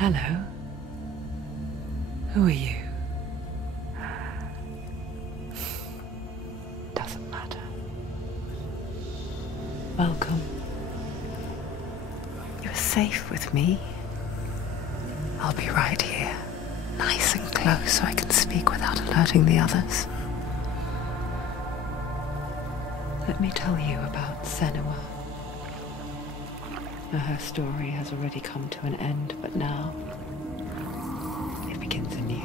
Hello. Who are you? Doesn't matter. Welcome. You're safe with me. I'll be right here, nice and close so I can speak without alerting the others. Let me tell you about Senua. Her story has already come to an end, but now it begins anew.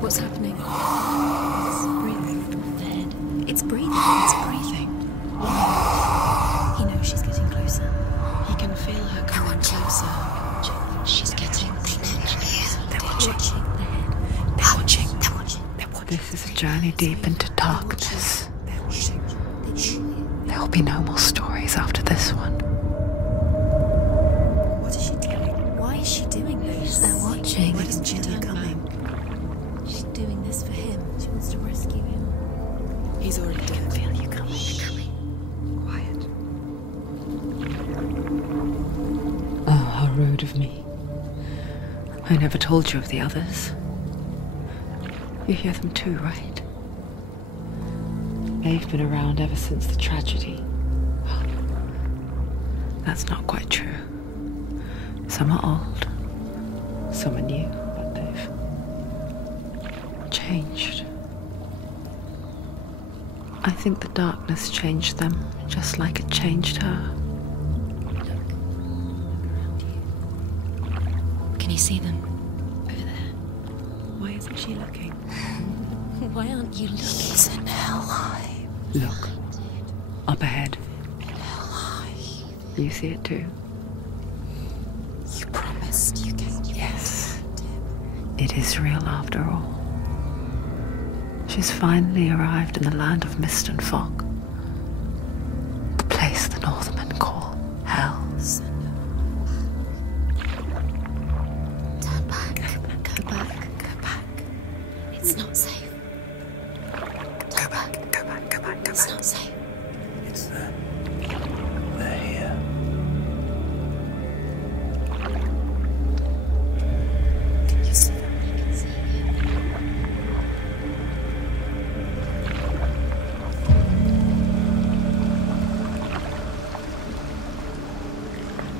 What's happening? It's breathing. The head. It's breathing. It's breathing. He knows she's getting closer. He can feel her coming closer. She's getting closer. They're watching. The head. They're watching. They're watching. They're watching. This is a journey deep into darkness. There will be no more stories after this one. What is she doing? Why is she doing this? They're watching. Why doesn't she turn coming? She's doing this for him. She wants to rescue him. He's already dead. I can feel you coming. Quiet. Oh, how rude of me. I never told you of the others. You hear them too, right? They've been around ever since the tragedy. Well, that's not quite true. Some are old, some are new, but they've changed. I think the darkness changed them, just like it changed her. Look around you. Can you see them? Over there. Why isn't she looking? Why aren't you looking? He's in Helheim. Look, up ahead. In Helheim. You see it too? You promised you came. Yes. It is real after all. She's finally arrived in the land of mist and fog. The place the Northmen call Hell. Turn back. Go back. Go back. It's not safe. Go back. Go back. Go back. Go It's back. not safe. It's them. They're here. Can you see them? I can see you.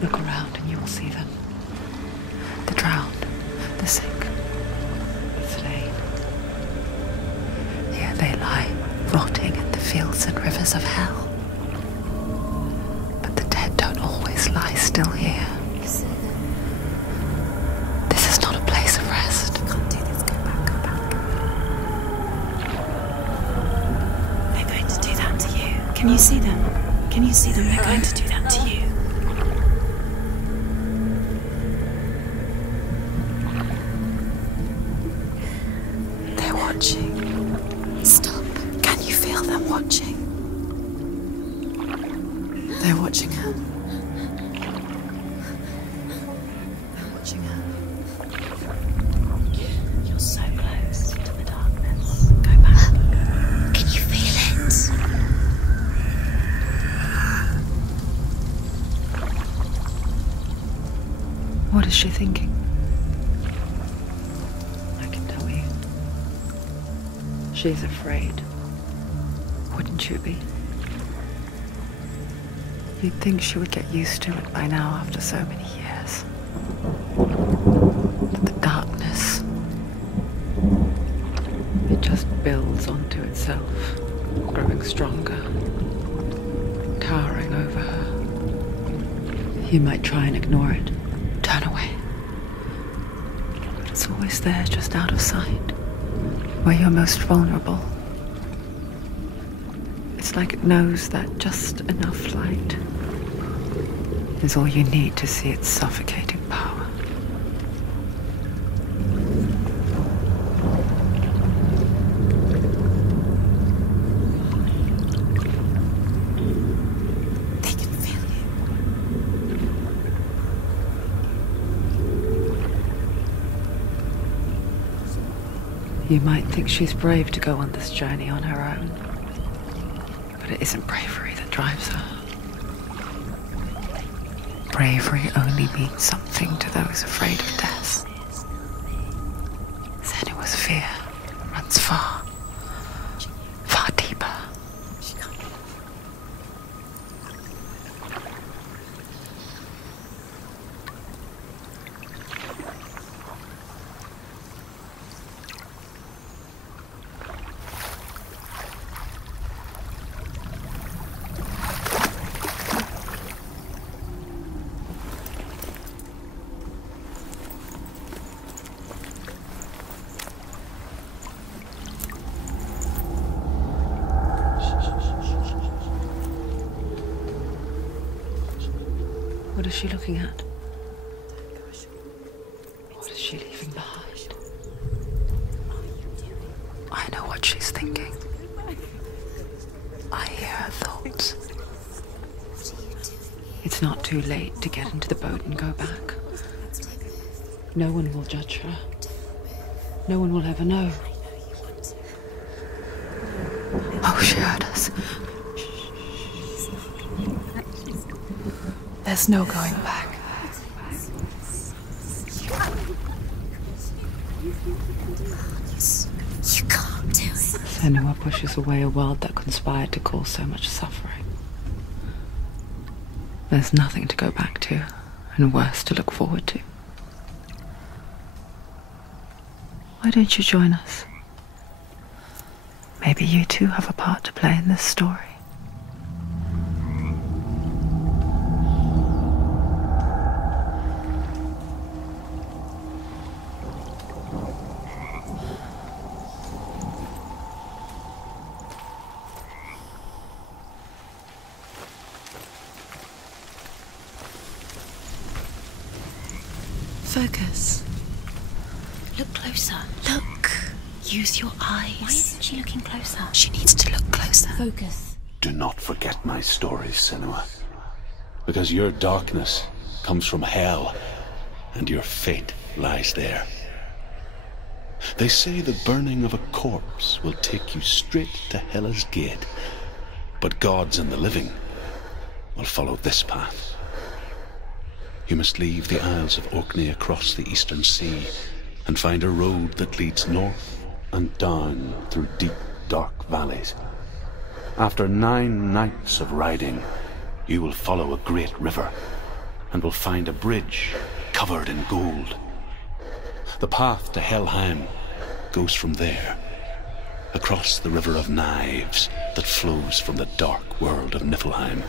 Look around and you will see them. The drowned, the sick, the slain. Here they lie, rotting in the fields and rivers of hell. But the dead don't always lie still here. You see them. This is not a place of rest. You can't do this. Go back. Go back. They're going to do that to you. Can you see them? Can you see them? They're going to do that to you. They're watching. Stop. Can you feel them watching? They're watching her. They're watching her. You're so close to the darkness. Go back. Can you feel it? What is she thinking? I can tell you. She's afraid. Wouldn't you be? You'd think she would get used to it by now after so many years. But the darkness, it just builds onto itself, growing stronger, towering over her. You might try and ignore it, turn away. But it's always there, just out of sight, where you're most vulnerable. It's like it knows that just enough light is all you need to see its suffocating power. They can feel you. You might think she's brave to go on this journey on her own, but it isn't bravery that drives her. bravery only means something to those afraid of death. Senua's fear runs far, far deeper. What is she looking at? What is she leaving behind? I know what she's thinking. I hear her thoughts. It's not too late to get into the boat and go back. No one will judge her. No one will ever know. Oh, she heard us. There's no going back. You can't do it. Senua pushes away a world that conspired to cause so much suffering. There's nothing to go back to, and worse to look forward to. Why don't you join us? Maybe you too have a part to play in this story. Focus. Look closer. Look. Use your eyes. Why isn't she looking closer? She needs to look closer. Focus. Do not forget my stories, Senua. Because your darkness comes from hell, and your fate lies there. They say the burning of a corpse will take you straight to Hela's gate, but gods and the living will follow this path. You must leave the Isles of Orkney across the eastern sea and find a road that leads north and down through deep, dark valleys. After 9 nights of riding, you will follow a great river and will find a bridge covered in gold. The path to Helheim goes from there, across the river of knives that flows from the dark world of Niflheim.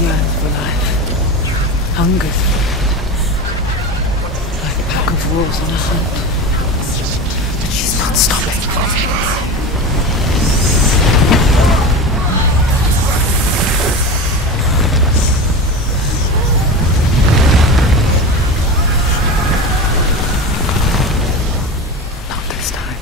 Yearns for life, hungers for it, like a pack of wolves on a hunt. But she's not stopping. Not this time.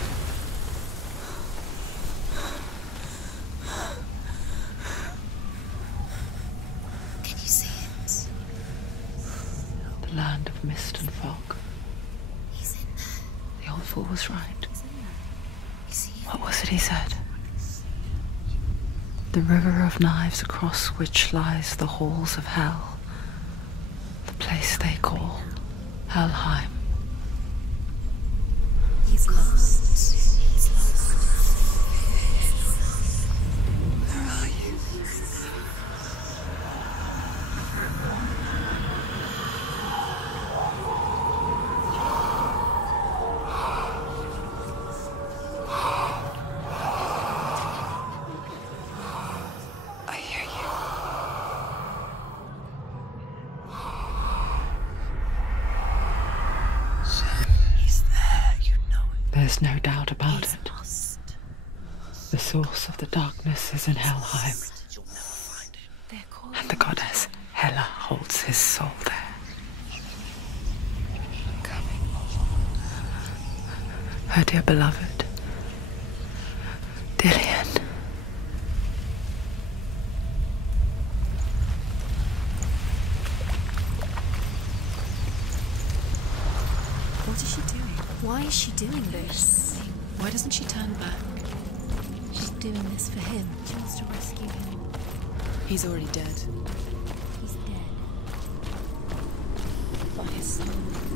The land of mist and fog. He's in there. The old fool was right. You see him? What was it he said? The river of knives across which lies the halls of hell. The place they call Helheim. He's lost. He's lost. Where are you? I hear you. There's no doubt about It it. must. The source of the darkness is in Helheim, They're calling and the goddess Hela holds his soul there. coming. Her dear beloved, Dillion. What is she doing? Why is she doing this? Why doesn't she turn back? She's doing this for him. She wants to rescue him. He's already dead. He's dead. But his soul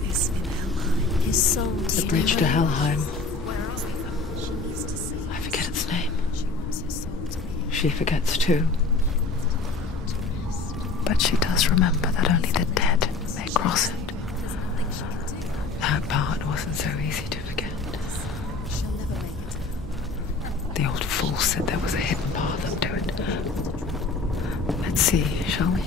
is in Helheim. His soul. The bridge to Helheim. Where are we? She needs to save. I forget its name. She wants his soul to be. She forgets too. But she does remember that only the dead may cross it. There's nothing she can do. That part wasn't so easy to forget. She'll never make it. The old fool said there was a hidden path up to it. Let's see, shall we?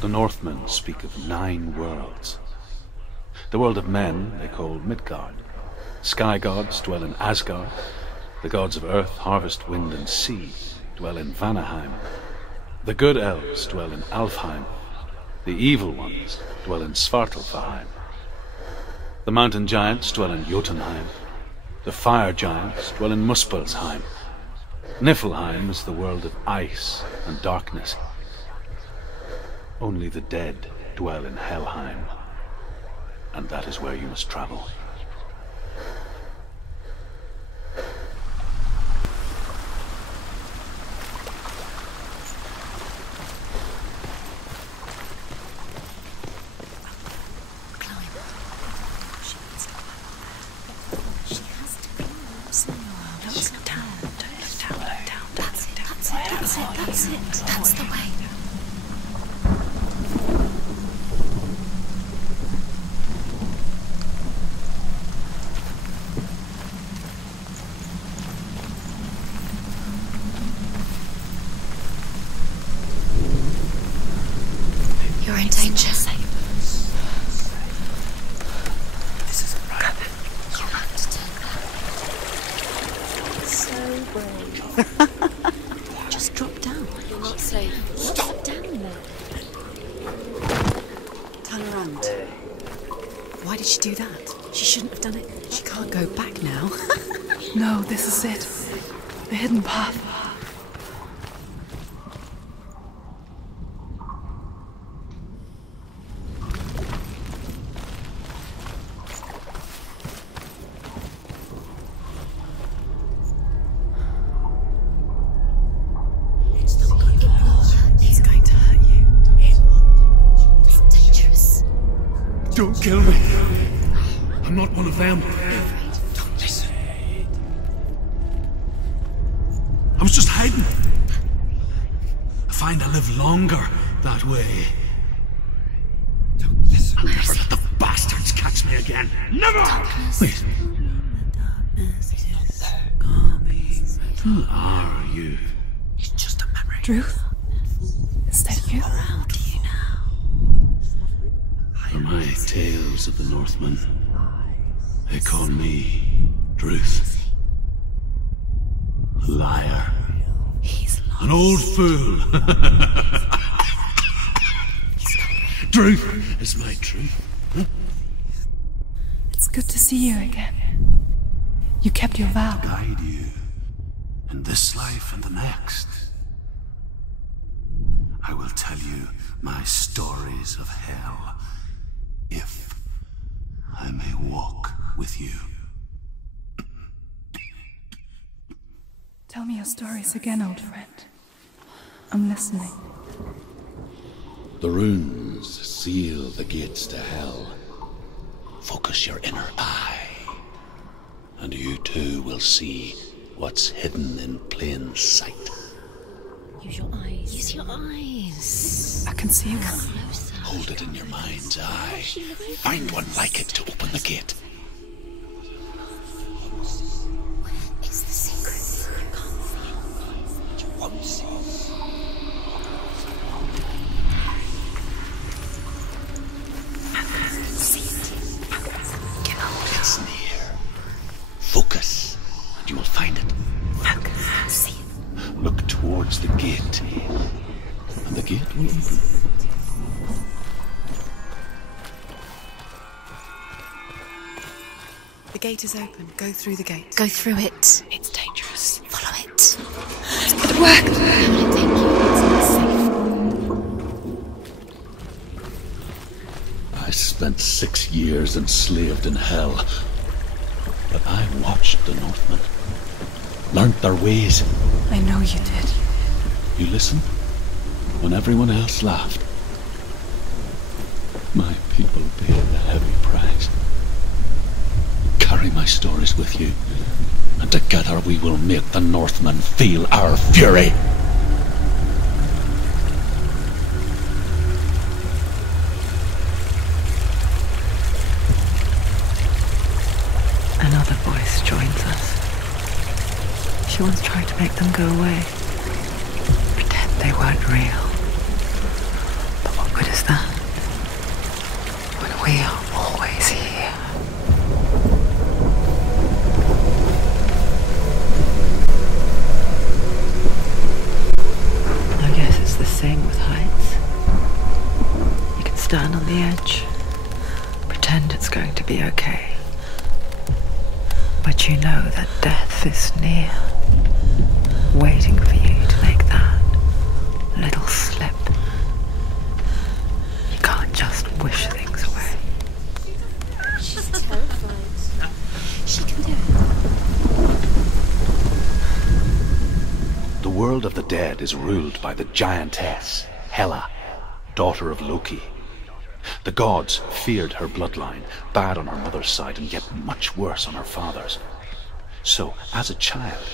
The Northmen speak of 9 worlds. The world of men they call Midgard. Sky gods dwell in Asgard. The gods of earth, harvest, wind, and sea dwell in Vanaheim. The good elves dwell in Alfheim. The evil ones dwell in Svartalfheim. The mountain giants dwell in Jotunheim. The fire giants dwell in Muspelheim. Niflheim is the world of ice and darkness. Only the dead dwell in Helheim, and that is where you must travel. Climb. She needs to climb. She has to be Senua. She's not down. That's it. That's it. That's the way. You're in danger. This isn't right. You have to turn back. So brave. Just drop down. You're not safe. Drop down there. Turn around. Why did she do that? She shouldn't have done it. She can't go back now. No, this is it. The hidden path. It's not going to hurt. It's going to hurt you. It's dangerous. Don't kill me. I'm not one of them. Don't listen. I was just hiding. I find I live longer that way. Don't listen. I'll never let the bastards catch me again. Never! Wait, who are you? It's just a memory. Druth? Is that you? How do you now? For my tales of the Northmen, they call me Druth. Liar. He's lost. An old fool. Truth is my truth. It's good to see you again. You kept your vow. Guide you in this life and the next. I will tell you my stories of hell, if I may walk with you. Tell me your stories again, old friend. I'm listening. The runes seal the gates to hell. Focus your inner eye, and you too will see what's hidden in plain sight. Use your eyes. Use your eyes. I can see one. Closer. Hold it in your mind's eye. Find one like it to open the gate. It's the secret. You can't see it. You won't see it. It's near. Focus, and you will find it. See it. Look towards the gate, and the gate will open. The gate is open. Go through the gate. Go through it. It's dangerous. Follow it. It'll work. Thank you. It's not safe. I spent 6 years enslaved in hell, but I watched the Northmen, learnt their ways. I know you did. You listened when everyone else laughed. My people paid a heavy price. Carry my stories with you, and together we will make the Northmen feel our fury. Another voice joins us. She once tried to make them go away. Pretend they weren't real. But what good is that? When we are always here. I guess it's the same with heights. You can stand on the edge, pretend it's going to be okay. But you know that death is near, waiting for you to make that little slip. You can't just wish things away. She's terrified. She can do it. The world of the dead is ruled by the giantess, Hela, daughter of Loki. The gods feared her bloodline, bad on her mother's side and yet much worse on her father's. So, as a child,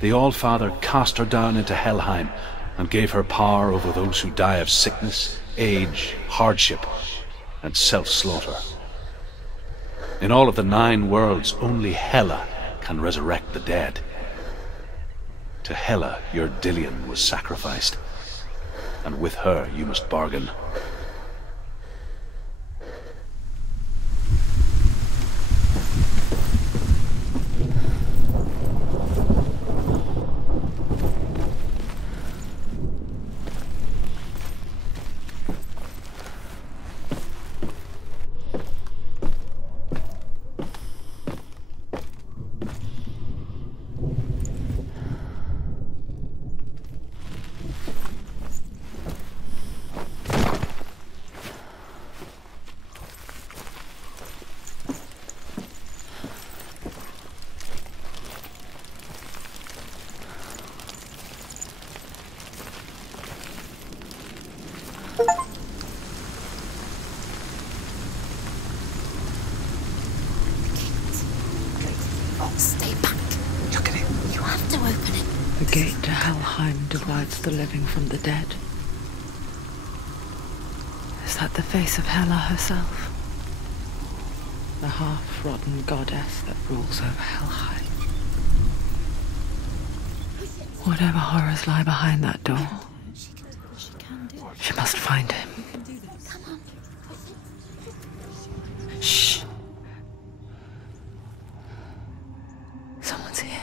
the All-Father cast her down into Helheim and gave her power over those who die of sickness, age, hardship, and self-slaughter. In all of the 9 worlds, only Hela can resurrect the dead. To Hela, your Dillion was sacrificed, and with her you must bargain. Stay back. Look at it. You have to open it. The gate to Helheim divides the living from the dead. Is that the face of Hela herself? The half-rotten goddess that rules over Helheim. Whatever horrors lie behind that door, she must find him. Shh. Someone's here.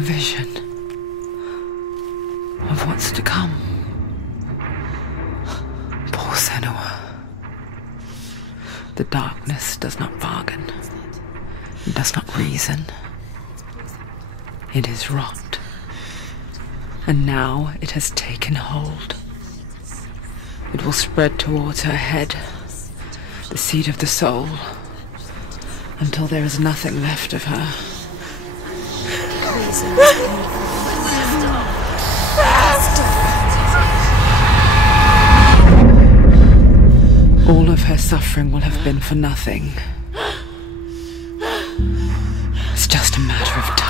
A vision of what's to come. Poor Senua. The darkness does not bargain. It does not reason. It is rot. And now it has taken hold. It will spread towards her head, the seat of the soul, until there is nothing left of her. All of her suffering will have been for nothing. It's just a matter of time.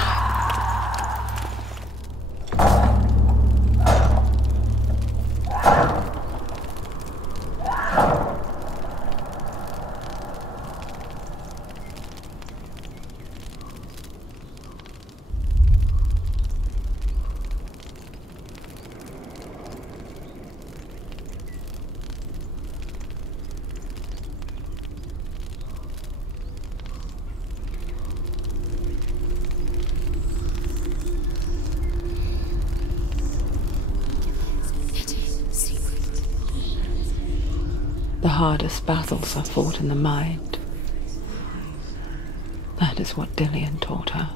The hardest battles are fought in the mind. That is what Dillion taught her.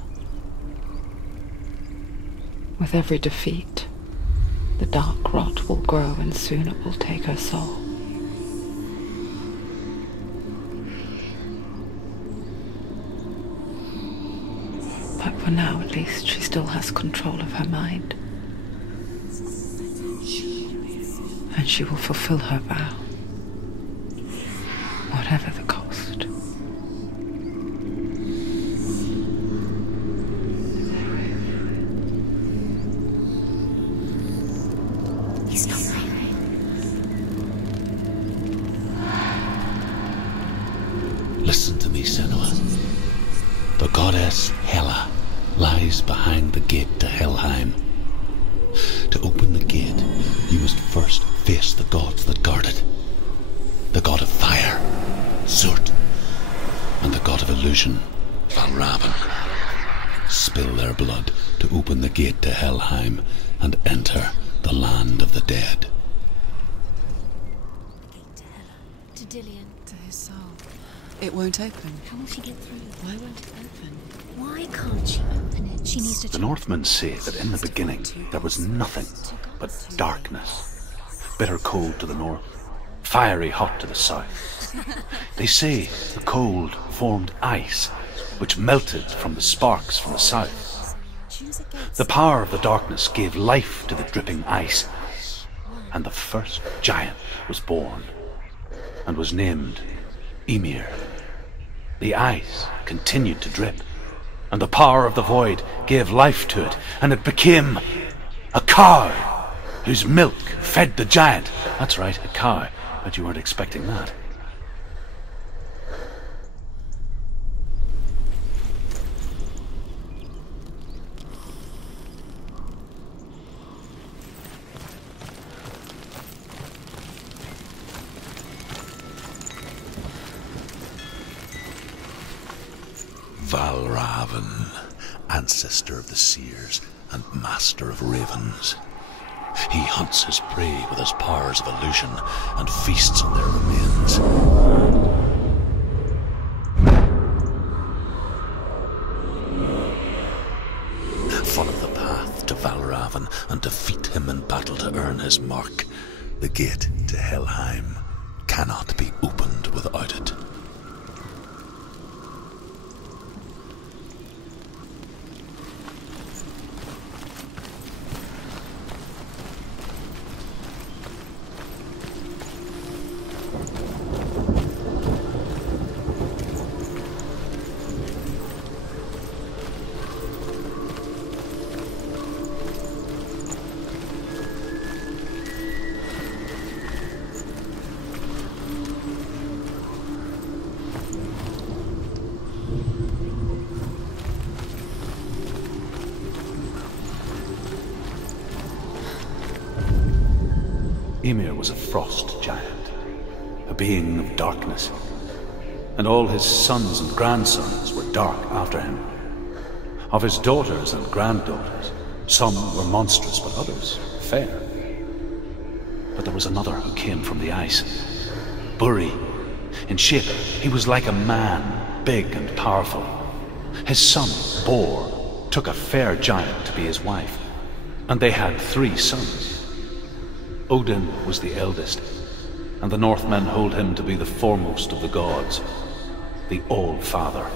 With every defeat, the dark rot will grow and soon it will take her soul. But for now, at least, she still has control of her mind. And she will fulfill her vow. Whatever the cost. He's not there. Listen to me, Senua. The goddess Hela lies behind the gate to Helheim. To open the gate, you must first face the gods that guard it. The god of fire, Zurt, and the god of illusion, Valravan. Spill their blood to open the gate to Helheim and enter the land of the dead. Gate to Hela. To Dillion. To his soul. It won't open. How will she get through? Why won't it open? Why can't she open it? She needs to... The Northmen say that in the beginning there was nothing but darkness. Bitter cold to the north, fiery hot to the south. They say the cold formed ice, which melted from the sparks from the south. The power of the darkness gave life to the dripping ice, and the first giant was born, and was named Ymir. The ice continued to drip, and the power of the void gave life to it, and it became a cow, whose milk fed the giant. That's right, a cow. Bet you weren't expecting that. Valravan, ancestor of the seers and master of ravens. He hunts his prey with his powers of illusion and feasts on their remains. Follow the path to Valravan and defeat him in battle to earn his mark. The gate to Helheim cannot be opened without it. Ymir was a frost giant, a being of darkness, and all his sons and grandsons were dark after him. Of his daughters and granddaughters, some were monstrous, but others fair. But there was another who came from the ice. Buri. In shape, he was like a man, big and powerful. His son, Bor, took a fair giant to be his wife, and they had 3 sons. Odin was the eldest, and the Northmen hold him to be the foremost of the gods, the All-Father.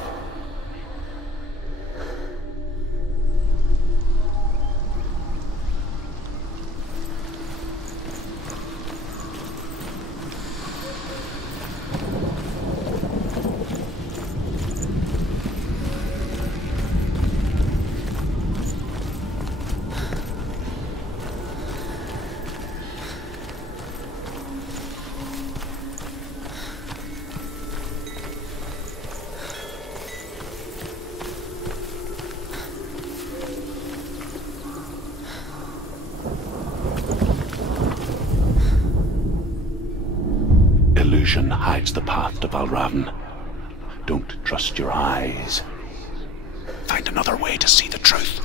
Illusion hides the path to Valravn. Don't trust your eyes. Find another way to see the truth.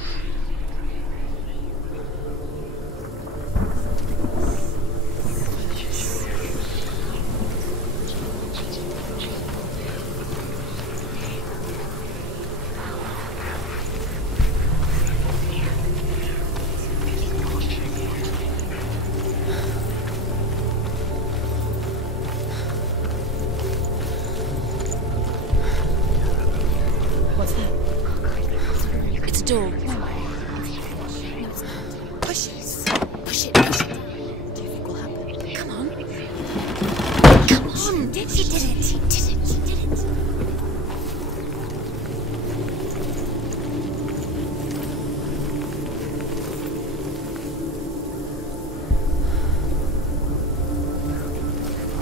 Door. No. Push it. Push it. Push it. Do you think will happen? Come on. Come on. He did it. He did it. He did it.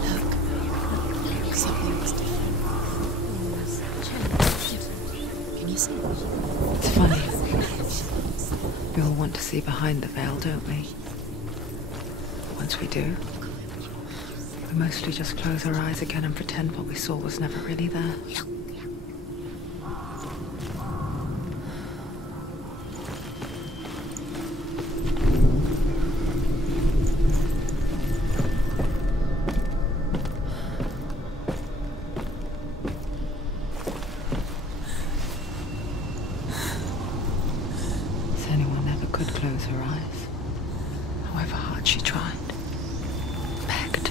Look. Something was different. Can you see? It's funny. We all want to see behind the veil, don't we? Once we do, we mostly just close our eyes again and pretend what we saw was never really there. Senua never could close her eyes, however hard she tried. Begged.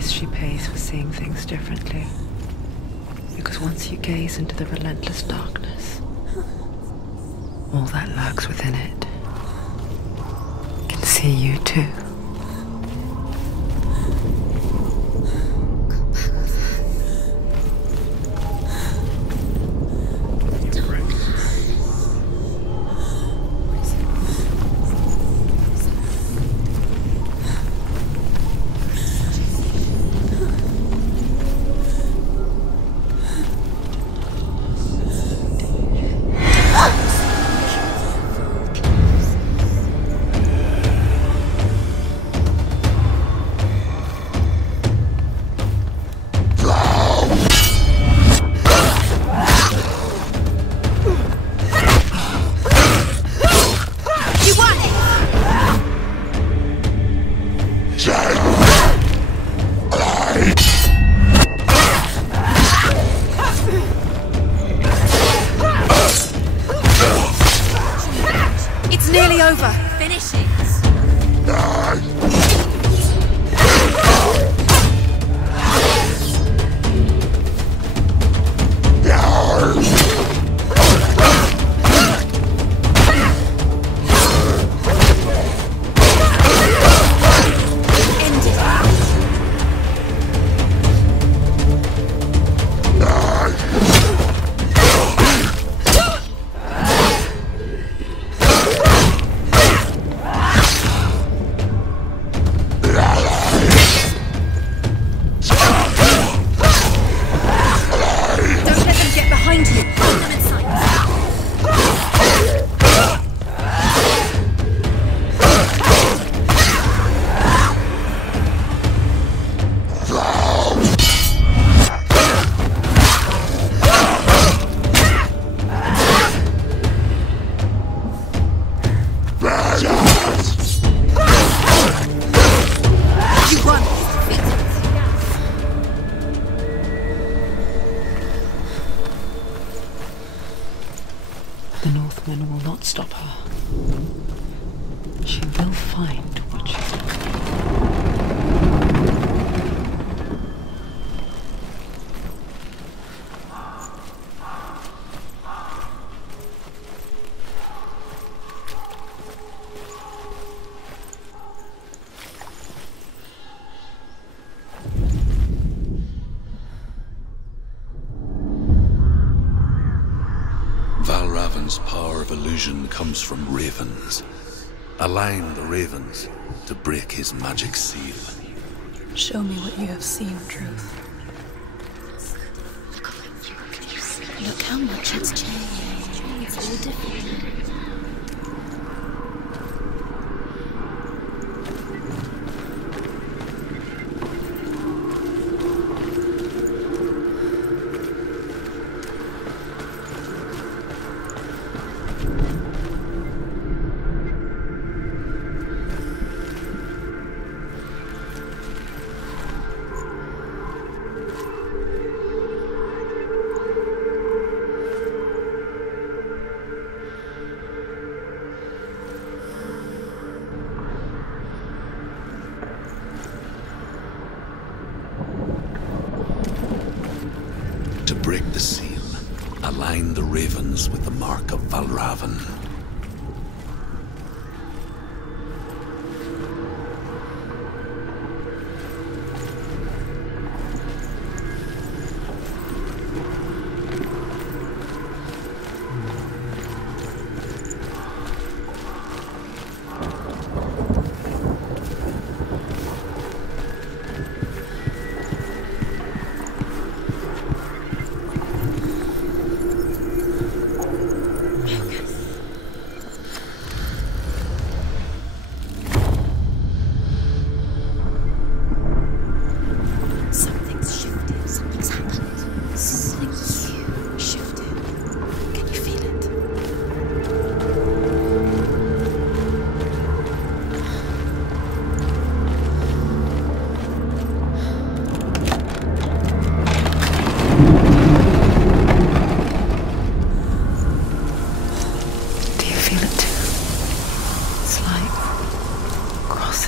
She pays for seeing things differently. Because once you gaze into the relentless darkness, all that lurks within it can see you too. stop her. She will find what she's looking for. Valravan's power of illusion comes from ravens. Align the ravens to break his magic seal. Show me what you have seen, Truth. Look how much it's changed. It's all different. To break the seal, align the ravens with the mark of Valravan.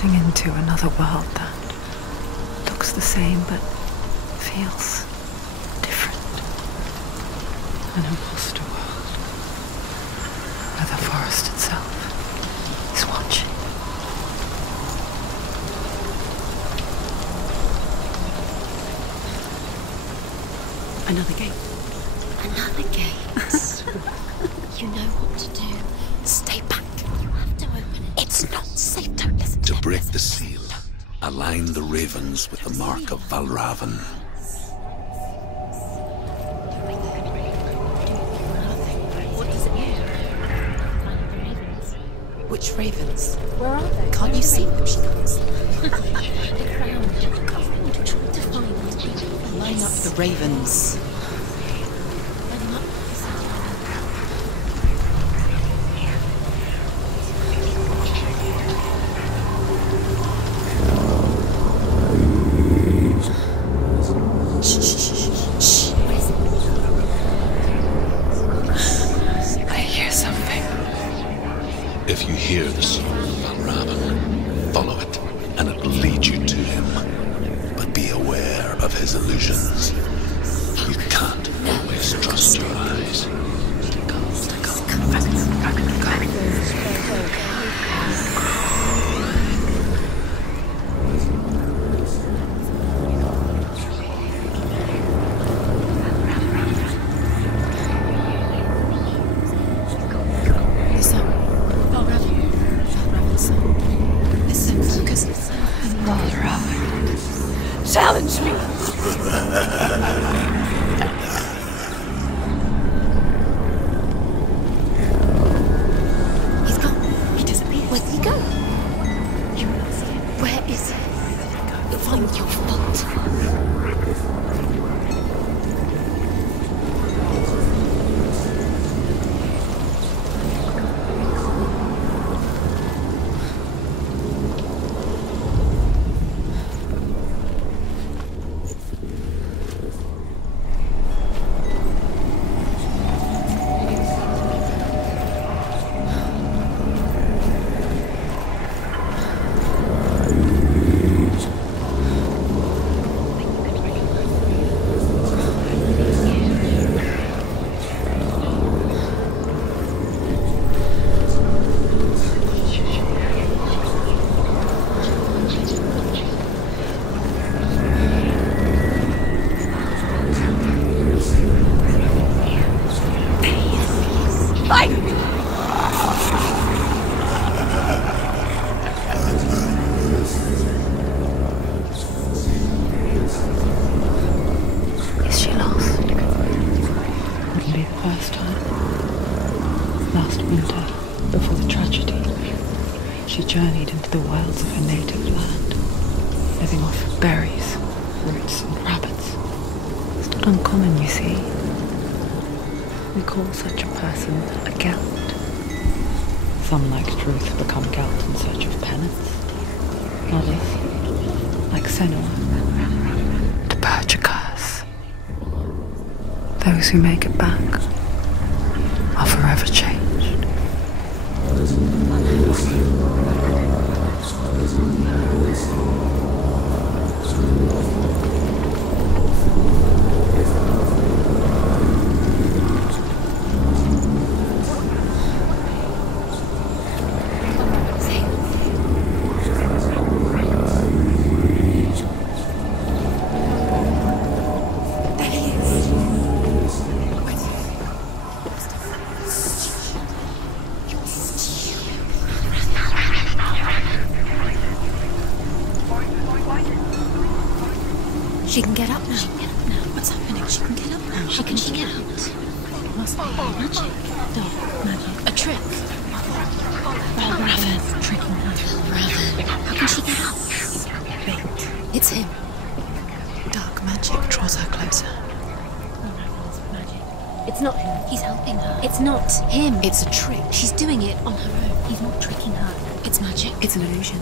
Into another world that looks the same but feels different. An imposter world where the forest itself is watching. Another gate. Another gate. You know what to do. Stay back. You have to open it. It's not safe. Don't listen To break the seal, align the ravens with the mark of Valravan. What does it mean? Which ravens? Where are they? Can't you see them? She can't see them. Line up the ravens. If you hear the song of Valravan, follow it, and it will lead you to him. But be aware of his illusions. You can't always trust your eyes. Challenge me! He's gone. He disappeared. Where did he go? You will see him. Where is he? You'll find your fault. berries, roots, and rabbits. It's not uncommon, you see. We call such a person a Gelt. Some, like truth, become Gelt in search of penance. Others, like Senua, to purge a curse. Those who make it back are forever changed. She can get up now. What's happening? She can get up now. How can she get out? It must be magic. Dark magic. A trick. Raven. Tricking her. Raven. How can she get up? Wait. It's him. Dark magic draws her closer. It's not him. He's helping her. It's not him. It's a trick. She's doing it on her own. He's not tricking her. It's magic. It's an illusion.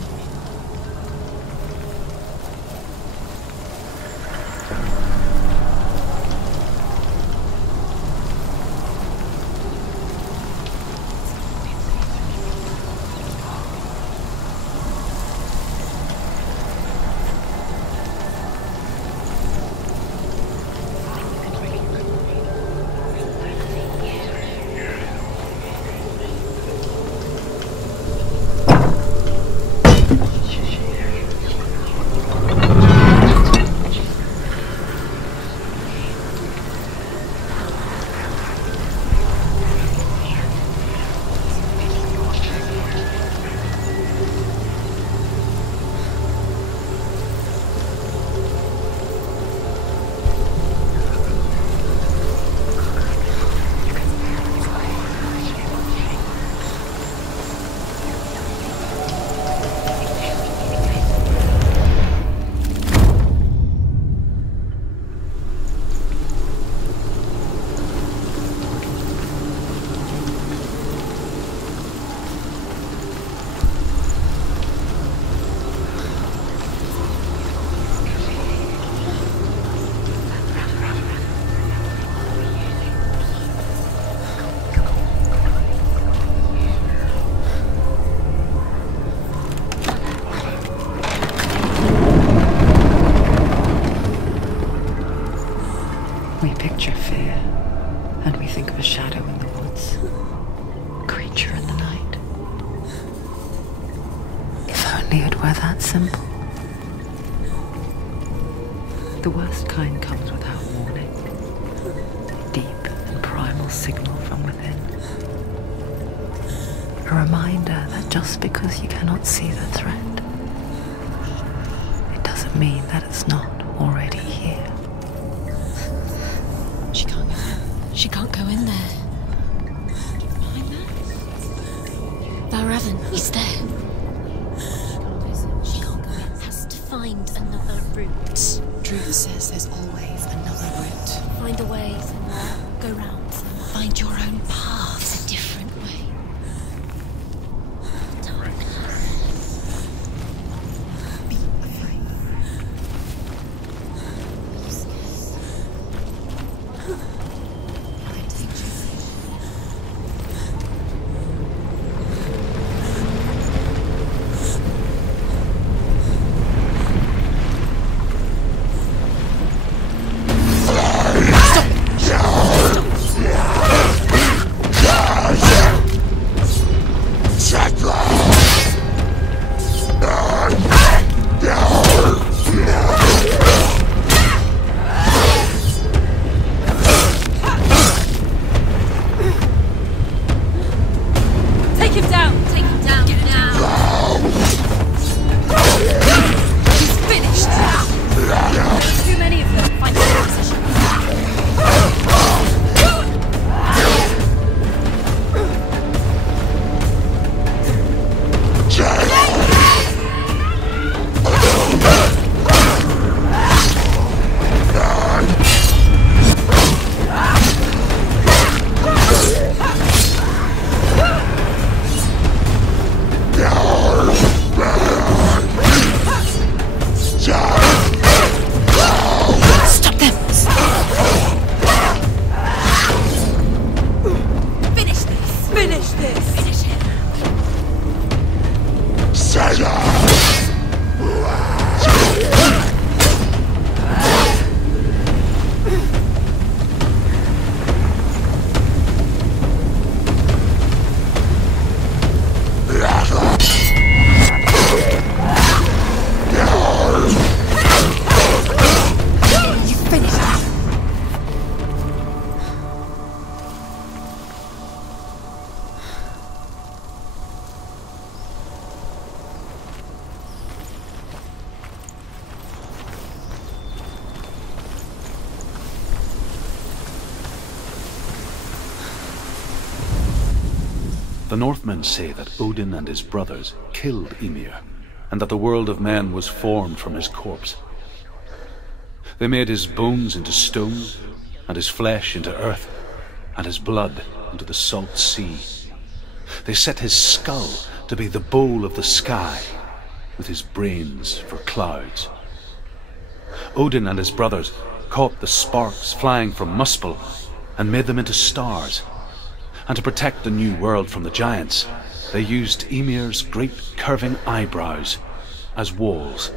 We picture fear, and we think of a shadow in the woods, a creature in the night. If only it were that simple. The worst kind comes without warning. Deep and primal signal from within. A reminder that just because you cannot see the threat, it doesn't mean that it's not already here. She can't go in there. Raven, he's there. She can't go in. Has to find another route. Truth says there's always another route. Find a way, Senua. Go round. Find your own path. It's a different way. Be afraid. The Northmen say that Odin and his brothers killed Ymir, and that the world of men was formed from his corpse. They made his bones into stone, and his flesh into earth, and his blood into the salt sea. They set his skull to be the bowl of the sky, with his brains for clouds. Odin and his brothers caught the sparks flying from Muspel and made them into stars. And to protect the new world from the giants, they used Ymir's great curving eyebrows as walls.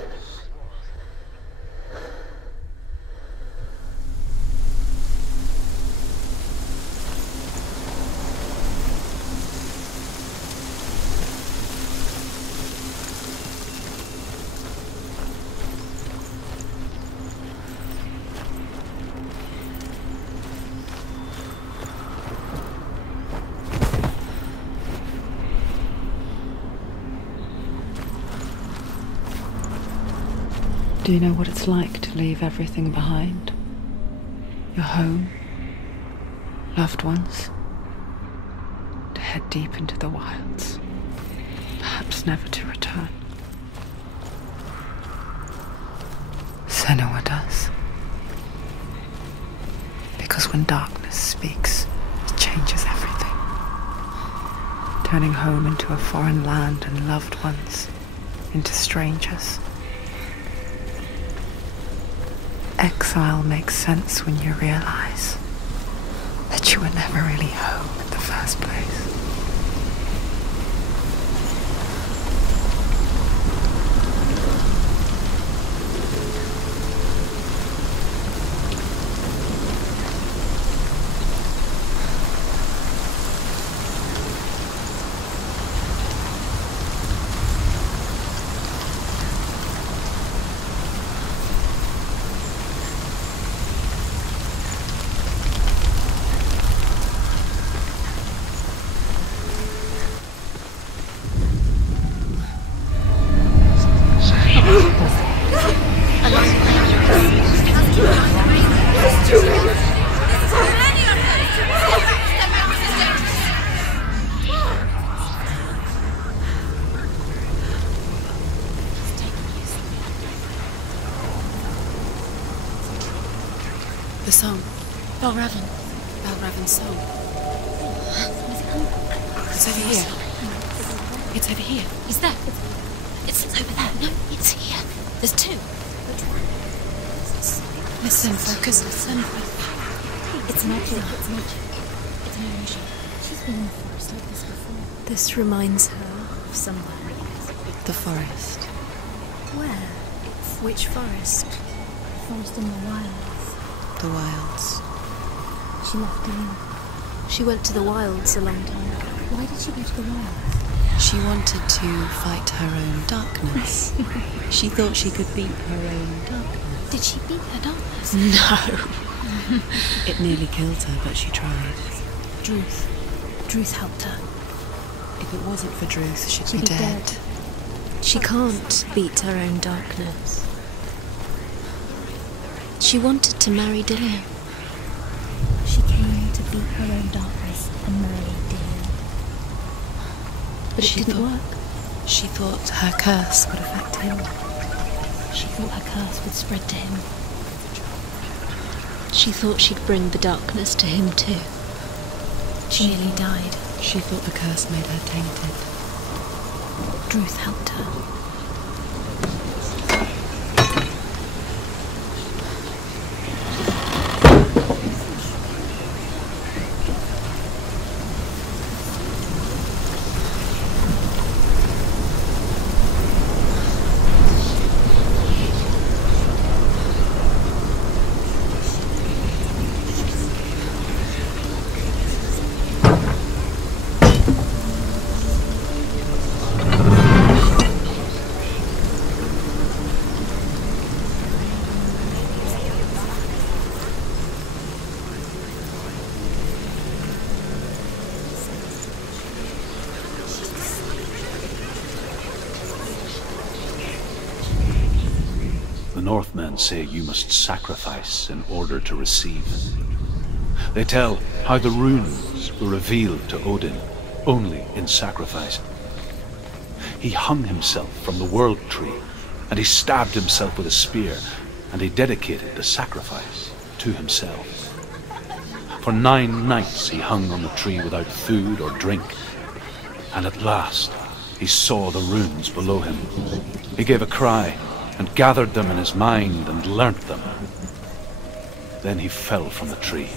Do you know what it's like to leave everything behind? Your home, loved ones, to head deep into the wilds, perhaps never to return. Senua does. Because when darkness speaks, it changes everything, turning home into a foreign land and loved ones into strangers. Exile makes sense when you realize that you were never really home in the first place. The song. Balraven's song. It's over here. It's over here. Is that? It's over there. No, it's here. There's two. Listen, focus, listen. It's magic. It's magic. It's an illusion. She's been in the forest like this before. This reminds her Of somewhere. the forest. Where? Which forest? The forest in the wilds. The wilds. She left Dillion. She went to the wilds a long time ago. Why did she go to the wilds? She wanted to fight her own darkness. She thought she could beat her own darkness. Did she beat her darkness? No. It nearly killed her, but she tried. Druth. Druth helped her. If it wasn't for Druth, she'd She'd be be dead. dead. She can't beat her own darkness. She wanted to marry Dillion. She came to beat her own darkness and marry Dillion. But it didn't work. She thought her curse would affect him. She thought her curse would spread to him. She thought she'd bring the darkness to him too. She nearly died. She thought the curse made her tainted. Druth helped her. The Northmen say you must sacrifice in order to receive. They tell how the runes were revealed to Odin only in sacrifice. He hung himself from the world tree, and he stabbed himself with a spear, and he dedicated the sacrifice to himself. For 9 nights he hung on the tree without food or drink, and at last he saw the runes below him. He gave a cry, and gathered them in his mind and learnt them. Then he fell from the tree.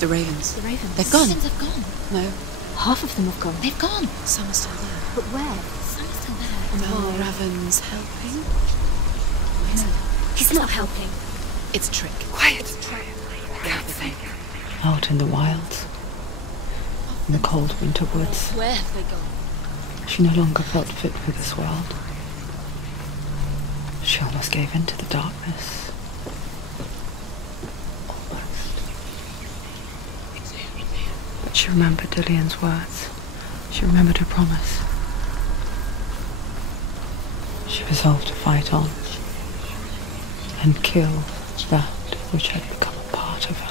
The ravens. The ravens. They've gone. They've gone. No, Half of them have gone. they've gone. Some are still there. But where? Some are still there. Well, Raven's helping. No, he's not helping. It's a trick. Quiet. Can't think. Out in the wilds, in the cold winter woods, Where have they gone? she no longer felt fit for this world. She almost gave in to the darkness. But she remembered Dillion's words. She remembered her promise. She resolved to fight on and kill that which had become a part of her.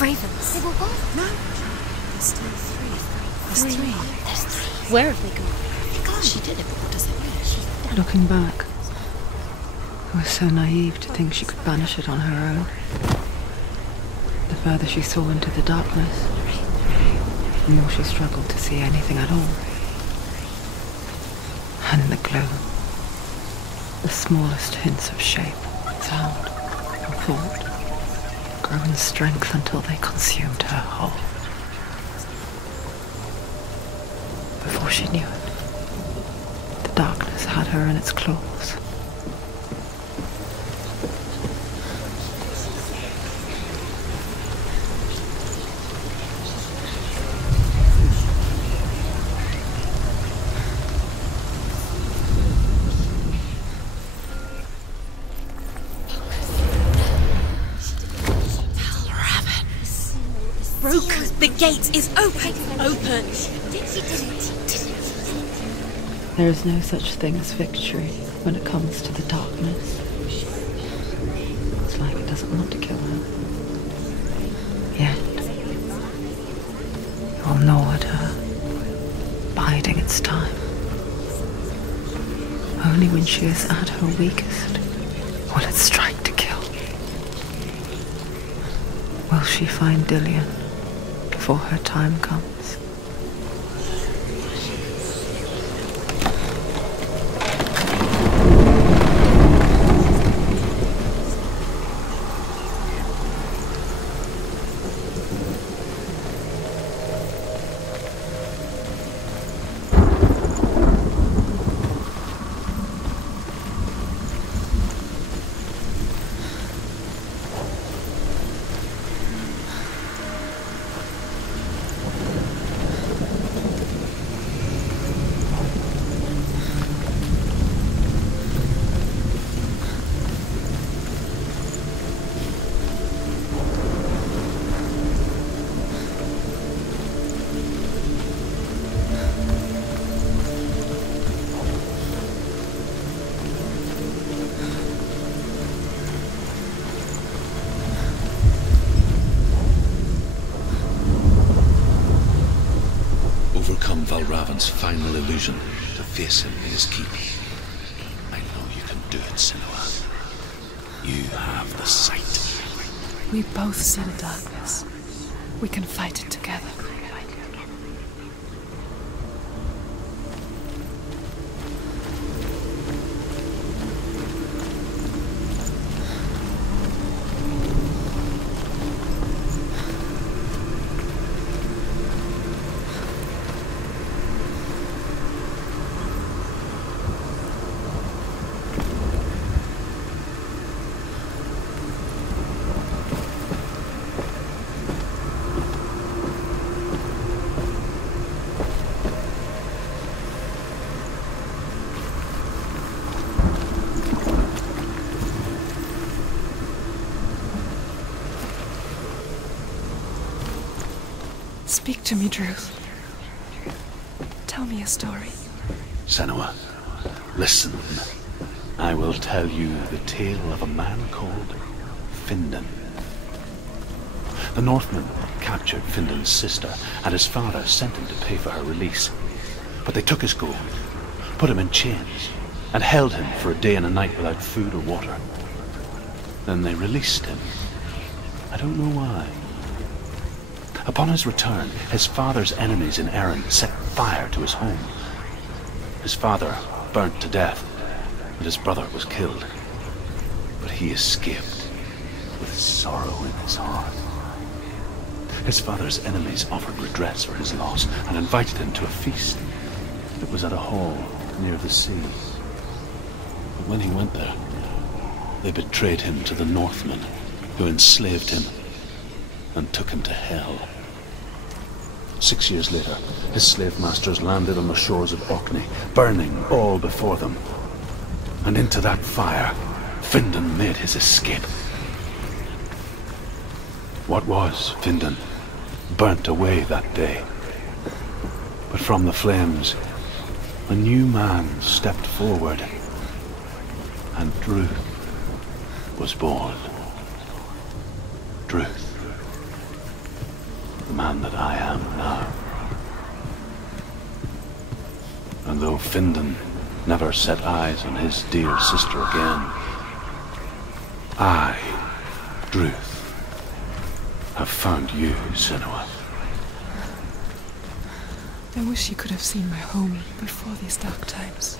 ravens. They were gone. No. There's still three. There's three. Where have they gone? They're gone. She did it, but what does it mean? Looking back, I was so naive to think she could banish it on her own. The further she saw into the darkness, the more she struggled to see anything at all. And in the gloom, the smallest hints of shape, sound, or thought grow in strength until they consumed her whole. Before she knew it, the darkness had her in its claws. The gate is open! Open! There is no such thing as victory when it comes to the darkness. It's like it doesn't want to kill her. Yet, it will gnaw at her, biding its time. Only when she is at her weakest will it strike to kill. Will she find Dillion before her time comes? Valravan's final illusion to face him in his keep. I know you can do it, Senua. You have the sight. We both see the darkness. We can fight it together. Speak to me, Druth. Tell me a story. Senua, listen. I will tell you the tale of a man called Findan. The Northmen captured Findan's sister, and his father sent him to pay for her release. But they took his gold, put him in chains, and held him for a day and a night without food or water. Then they released him. I don't know why. Upon his return, his father's enemies in Erin set fire to his home. His father burnt to death, and his brother was killed. But he escaped with sorrow in his heart. His father's enemies offered redress for his loss and invited him to a feast. It was at a hall near the sea. But when he went there, they betrayed him to the Northmen, who enslaved him and took him to hell. 6 years later, his slave masters landed on the shores of Orkney, burning all before them. And into that fire, Findan made his escape. What was Findan burnt away that day. But from the flames, a new man stepped forward, and Druth was born. Druth, the man that I am now. And though Findan never set eyes on his dear sister again, I, Druth, have found you, Senua. I wish you could have seen my home before these dark times.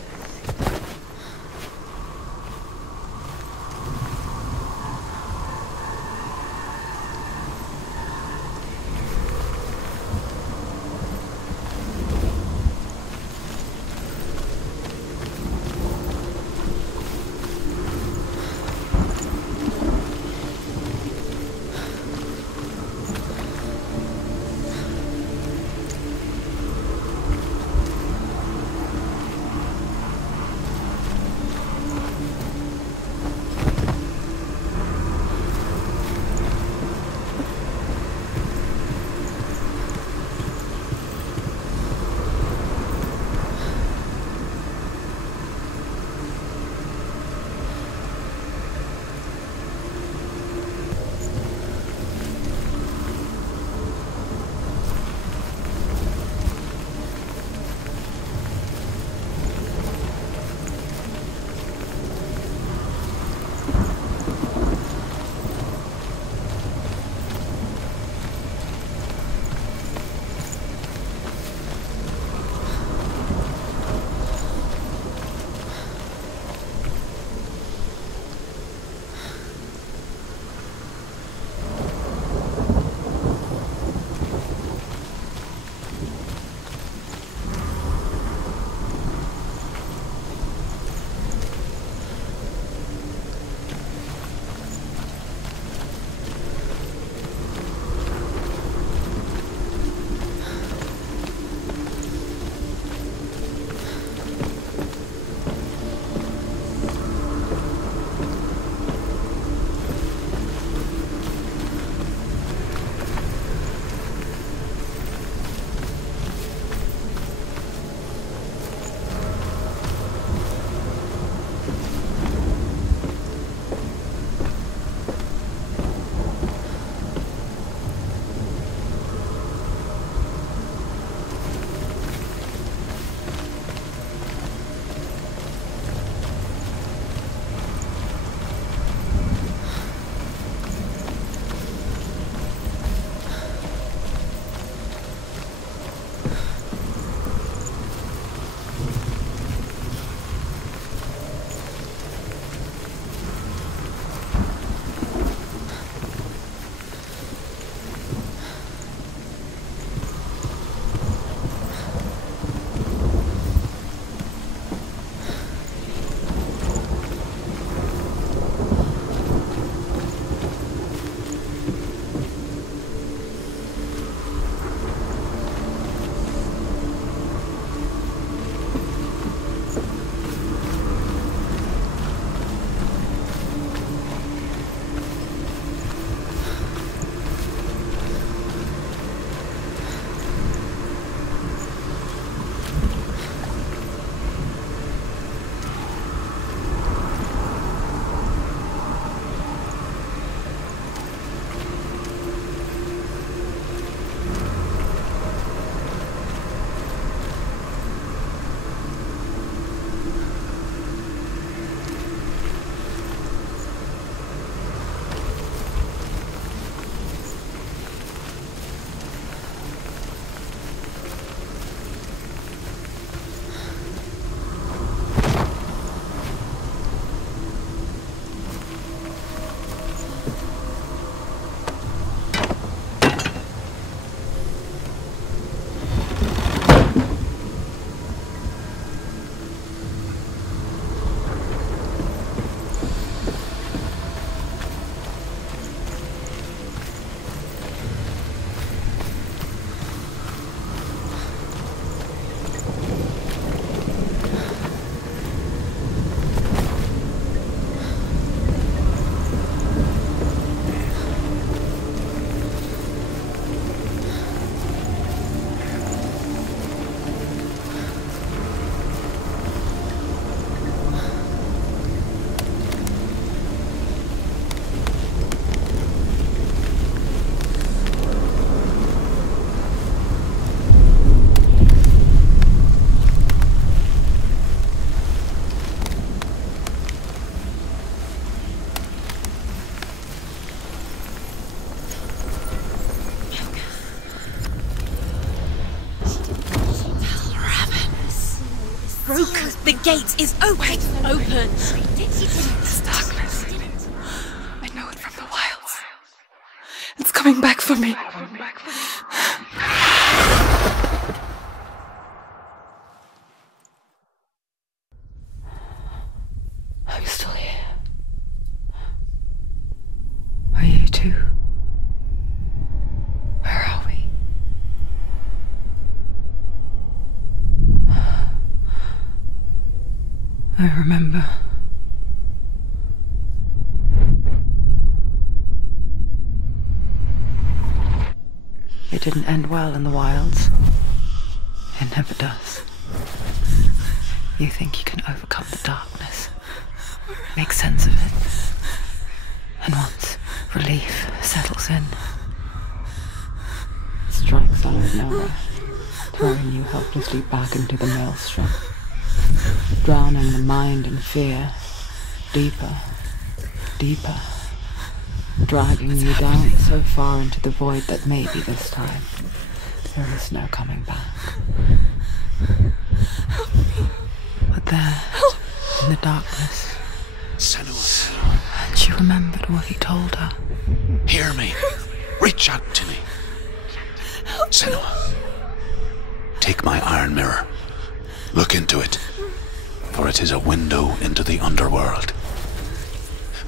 The gate is open. It's open. This darkness. I know it from the wilds. It's coming back for me. I'm still here. Are you too? Where are we? I remember. It didn't end well in the wilds. It never does. You think you can overcome the darkness, make sense of it, and once relief settles in, it strikes out of nowhere, throwing you helplessly back into the maelstrom, drowning the mind in fear, deeper, deeper, dragging you down so far into the void that maybe this time there is no coming back. But there, in the darkness, Senua, and she remembered what he told her. hear me. Reach out to me. Senua, take my iron mirror. Look into it, for it is a window into the underworld.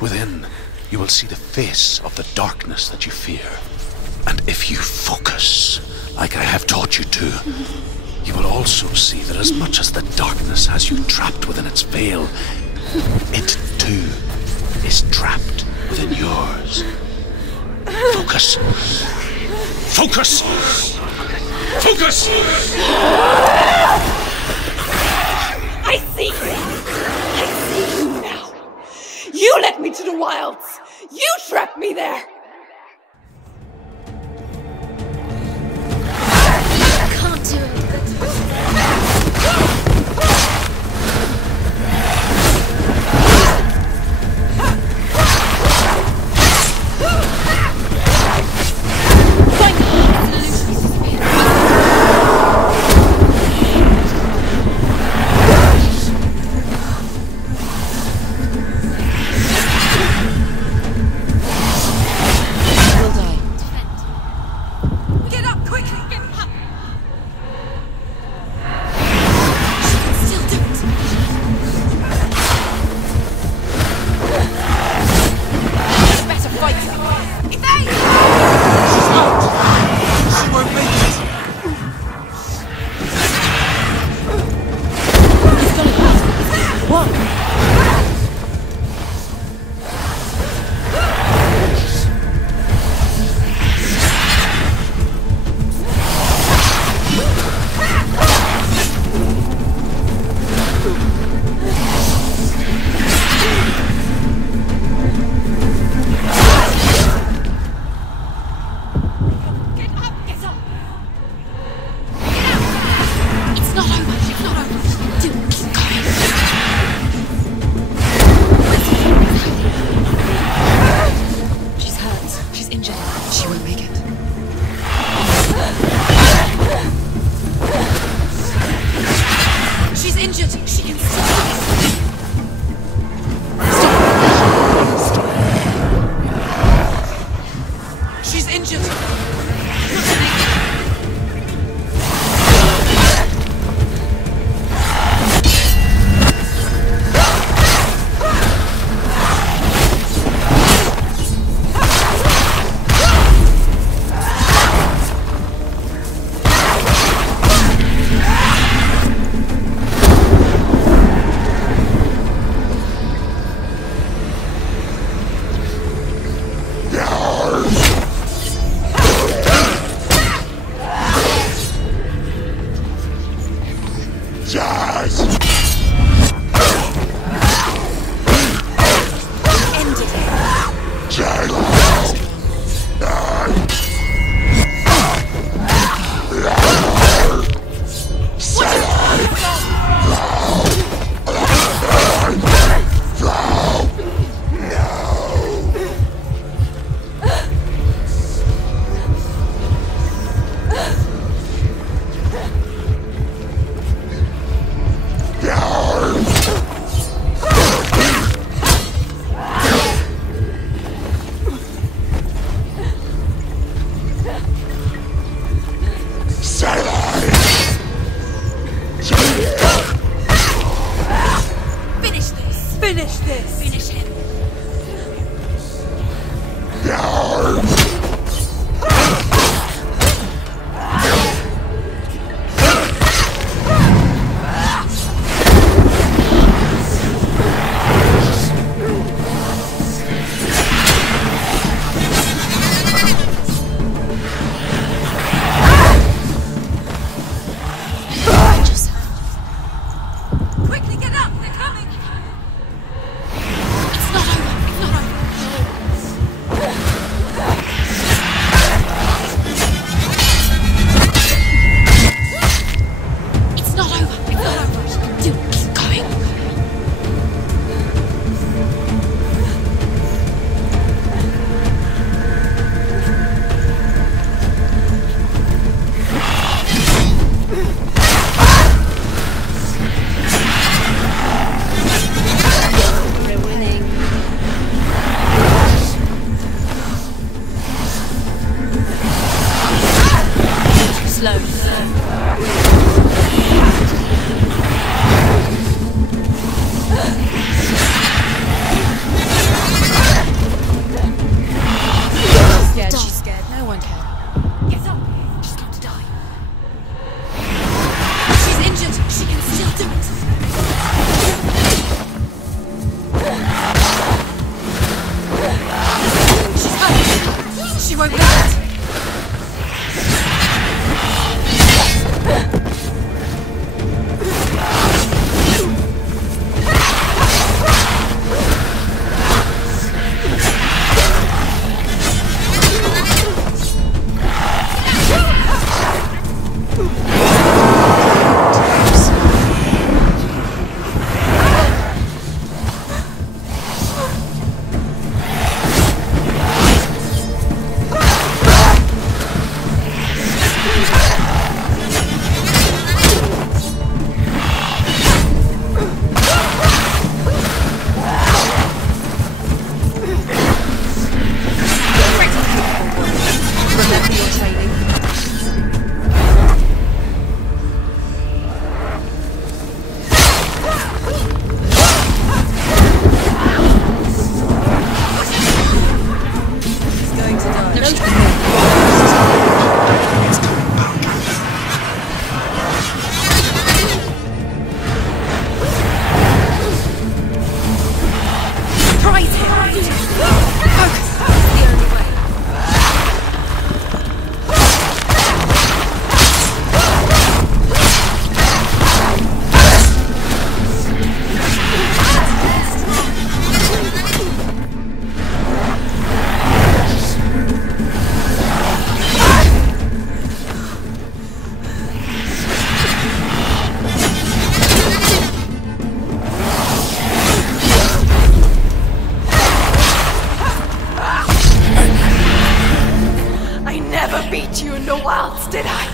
Within, you will see the face of the darkness that you fear. And if you focus, like I have taught you to, you will also see that as much as the darkness has you trapped within its veil, it too is trapped within yours. Focus. Focus! Focus! I see you! I see you now! You led me to the wilds! You trapped me there! I can't do it. beat you in the wilds, did I?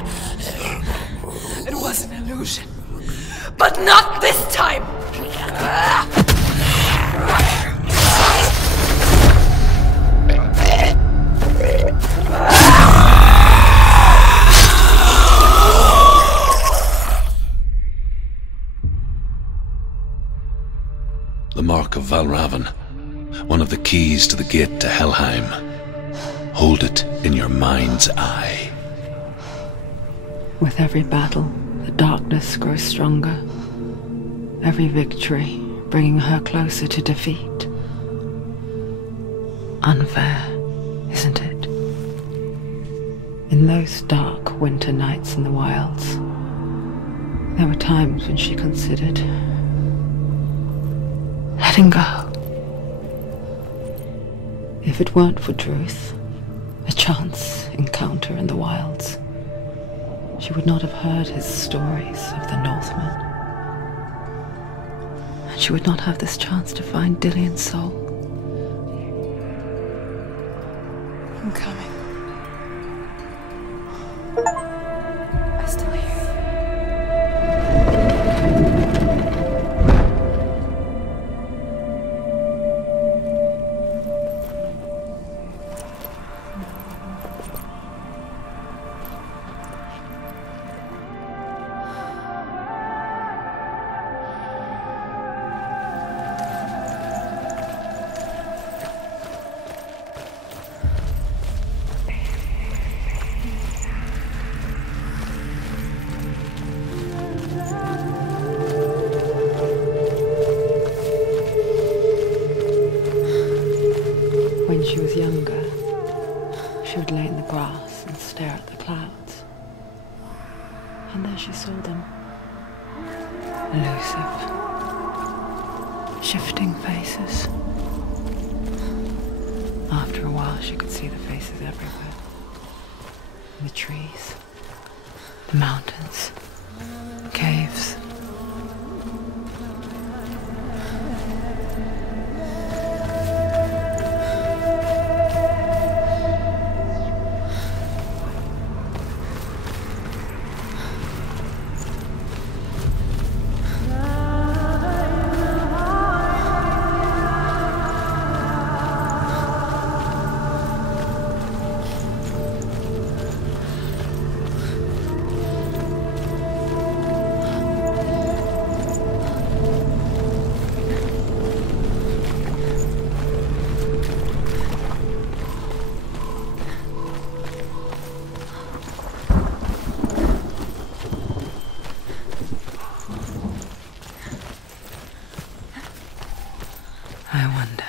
It was an illusion. But not this time! The Mark of Valravn, one of the keys to the gate to Helheim. Hold it in your mind's eye. With every battle, the darkness grows stronger. Every victory bringing her closer to defeat. Unfair, isn't it? In those dark winter nights in the wilds, there were times when she considered letting go. If it weren't for Druth, a chance encounter in the wilds, she would not have heard his stories of the Northmen. And she would not have this chance to find Dillion's soul. I'm coming. I still hear you. she was younger, she would lay in the grass and stare at the clouds. And there she saw them. Elusive, shifting faces. After a while, she could see the faces everywhere. In the trees, the mountains, caves. I wonder,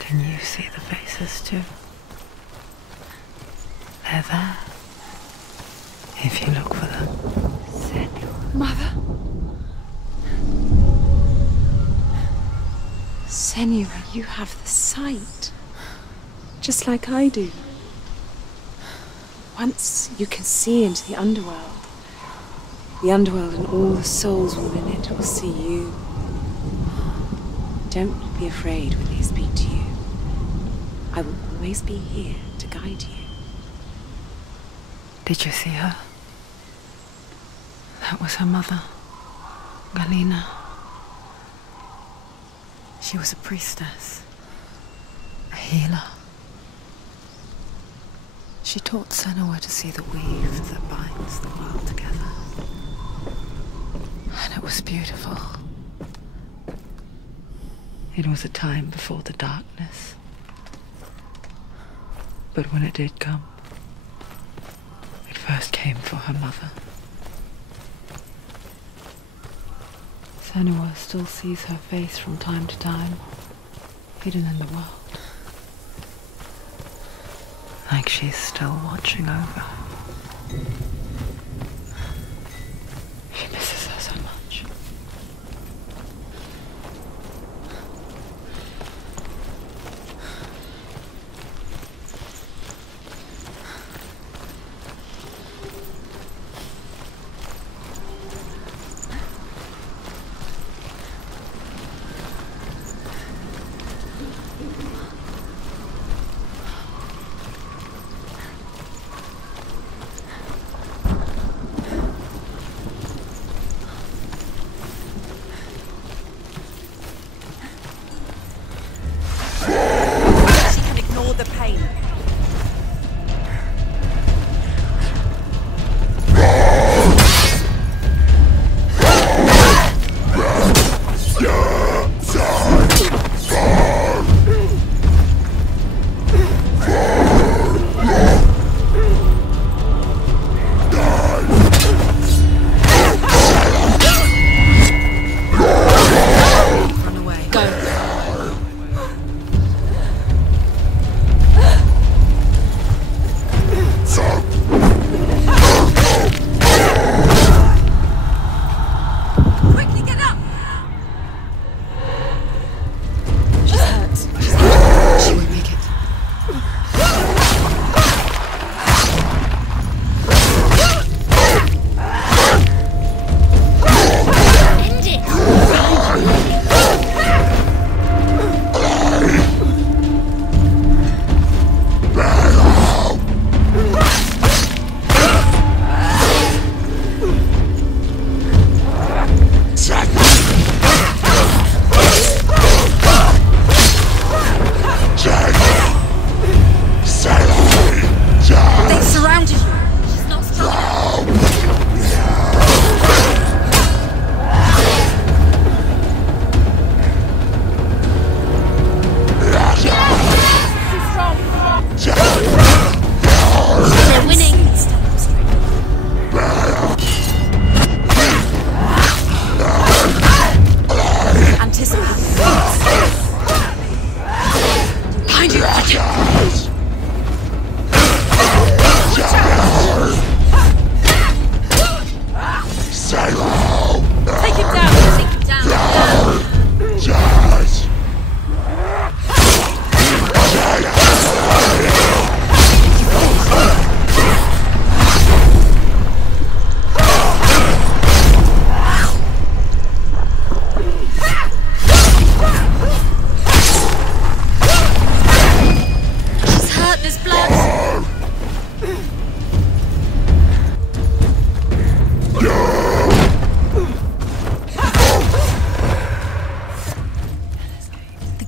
can you see the faces too? They're there, if you look for them. Senua. Mother? Senua, you have the sight. Just like I do. Once you can see into the underworld and all the souls within it will see you. Don't be afraid when they speak to you. I will always be here to guide you. Did you see her? That was her mother, Galina. She was a priestess, a healer. She taught Senua to see the weave that binds the world together. And it was beautiful. It was a time before the darkness. But when it did come, it first came for her mother. Senua still sees her face from time to time, hidden in the world. Like she's still watching over her. She misses her so much.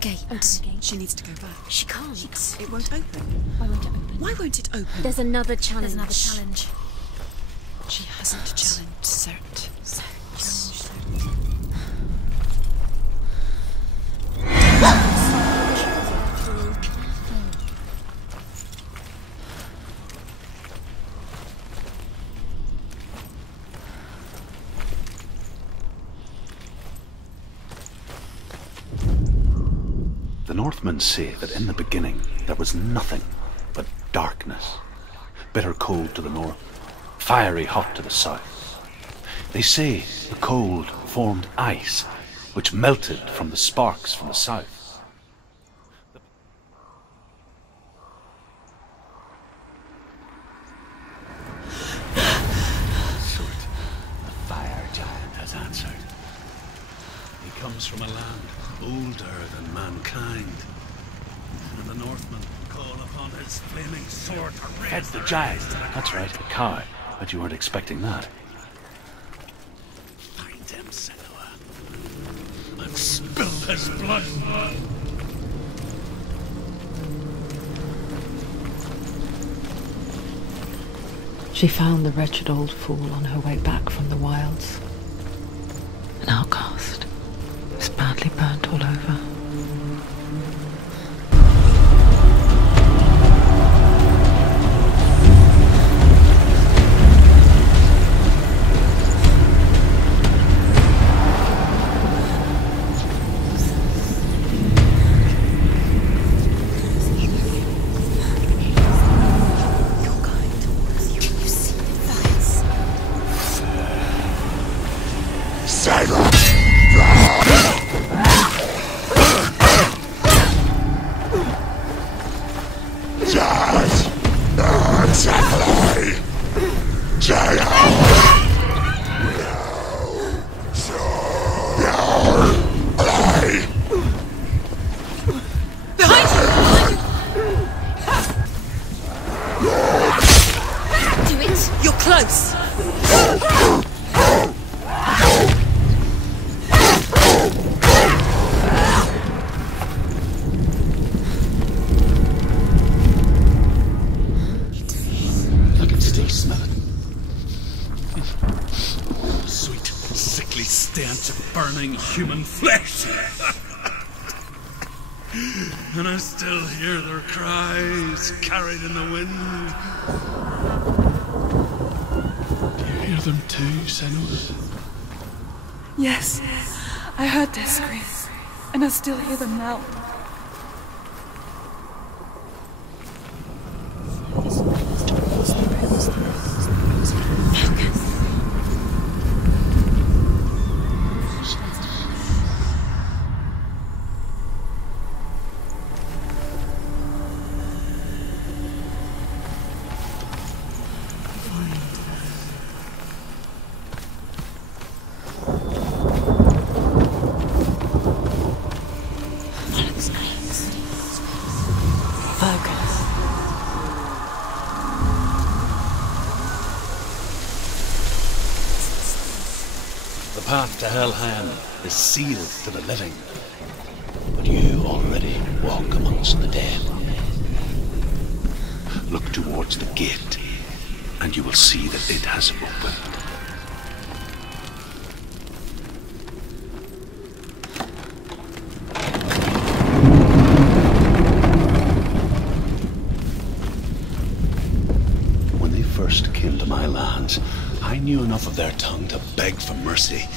gate. She needs to go back. She can't. It won't open. Why won't it open? Why won't it open? There's another challenge. She hasn't challenged Cert. The Northmen say that in the beginning there was nothing but darkness. Bitter cold to the north, fiery hot to the south. They say the cold formed ice, which melted from the sparks from the south. Surt, the fire giant, has answered. He comes from a land older than mankind, and the Northmen call upon his flaming sword to raise That's the giant. That's right, a cow. But you weren't expecting that. Find him, Senua, and spill his blood. She found the wretched old fool on her way back from the wilds. An outcast. Was badly burnt all over. Human flesh. And I still hear their cries carried in the wind. Do you hear them too, Senua? Yes, I heard their screams, and I still hear them now. The path to Helheim is sealed to the living, but you already walk amongst the dead. Look towards the gate, and you will see that it has opened. When they first came to my lands, I knew enough of their tongue to beg for mercy,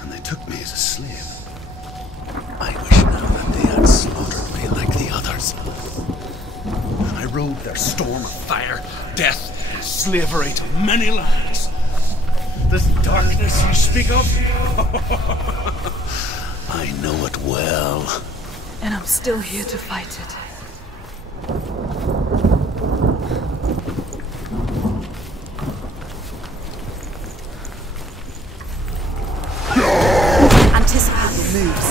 and they took me as a slave. I wish now that they had slaughtered me like the others. And I rode their storm of fire, death, and slavery to many lands. This darkness you speak of, I know it well. And I'm still here to fight it. Anticipate your moves.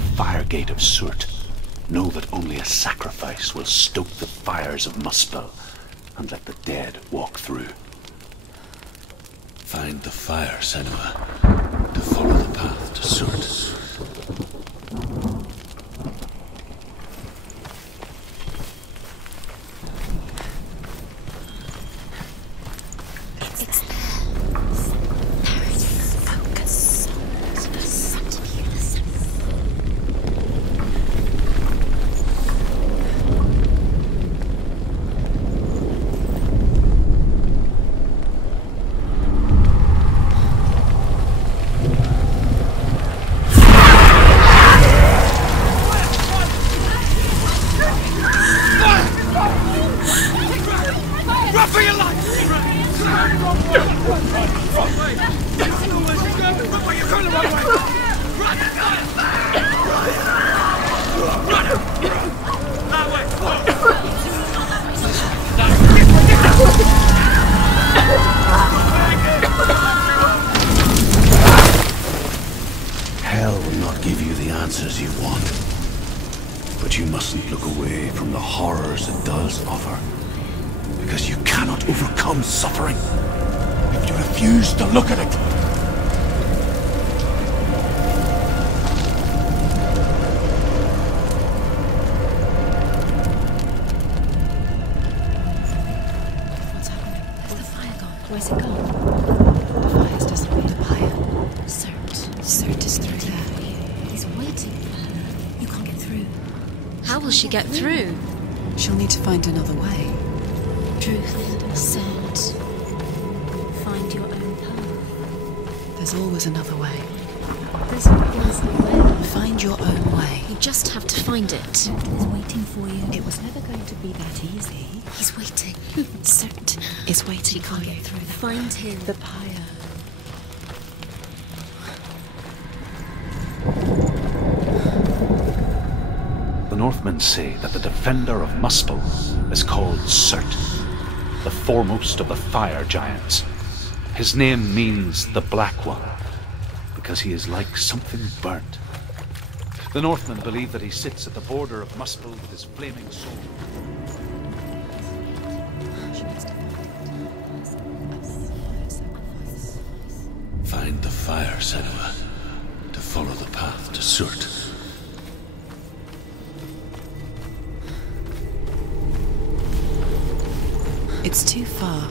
a fire gate of Surt, know that only a sacrifice will stoke the fires of Muspel and let the dead walk through. Find the fire, Senua, to follow the path to Surt. Hell will not give you the answers you want. But you mustn't look away from the horrors it does offer. Because you cannot overcome suffering if you refuse to look at it. What's happening? Has the fire gone? Where's it gone? The fire's disappeared. The pyre. Surt is through there. He's waiting for her. You can't get through. How will she get through? She'll need to find another way. Truth, Surt. Find your own path. There's always another way. There's always a way. Find your own way. You just have to find it. He's waiting for you. It was never going to be that easy. He's waiting. Surt. It's waiting She for can't you. get through that. Find him. The pyre. The Northmen say that the defender of Muspel is called Surt, the foremost of the fire giants. His name means the Black One, because he is like something burnt. The Northmen believe that he sits at the border of Muspel with his flaming sword. Find the fire, Senua, to follow the path to Surt. It's too far.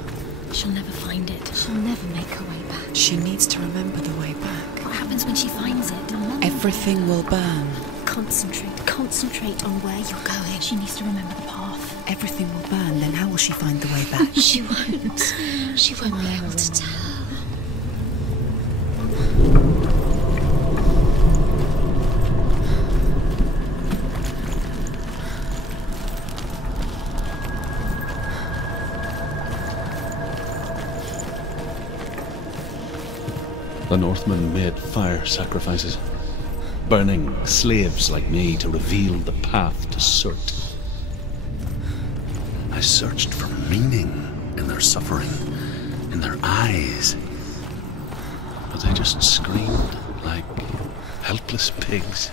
She'll never find it. She'll never make her way back. She needs to remember the way back. What happens when she finds it? Everything will burn. Concentrate on where you're going. She needs to remember the path. Everything will burn, then how will she find the way back? She won't. She won't be able to tell. The Northmen made fire sacrifices, burning slaves like me to reveal the path to Surt. I searched for meaning in their suffering, in their eyes. But they just screamed like helpless pigs.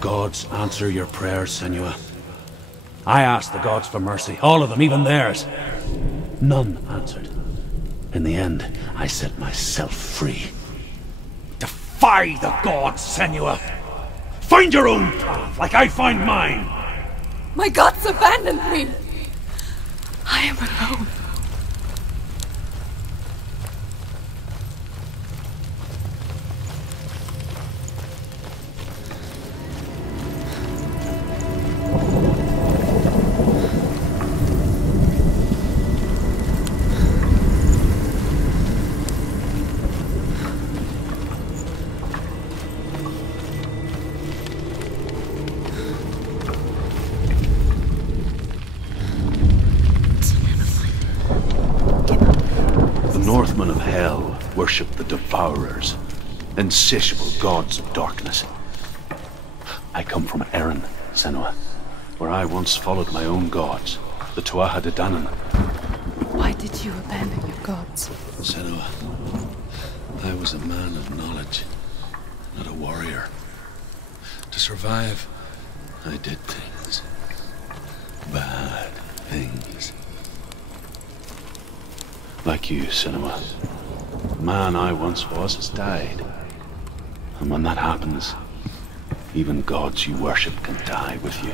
gods answer your prayers, Senua? I asked the gods for mercy, all of them, even theirs. None answered. In the end, I set myself free. Defy the gods, Senua! Find your own path, like I find mine! My gods abandoned me! I am alone. Northmen of Hell worship the Devourers, insatiable gods of darkness. I come from Erin, Senua, where I once followed my own gods, the Tuatha De Danann. Why did you abandon your gods? Senua, I was a man of knowledge, not a warrior. To survive, I did things. Bad things. Like you, Senua. The man I once was has died. And when that happens, even gods you worship can die with you.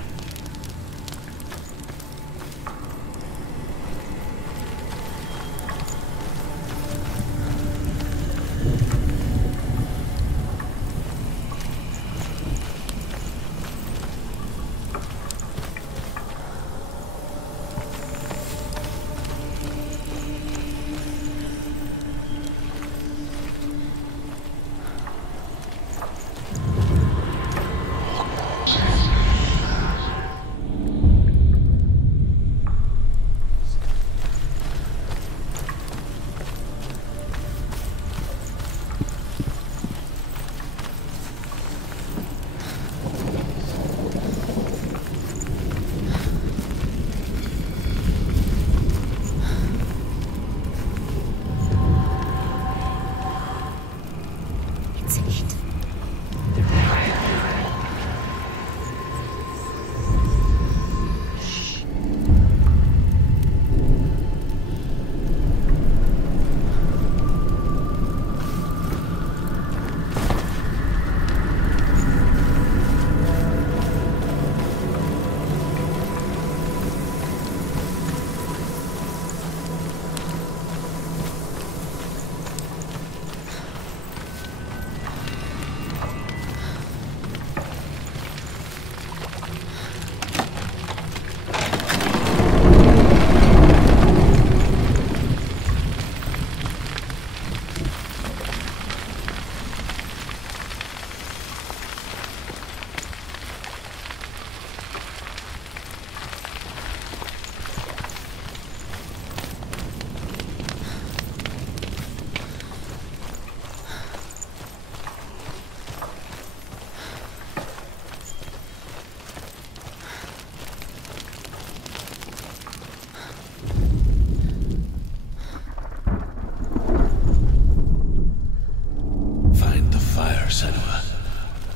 Senua,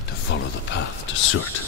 to follow the path to Surt.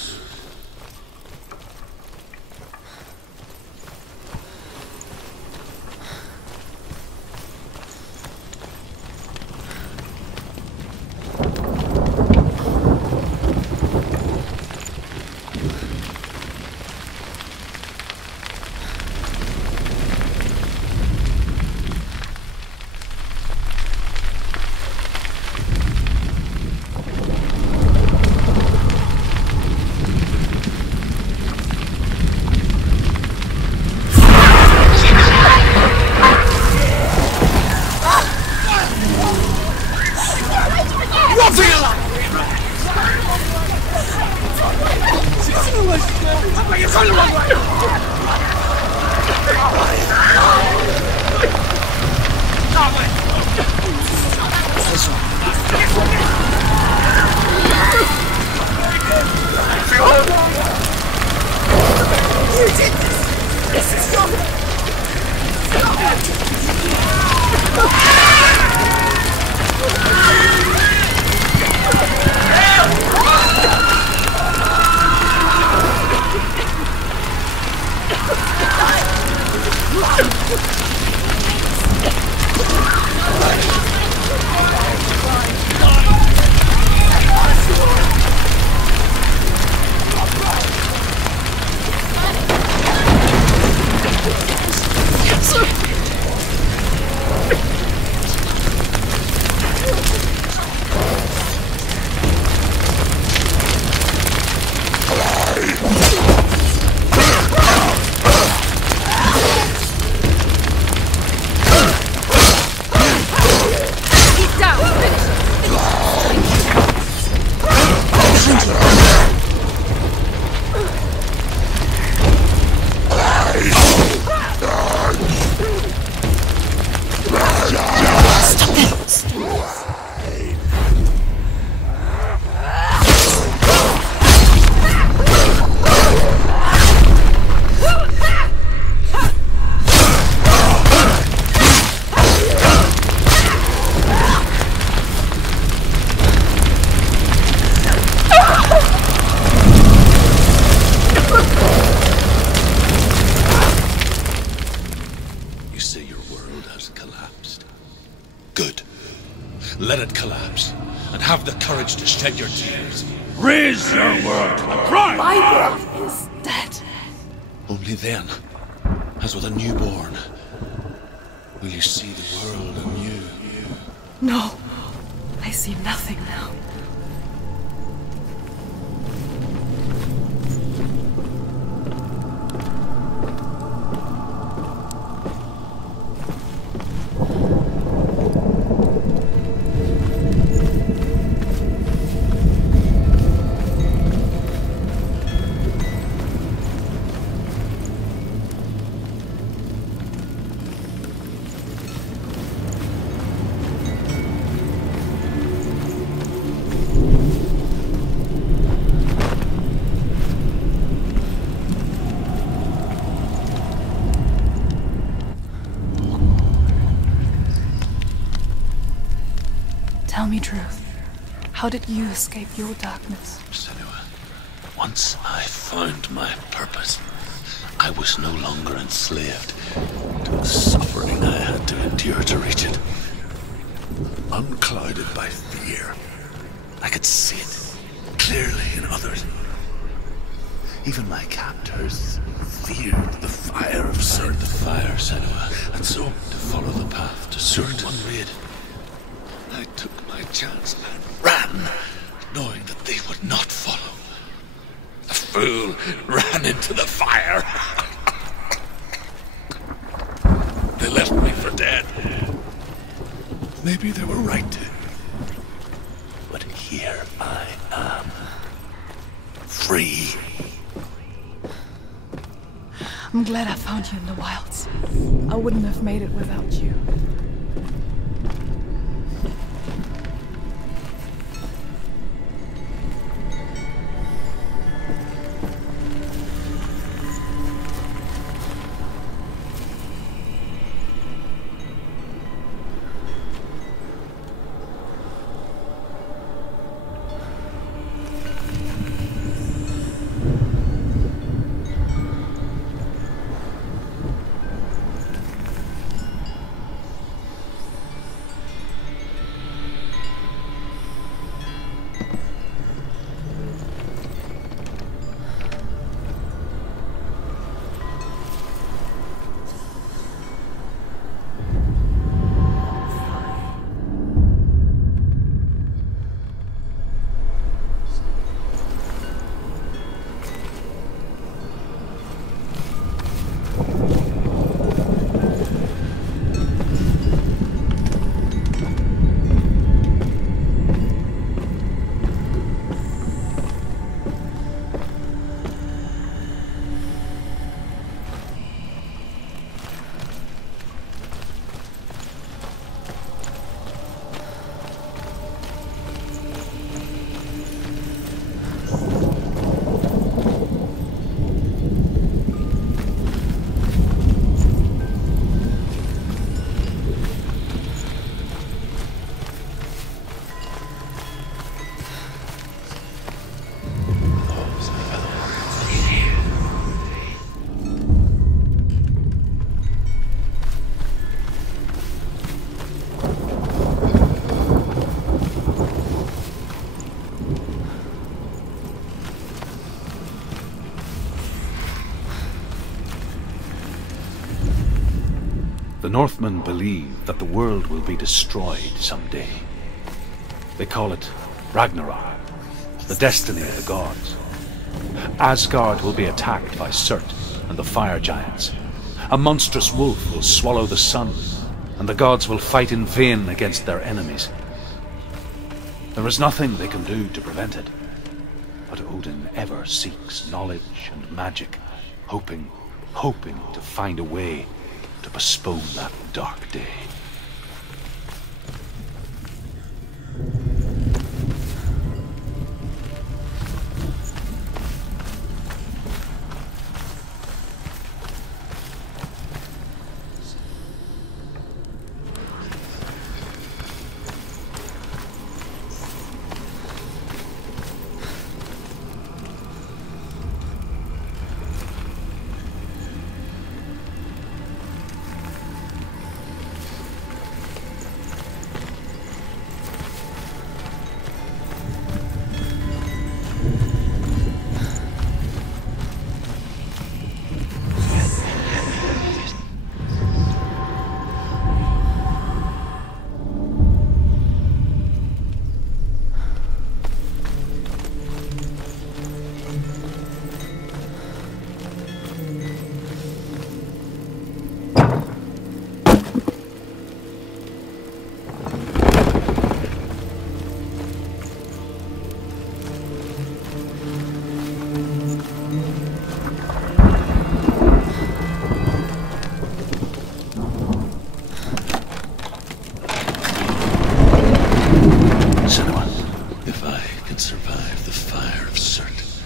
Shed your tears. Raise your world to the prime! My world is dead. Only then, as with a newborn, will you see the world anew. No, I see nothing now. Tell me truth. How did you escape your darkness? Senua, once I found my purpose, I was no longer enslaved to the suffering I had to endure to reach it. Unclouded by fear, I could see it clearly in others. Even my captors feared the fire of Surt. The fire, Senua, and so to follow the path to Surt unread. I took my chance and ran, knowing that they would not follow. The fool ran into the fire. They left me for dead. Maybe they were right to. But here I am. Free. I'm glad I found you in the wilds. I wouldn't have made it without you. The Northmen believe that the world will be destroyed someday. They call it Ragnarok, the destiny of the gods. Asgard will be attacked by Surt and the fire giants. A monstrous wolf will swallow the sun, and the gods will fight in vain against their enemies. There is nothing they can do to prevent it, but Odin ever seeks knowledge and magic, hoping to find a way to postpone that dark day. I can survive the fire of Surt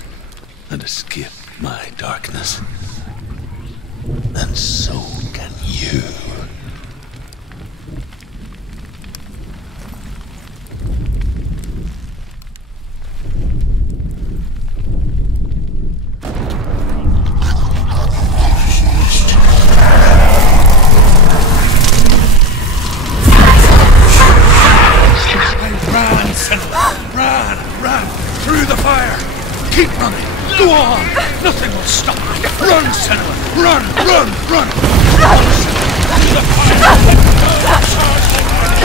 and escape my darkness, then so can you. Run! Through the fire! Keep running! Go on! Nothing will stop me! Run, Senua! Run!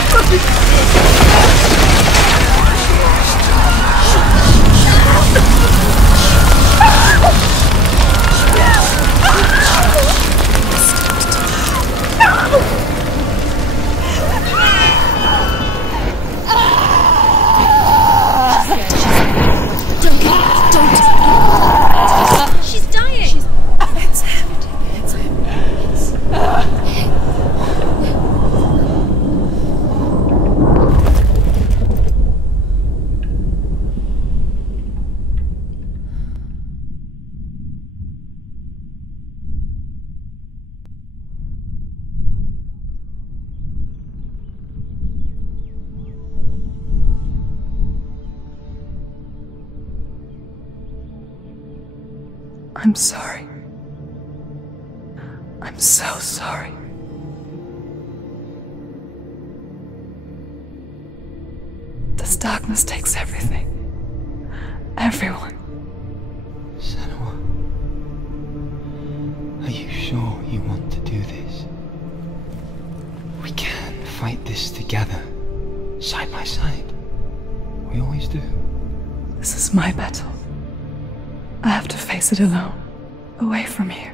Through the She's dying! It's him. I'm sorry. I'm so sorry. This darkness takes everything. Everyone. Senua, are you sure you want to do this? We can fight this together, side by side. We always do. This is my battle. I have to face it alone, away from here.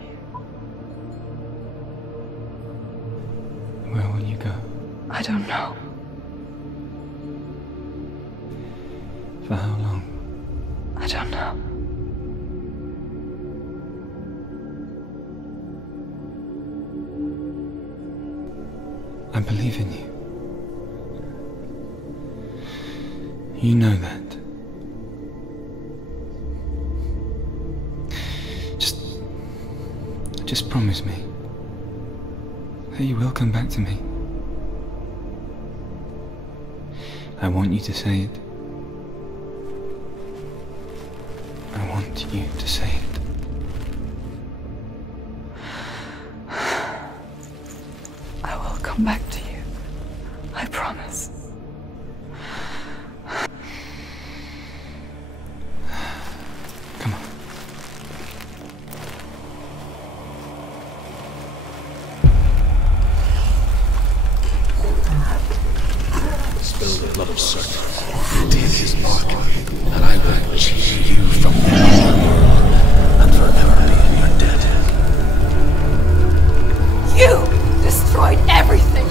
Where will you go? I don't know. For how long? I don't know. I believe in you. You know that. Just promise me that you will come back to me. I want you to say it. I want you to say it. I will come back to you. I promise. Come on. Spill the blood of Surt. Take his mark, and I will change you from now and forever be in your debt. You destroyed everything!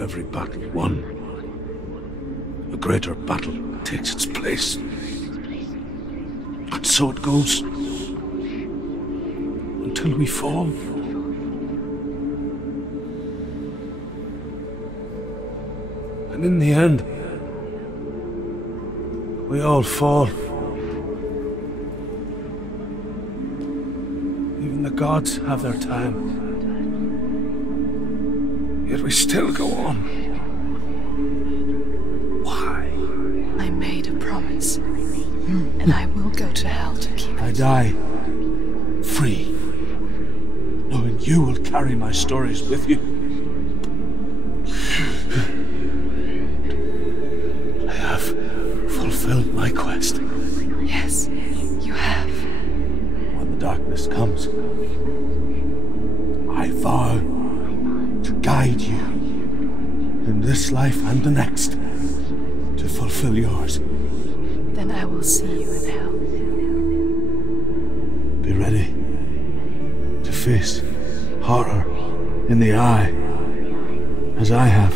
For every battle won, a greater battle takes its place. And so it goes. Until we fall. And in the end, we all fall. Even the gods have their time. Yet we still go on. Why? I made a promise. And I will go to hell to keep it. I die free, knowing you will carry my stories with you. I have fulfilled my quest. Yes, you have. When the darkness comes, I vow to guide you in this life and the next to fulfill yours. Then I will see you in hell. Be ready to face horror in the eye, as I have,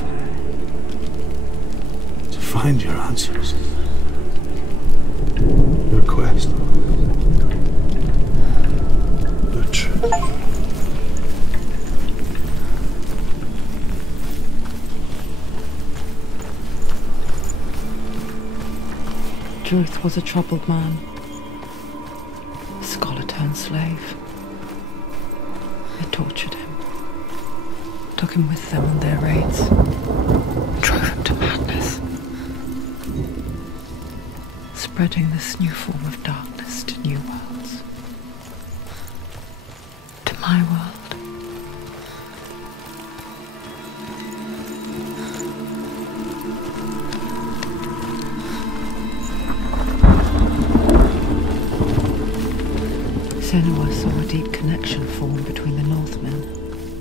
to find your answers, your quest, the truth. Truth was a troubled man, a scholar turned slave. They tortured him, took him with them on their raids, drove him to madness, spreading this new form of darkness to new worlds, to my world. Senua saw a deep connection form between the Northmen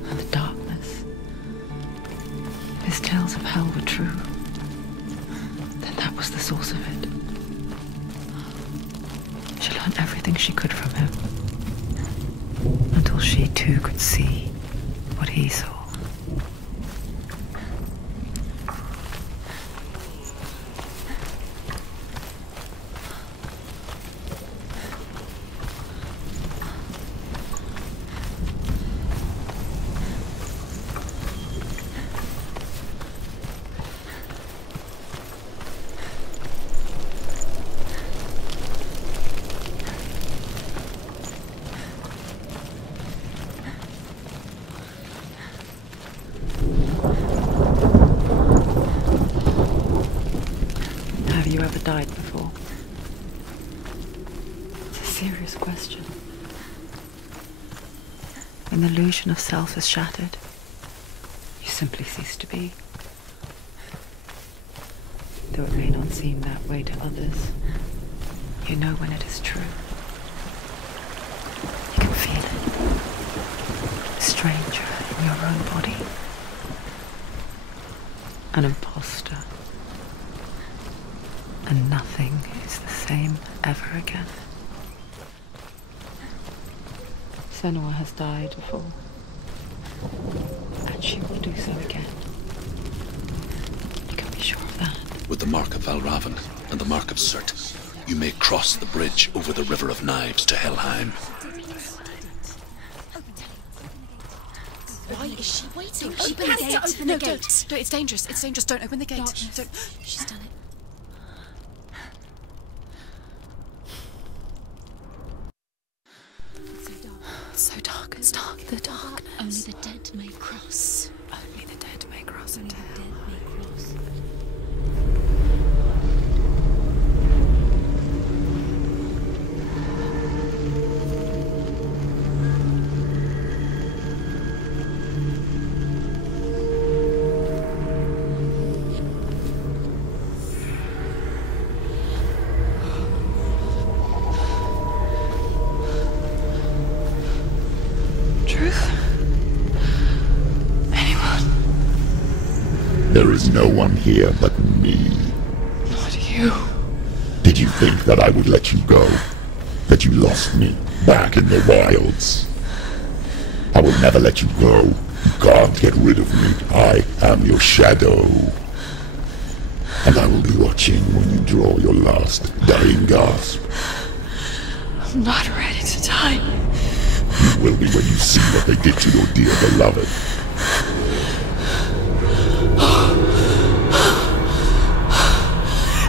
and the darkness. If his tales of hell were true, then that was the source of it. She learned everything she could from him, until she too could see what he saw. Have you ever died before? It's a serious question. When the illusion of self is shattered, you simply cease to be. Though it may not seem that way to others, you know when it is true. You can feel it. A stranger in your own body. An imposter. And nothing is the same ever again. Senua has died before, and she will do so again. You can be sure of that. With the mark of Valravan and the mark of Surt, you may cross the bridge over the River of Knives to Helheim. Why is she waiting? Open the gate. Open the gate. No, it's dangerous. It's dangerous. Don't open the gate. Darkness. Don't. She's done it. It's so dark. It's dark. The darkness. Only the dead may cross. Only the dead may cross Only into the hell. dead may cross. There is no one here but me. Not you. Did you think that I would let you go? That you lost me back in the wilds? I will never let you go Can't get rid of me. I am your shadow. And I will be watching when you draw your last dying gasp. I'm not ready to die. You will be when you see what they did to your dear beloved.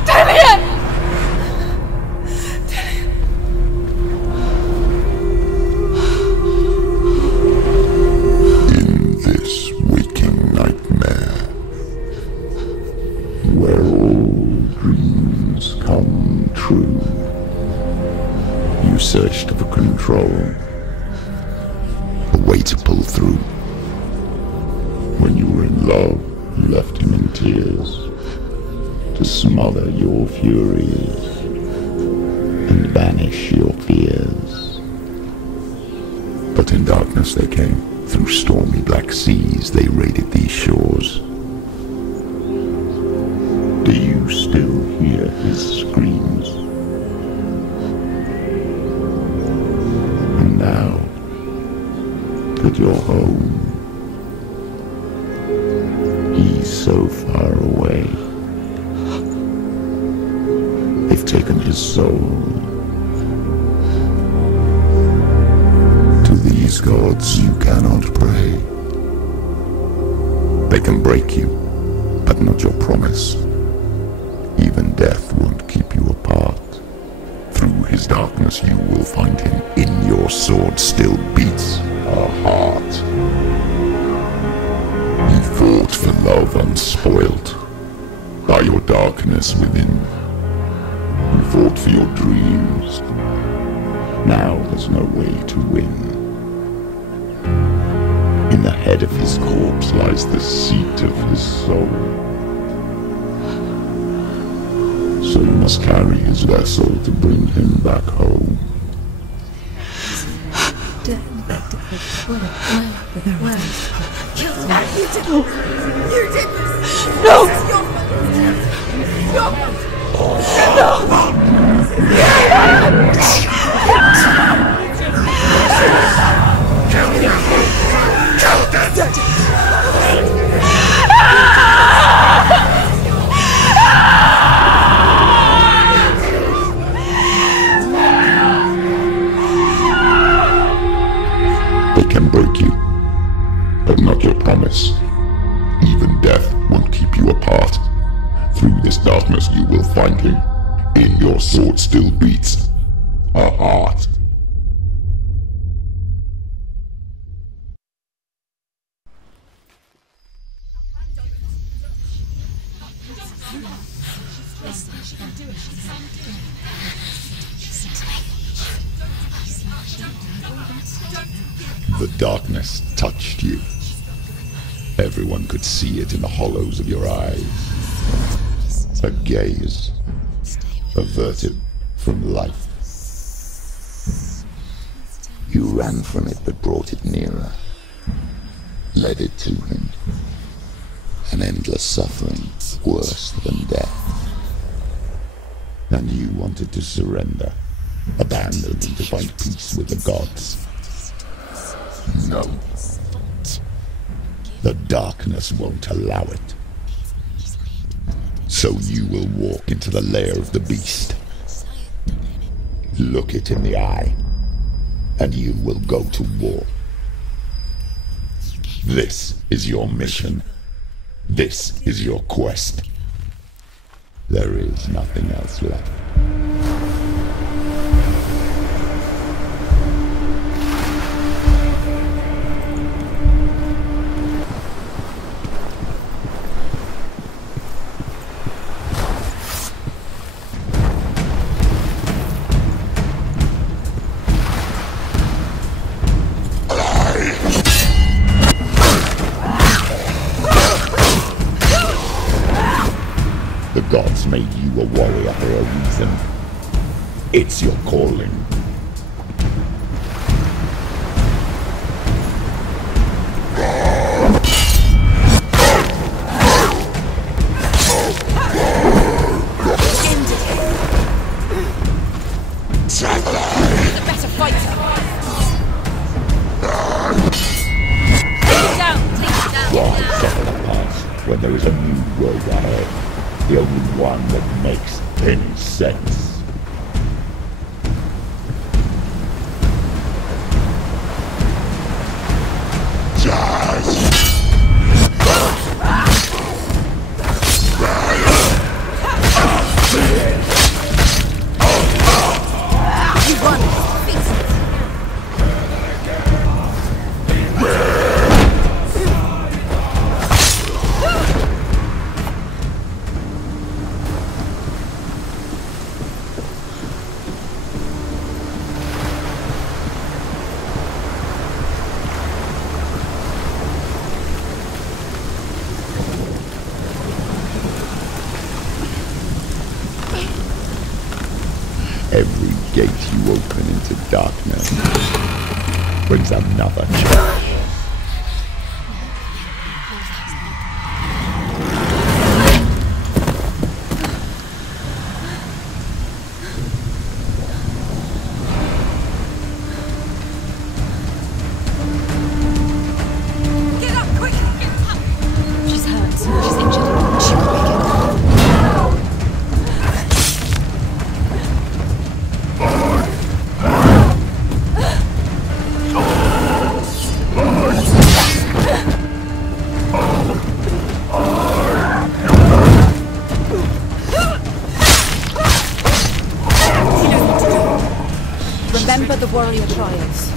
Dillion! In this waking nightmare, where all dreams come true, you searched for control, a way to pull through. When you were in love, you left him in tears, to smother your furies and banish your fears. But in darkness they came, through stormy black seas they raided these shores. Do you still hear his screams? And now that you're home, he's so far away. They've taken his soul. To these gods you cannot pray. They can break you, but not your promise. Even death won't keep you apart. Through his darkness you will find him. In your sword still beats a heart. He fought for love unspoilt by your darkness within. You fought for your dreams. Now there's no way to win. In the head of his corpse lies the seat of his soul. So you must carry his vessel to bring him back home. You did this! No! No! They can break you, but not your promise. Even death won't keep you apart. Through this darkness you will find him. In your sword still beats a heart. The darkness touched you. Everyone could see it in the hollows of your eyes. A gaze averted from life. You ran from it but brought it nearer. Led it to him. An endless suffering worse than death. And you wanted to surrender. Abandon and to find peace with the gods. No. The darkness won't allow it. So you will walk into the lair of the beast. Look it in the eye, and you will go to war. This is your mission. This is your quest. There is nothing else left. The gods made you a warrior for a reason. It's your calling. He's a better fighter. Take him down. when there is a new world ahead. The only one that makes any sense. Every gate you open into darkness brings another challenge. Get up, quick! She's hurt. She's injured. She won't make it. Remember the warrior trials.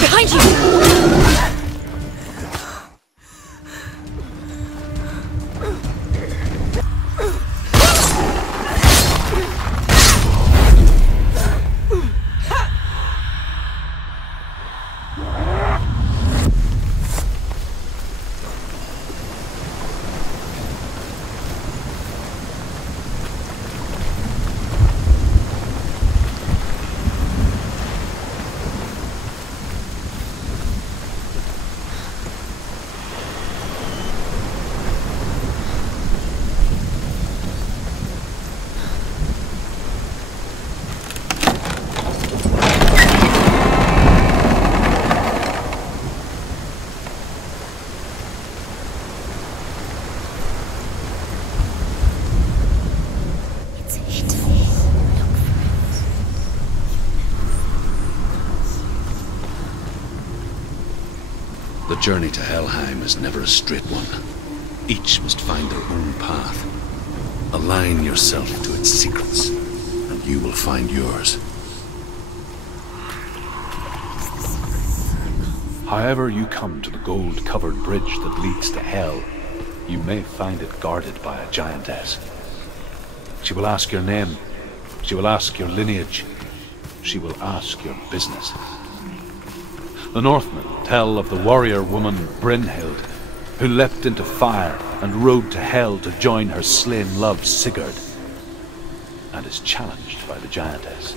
Behind you! The journey to Helheim is never a straight one. Each must find their own path. Align yourself to its secrets, and you will find yours. However you come to the gold-covered bridge that leads to Hell, you may find it guarded by a giantess. She will ask your name. She will ask your lineage. She will ask your business. The Northmen tell of the warrior woman Brynhild, who leapt into fire and rode to Hell to join her slain love Sigurd, and is challenged by the giantess.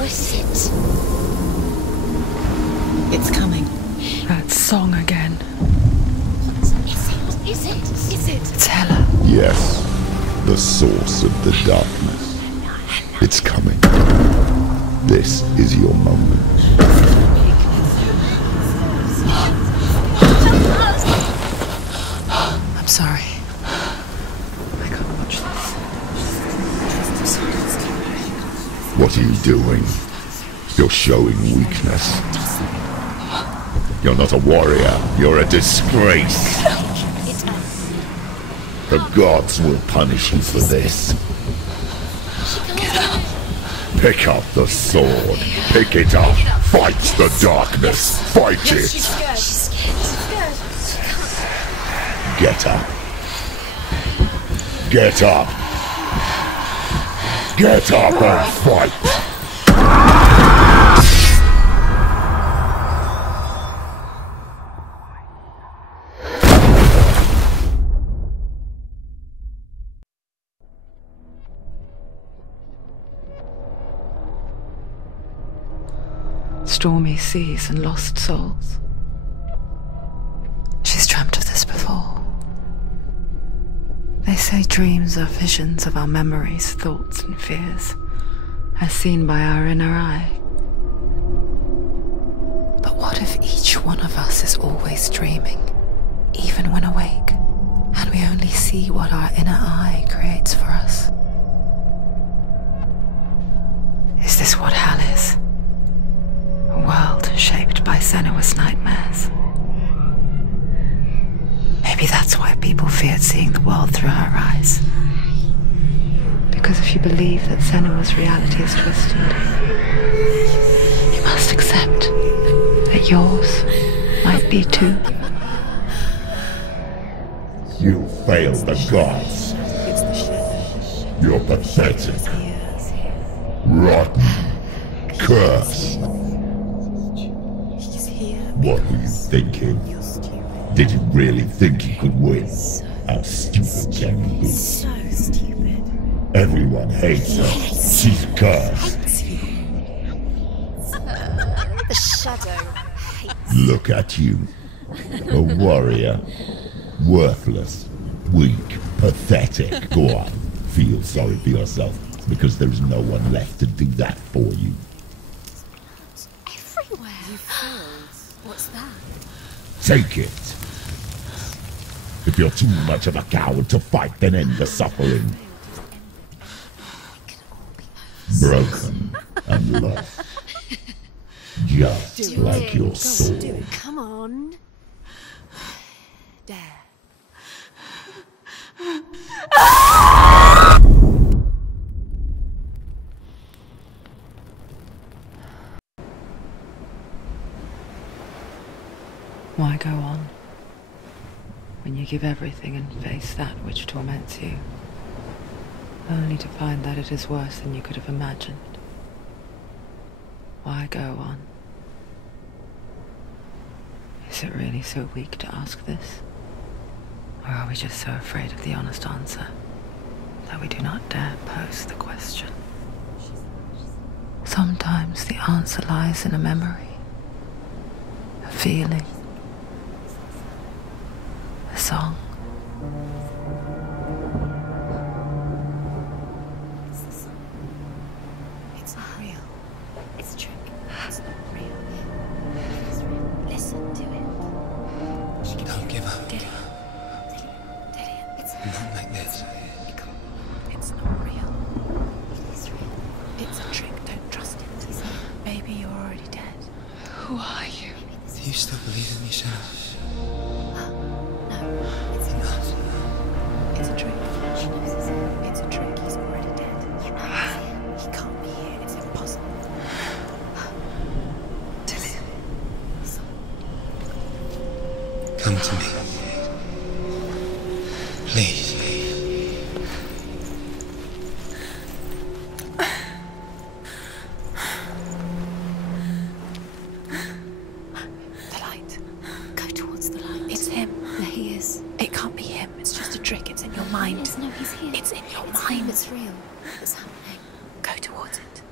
What is it? It's coming. That song again. What is it? Is it? It's Hela. Yes, the source of the darkness. It's coming. This is your moment. I'm sorry. I can't watch this. What are you doing? You're showing weakness. You're not a warrior. You're a disgrace. The gods will punish you for this. Pick up the sword. Pick it up. Fight the darkness. Fight it. She's scared. She's scared. Get up. Get up. Get up and fight. Stormy seas and lost souls. She's dreamt of this before. They say dreams are visions of our memories, thoughts and fears, as seen by our inner eye. But what if each one of us is always dreaming, even when awake, and we only see what our inner eye creates for us? Is this what hell is? A world shaped by Senua's nightmares. Maybe that's why people feared seeing the world through her eyes. Because if you believe that Senua's reality is twisted, you must accept that yours might be too. You failed the gods. You're pathetic. Rotten. Cursed. What were you thinking? Did you really think you could win? How stupid can you be? So stupid. Everyone hates her. She's cursed. The shadow hates. Look at you. A warrior. Worthless. Weak. Pathetic. Go on. Feel sorry for yourself, because there's no one left to do that for you. Everywhere. You failed. What's that? Take it. If you're too much of a coward to fight, then end the suffering. Broken and lost. Just like your soul. Come on. Dare. Why go on, when you give everything and face that which torments you, only to find that it is worse than you could have imagined? Why go on? Is it really so weak to ask this? Or are we just so afraid of the honest answer that we do not dare pose the question? Sometimes the answer lies in a memory, a feeling, a song. It's the song. It's not real. It's a trick. It's not real. It is real. Listen to it. Don't give up. Dillion. It's Not like this. it can't. It's not real. It is real. It's a trick. Don't trust it. Maybe you're already dead. Who are you? Do you still believe in me, Senua? No, it's not. It's a trick. She knows it's him. It's a trick. He's already dead. You know he's here. He can't be here. It's impossible. Dillion. Come to me. Please. The light. Go towards the light. It's him. There he is. It can't be him. It's just a trick. It's in your mind. No, he's here. It's in your mind. It's real. It's happening. Go towards it.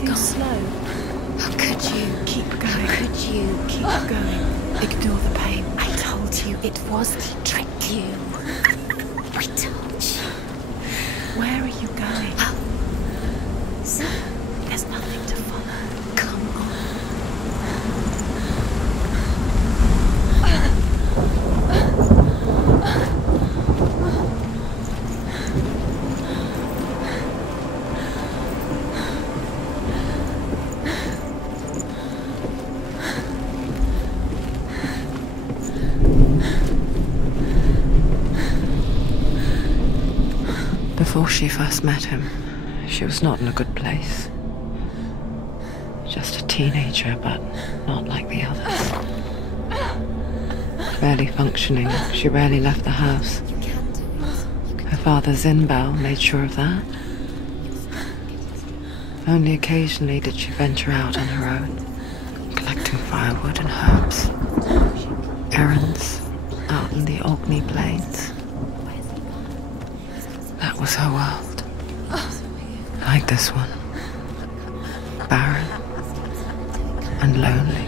too slow. How could you? Keep going. How could you? Keep going. Ignore the pain. I told you it was to trick you. I told you. Where are you going? So, There's nothing to follow. come on. Before she first met him, she was not in a good place. Just a teenager, but not like the others. Barely functioning, she rarely left the house. You can do it. Her father Zinbao made sure of that. Only occasionally did she venture out on her own, collecting firewood and herbs. Errands out in the Orkney Plains. That was her world. Like this one. Barren and lonely.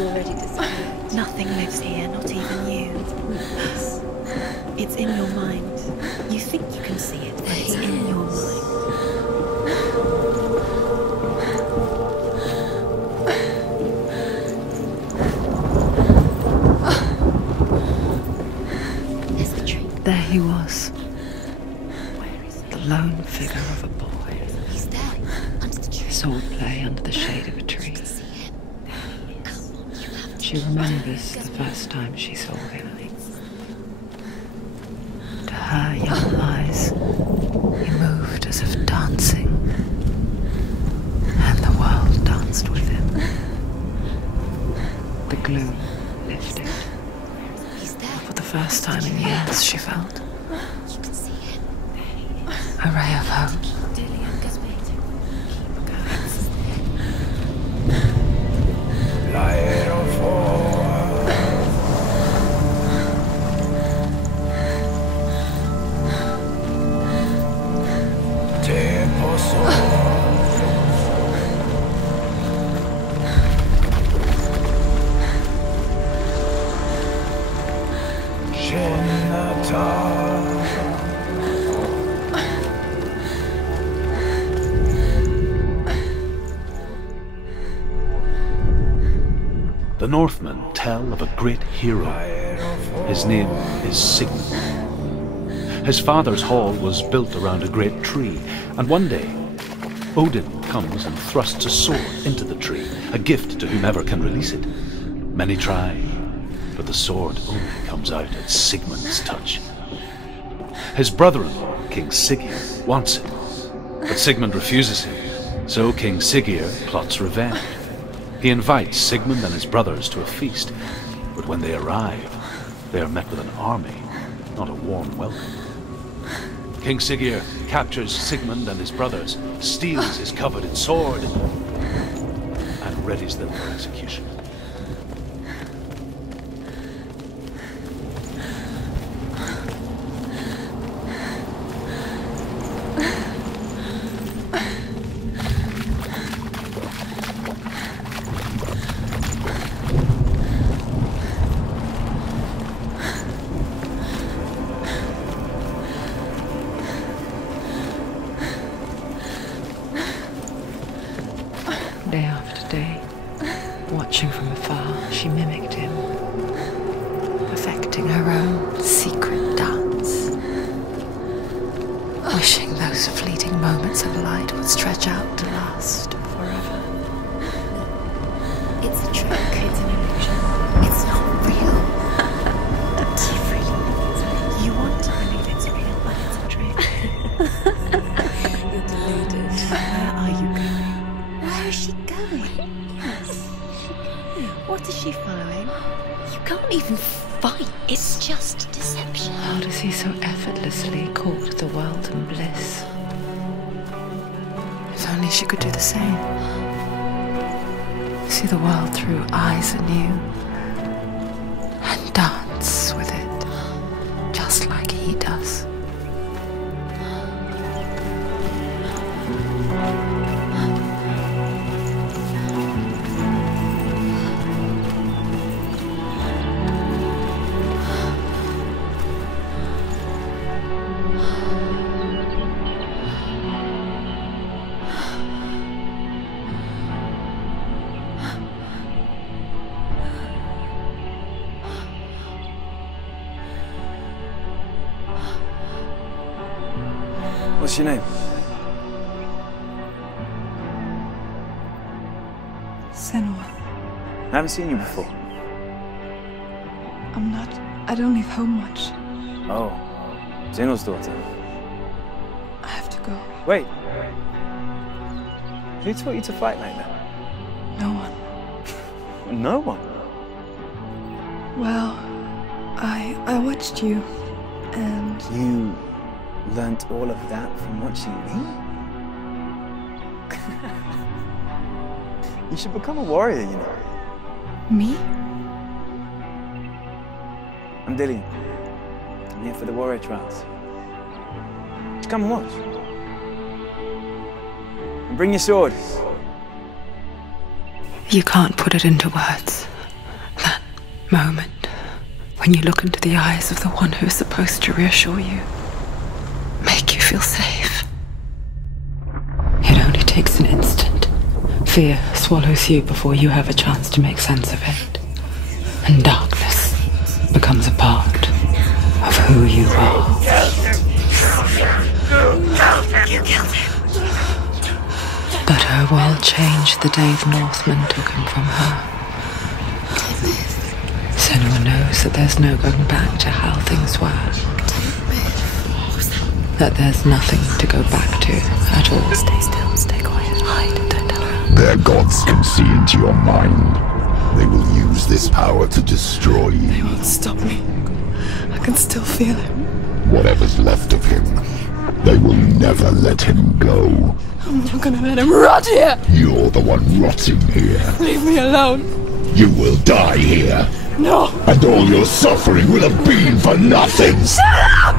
Already disappeared. Nothing lives here, not even you. It's in your mind. You think you can see it, but it's in your mind. There's the tree. There he was. The lone figure of a boy. He's there, under the tree. Sword play under the shade of a tree. She remembers the first time she saw him. To her young eyes, he moved as if dancing, and the world danced with him. The gloom lifted. He's there. For the first time in years, she felt You can see him. a ray of hope. Dillion, go wait. The Northmen tell of a great hero. His name is Sigmund. His father's hall was built around a great tree, and one day, Odin comes and thrusts a sword into the tree, a gift to whomever can release it. Many try, but the sword only comes out at Sigmund's touch. His brother-in-law, King Siggeir, wants it, but Sigmund refuses him, so King Siggeir plots revenge. He invites Sigmund and his brothers to a feast, but when they arrive, they are met with an army, not a warm welcome. King Siggeir captures Sigmund and his brothers, steals his coveted sword, and readies them for execution. Day after day, watching from afar, she mimicked him, perfecting her own secret dance, wishing those fleeting moments of light would stretch out to last forever. It's a trick. It's an illusion. It's not real. Do you really believe it? You want to believe it's real, but it's a trick. You're deluded. Where are you going? Where is she going? Yes. What is she following? You can't even fight. It's just deception. How does he so effortlessly court the world and bliss? If only she could do the same. See the world through eyes anew and dance with it, just like he does. What's your name? Senua. I haven't seen you before. I don't leave home much. Oh, Zenua's daughter. I have to go. Wait. Who taught you to fight like that? No one. No one? Well, I watched you, and... You learnt all of that from watching me? You should become a warrior, you know. Me? I'm Dillion. I'm here for the warrior trials. Just come and watch. And bring your sword. You can't put it into words. That moment when you look into the eyes of the one who is supposed to reassure you, make you feel safe. It only takes an instant. Fear swallows you before you have a chance to make sense of it. And darkness becomes a part of who you are. You killed him. But her world changed the day the Northmen took him from her. Senua knows that there's no going back to how things were. That there's nothing to go back to at all. Stay still, stay quiet, hide, don't tell her. Their gods can see into your mind. They will use this power to destroy you. They won't stop me. I can still feel him. Whatever's left of him, they will never let him go. I'm not gonna let him rot here! You're the one rotting here. Leave me alone! You will die here. No! And all your suffering will have been for nothing! Shut up!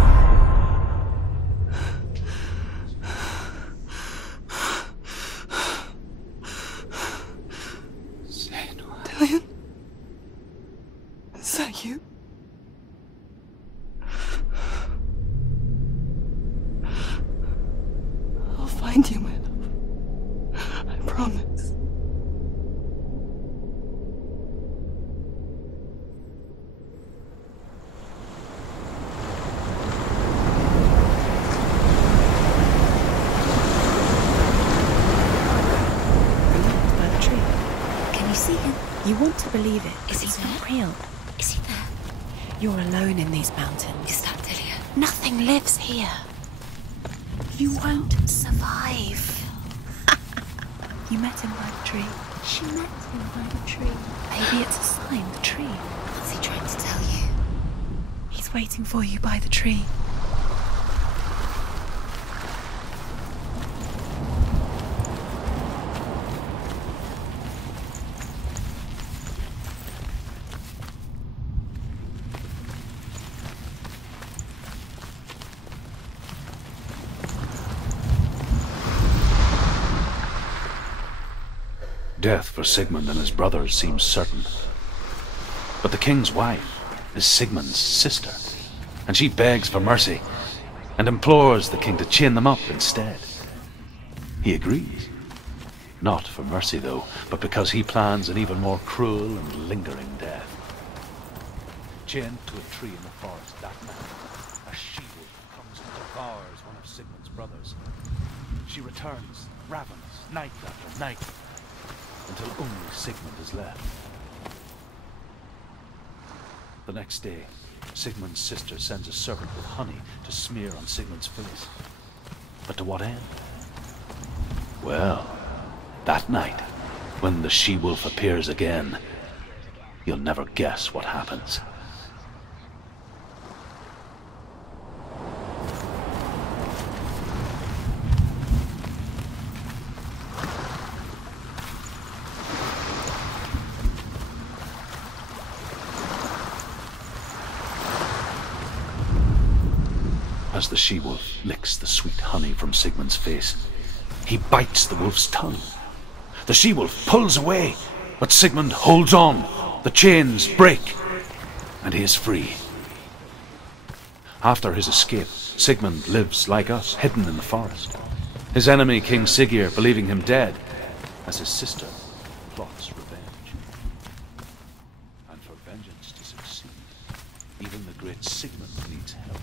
Dillion? Is that you? I'll find you, my love. I promise. By the tree. Can you see him? You want to believe it. Is he not real? Is he there? You're alone in these mountains. Is that Dillion? Nothing lives here. You won't survive. You met him by the tree. She met him by the tree. Maybe it's a sign, the tree. What's he trying to tell you? He's waiting for you by the tree. Death for Sigmund and his brothers seems certain. But the king's wife is Sigmund's sister, and she begs for mercy and implores the king to chain them up instead. He agrees, Not for mercy, though, but because he plans an even more cruel and lingering death. Chained to a tree in the forest that night, a she-wolf comes and devours one of Sigmund's brothers. She returns, ravenous, night after night, until only Sigmund is left. The next day, Sigmund's sister sends a servant with honey to smear on Sigmund's face. But to what end? Well, that night, when the she-wolf appears again, you'll never guess what happens. As the she-wolf licks the sweet honey from Sigmund's face, he bites the wolf's tongue. The she-wolf pulls away, but Sigmund holds on. The chains break, and he is free. After his escape, Sigmund lives like us, hidden in the forest. His enemy, King Siggeir, believing him dead, as his sister plots revenge. And for vengeance to succeed, even the great Sigmund needs help.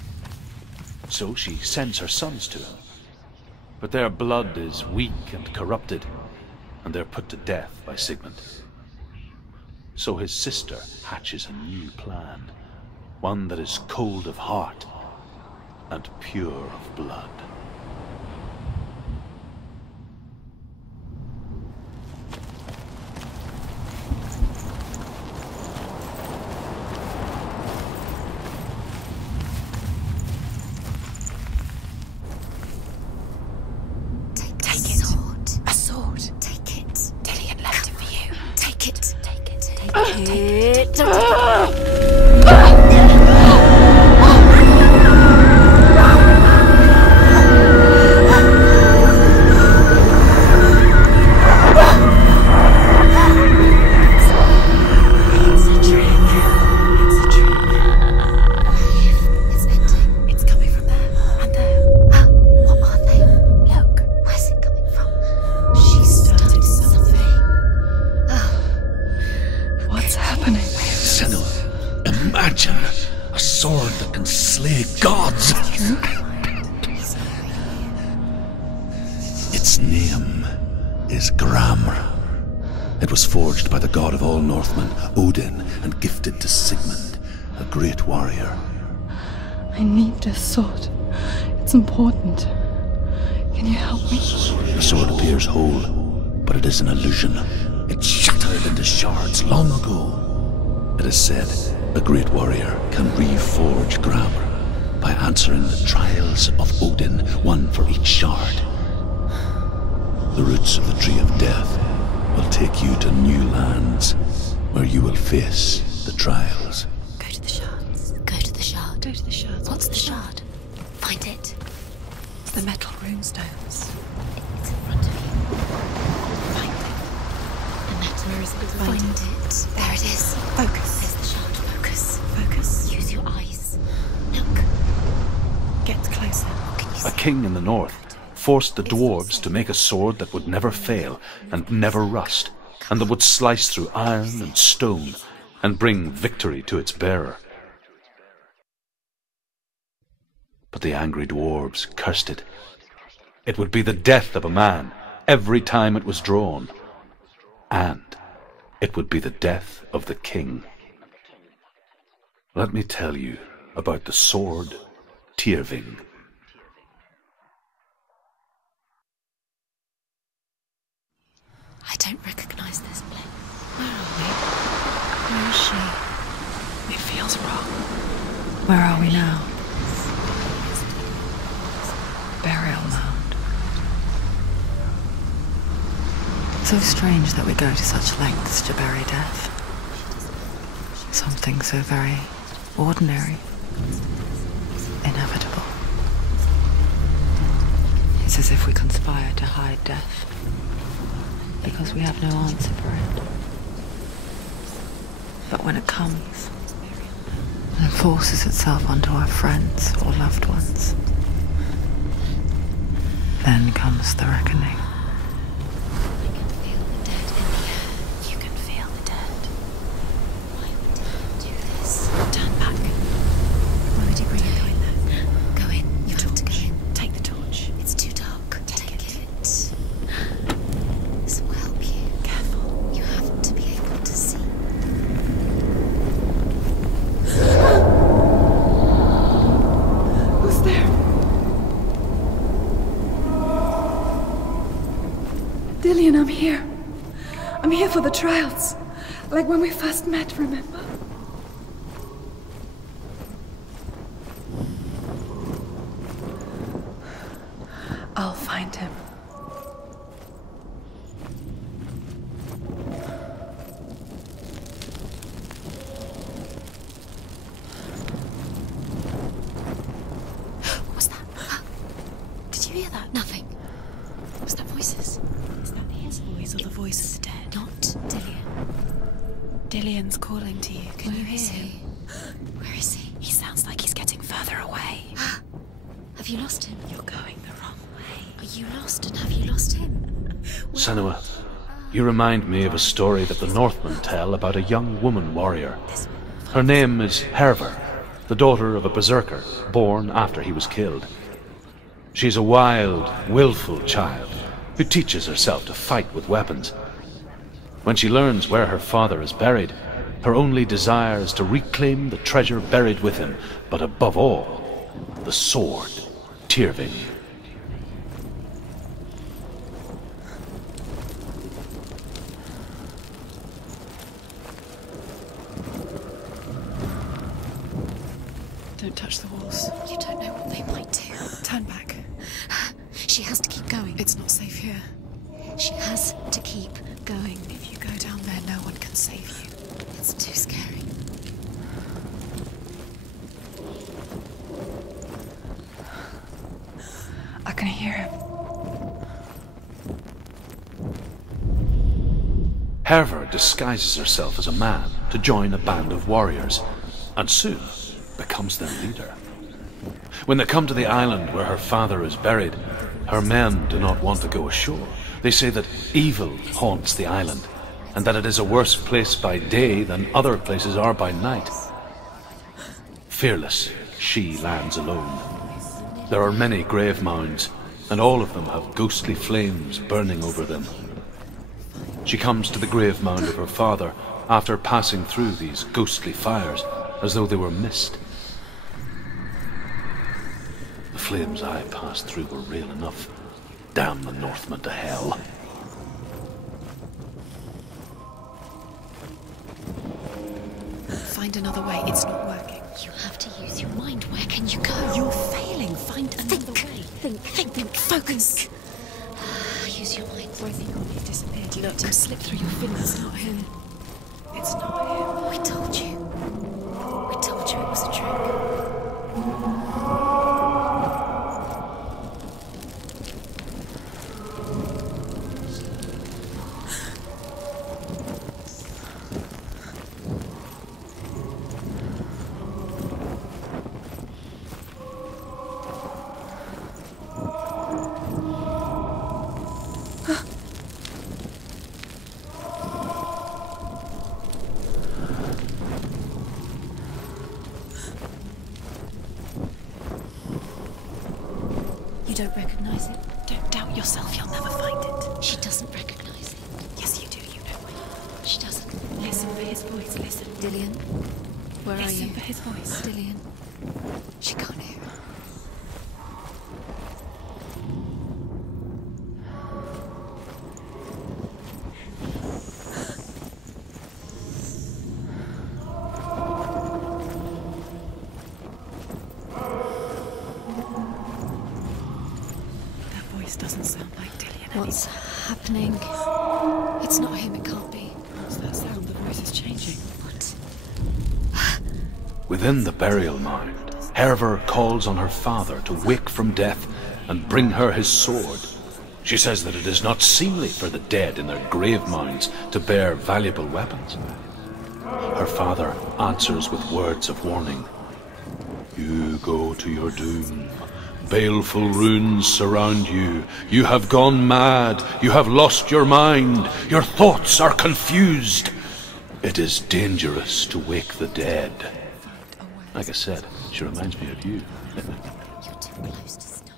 So she sends her sons to him. But their blood is weak and corrupted, and they're put to death by Sigmund. So his sister hatches a new plan, one that is cold of heart and pure of blood. Its name is Gramr. It was forged by the god of all Northmen, Odin, and gifted to Sigmund, a great warrior. I need this sword. It's important. Can you help me? The sword appears whole, but it is an illusion. It shattered into shards long ago. It is said a great warrior can reforge Gramr by answering the trials of Odin, one for each shard. The roots of the Tree of Death will take you to new lands where you will face the trials. Go to the shards. Go to the shard. Go to the shards. What's the shard? Find it. It's the metal runestones. It's in front of you. Find it. The metal. Where is it? Find it. There it is. Focus. There's the shard. Focus. Focus. Use your eyes. Look. Get closer. What can you see? A king in the north forced the dwarves to make a sword that would never fail and never rust, and that would slice through iron and stone and bring victory to its bearer. But the angry dwarves cursed it. It would be the death of a man every time it was drawn, and it would be the death of the king. Let me tell you about the sword Tyrving. I don't recognize this place. Where are we? Where is she? It feels wrong. Where are we now? Burial mound. So strange that we go to such lengths to bury death. Something so very ordinary, inevitable. It's as if we conspire to hide death, because we have no answer for it. But when it comes, and forces itself onto our friends or loved ones, then comes the reckoning. I'm here. I'm here for the trials. Like when we first met, remember? I'll find him. What was that? Did you hear that? Nothing. Was that voices? Is that his voice or the voice of the dead? Not Dillion. Dillion's calling to you. Can you Where is hear he? him? Where is he? He sounds like he's getting further away. Have you lost him? You're going the wrong way. Are you lost, and have you lost him? Senua, you remind me of a story that the Northmen tell about a young woman warrior. Her name is Herver, the daughter of a berserker, born after he was killed. She's a wild, willful child who teaches herself to fight with weapons. When she learns where her father is buried, her only desire is to reclaim the treasure buried with him, but above all, the sword, Tyrving. Don't touch the walls. You don't know what they might do. Turn back. She has to keep going. It's not safe here. She has to keep going. If you go down there, no one can save you. It's too scary. I can hear him. Herver disguises herself as a man to join a band of warriors, and soon becomes their leader. When they come to the island where her father is buried, her men do not want to go ashore. They say that evil haunts the island, and that it is a worse place by day than other places are by night. Fearless, she lands alone. There are many grave mounds, and all of them have ghostly flames burning over them. She comes to the grave mound of her father after passing through these ghostly fires, as though they were mist. The flames I passed through were real enough. Damn the Northmen to hell. Find another way. It's not working. You have to use your mind. Where can you go? You're failing. Find another way. Think. Focus. Use your mind. I think he disappeared. You let him slip through your fingers. It's not him. It's not him. We told you. We told you it was a trick. You don't recognize it? Don't doubt yourself. You'll never find it. She doesn't recognize it. Yes, you do. You know why. She doesn't. Listen for his voice. Listen. Dillion, where are you? Listen for his voice. Dillion. She can't hear it. Doesn't sound like Dillion. What's happening? It's not him, it can't be. What's that sound? The voice is changing. What? Within the burial mound, Herver calls on her father to wake from death and bring her his sword. She says that it is not seemly for the dead in their grave mounds to bear valuable weapons. Her father answers with words of warning. You go to your doom. Baleful runes surround you. You have gone mad. You have lost your mind. Your thoughts are confused. It is dangerous to wake the dead. Like I said, she reminds me of you. You're too close to stop.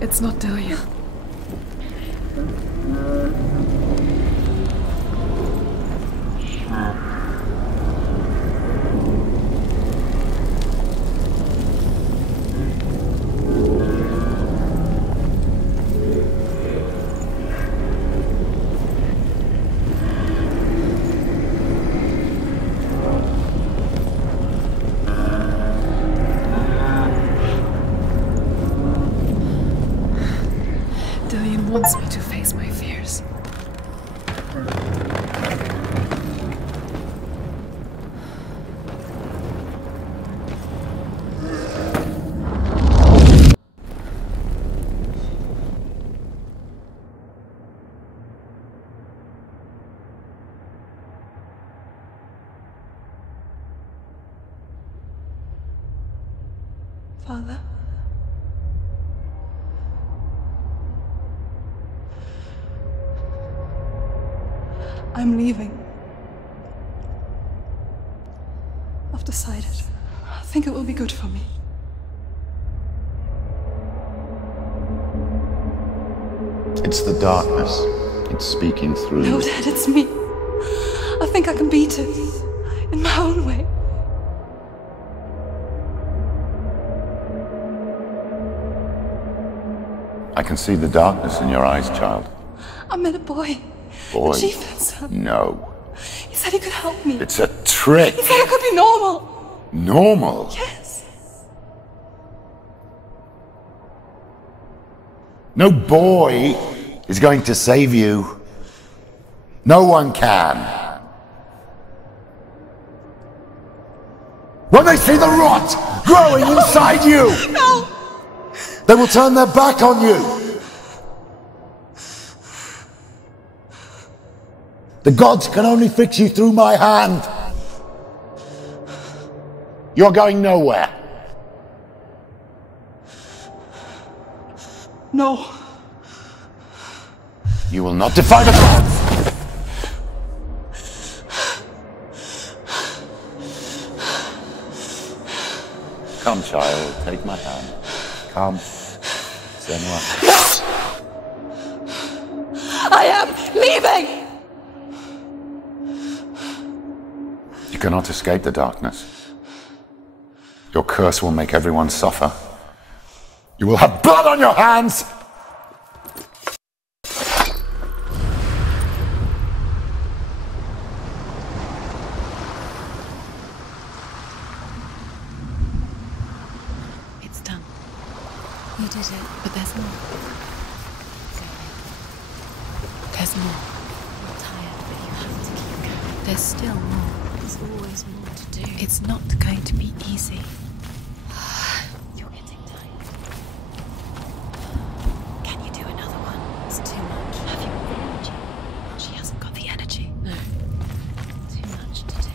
It's not Dillion. Dillion wants me to face my fears. Father? I'm leaving. I've decided. I think it will be good for me. It's the darkness. It's speaking through No, you. Dad, it's me. I think I can beat it. In my own way. I can see the darkness in your eyes, child. I met a boy. Boy. The chief. No. He said he could help me. It's a trick. He said I could be normal. Normal? Yes. No boy is going to save you. No one can. When they see the rot growing inside you, No! they will turn their back on you. The gods can only fix you through my hand. You're going nowhere. No. You will not defy the gods! Come, child, take my hand. Come. Senua. I am leaving! You cannot escape the darkness. Your curse will make everyone suffer. You will have blood on your hands! It's done. You did it. But there's more. There's more. You're tired, but you have to keep going. There's still more. There's always more to do. It's not going to be easy. You're getting tired. Can you do another one? It's too much. Have you the energy? She hasn't got the energy. No. Too much to do.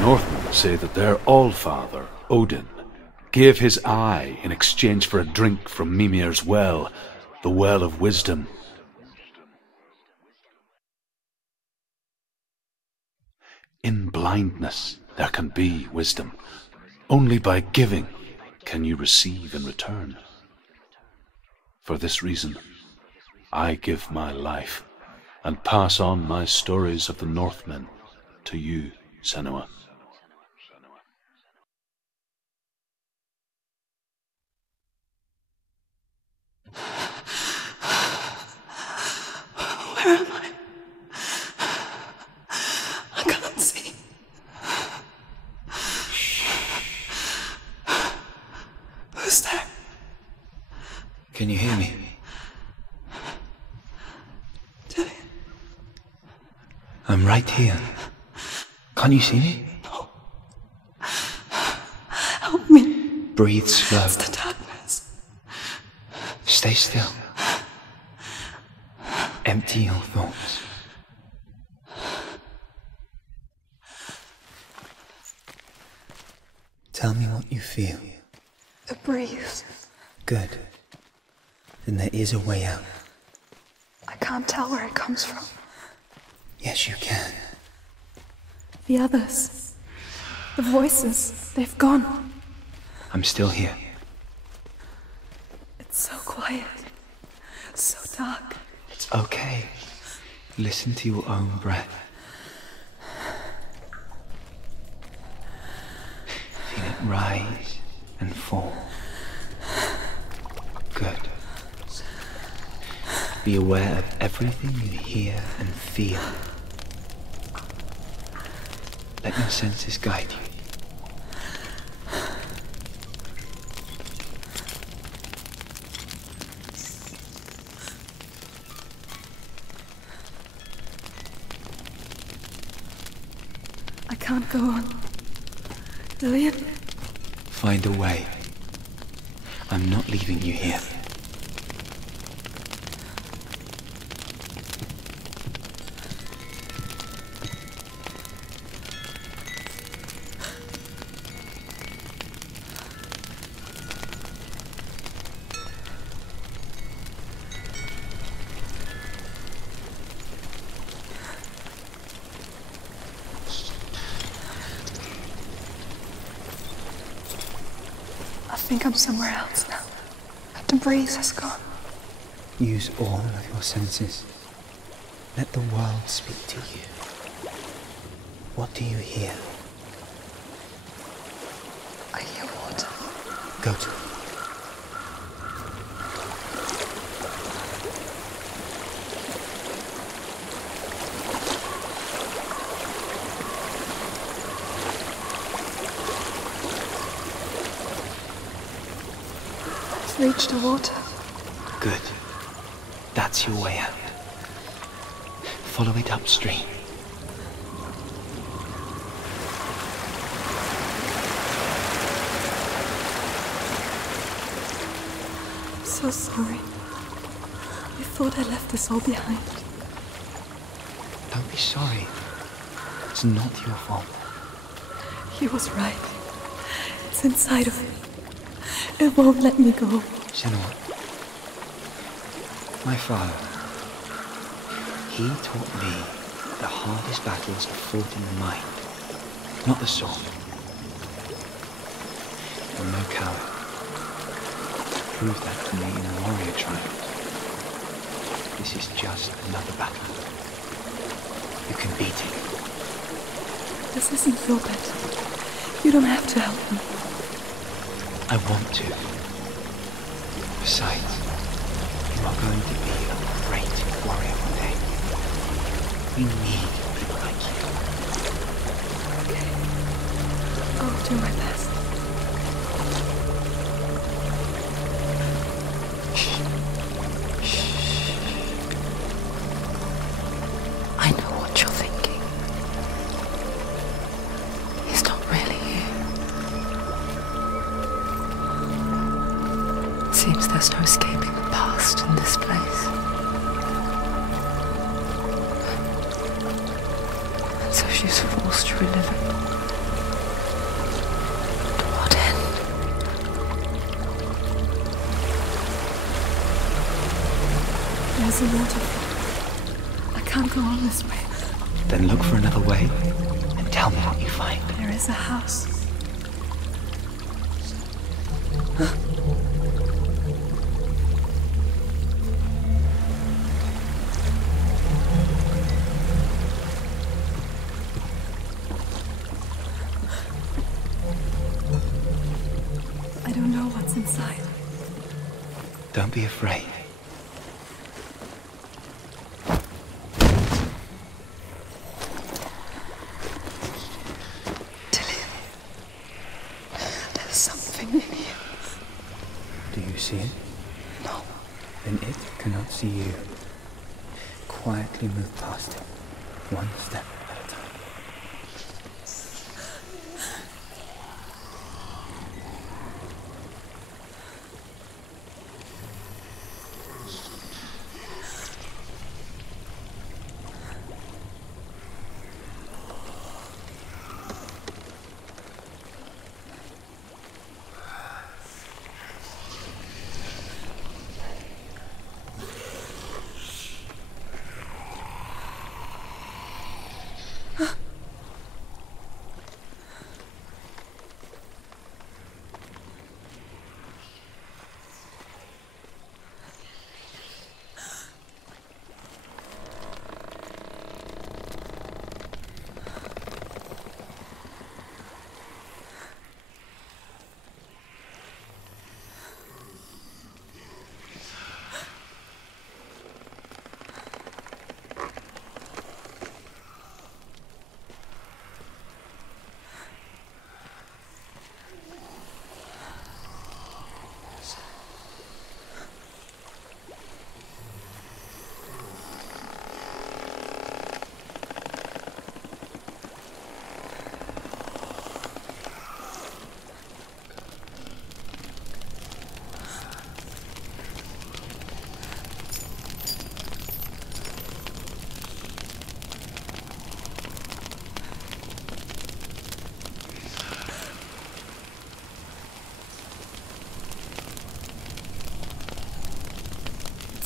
Northmen say that their Allfather, Odin, gave his eye in exchange for a drink from Mimir's well, the Well of Wisdom. In blindness there can be wisdom. Only by giving can you receive in return. For this reason, I give my life and pass on my stories of the Northmen to you, Senua. Where am I? I can't see. Who's there? Can you hear me? Dillion. I'm right here. Can't you see me? No. Help me. Breathe slow. It's the darkness. Stay still. Empty your thoughts. Tell me what you feel. The breeze. Good. Then there is a way out. I can't tell where it comes from. Yes, you can. The others. The voices. They've gone. I'm still here. It's so quiet. So dark. It's okay. Listen to your own breath. Feel it rise and fall. Good. Be aware of everything you hear and feel. Let your senses guide you. I can't go on. Dillion? Find a way. I'm not leaving you here. I think I'm somewhere else now. The breeze has gone. Use all of your senses. Let the world speak to you. What do you hear? I hear water. Go to it. Reach the water. Good. That's your way out. Follow it upstream. I'm so sorry. I thought I left this all behind. Don't be sorry. It's not your fault. He was right. It's inside of me. It won't let me go. Senua. My father. He taught me the hardest battles are fought in the mind, not the sword. I'm no coward. Proved that to me in a warrior trial. This is just another battle. You can beat it. This isn't your battle. You don't have to help me. I want to. Besides, you are going to be a great warrior one day. We need people like you. Okay. I'll do my best. I know what you're thinking. He's not really here. It seems there's no escaping the past in this place. And so she's forced to relive it. To what end? There's a waterfall. I can't go on this way. Then look for another way and tell me what you find. There is a house. I don't know what's inside. Don't be afraid. Dillion, there's something in here. Do you see it? No. Then it cannot see you. Quietly move past it, one step at a time.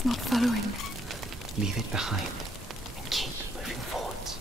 It's not following. Leave it behind and keep moving forwards.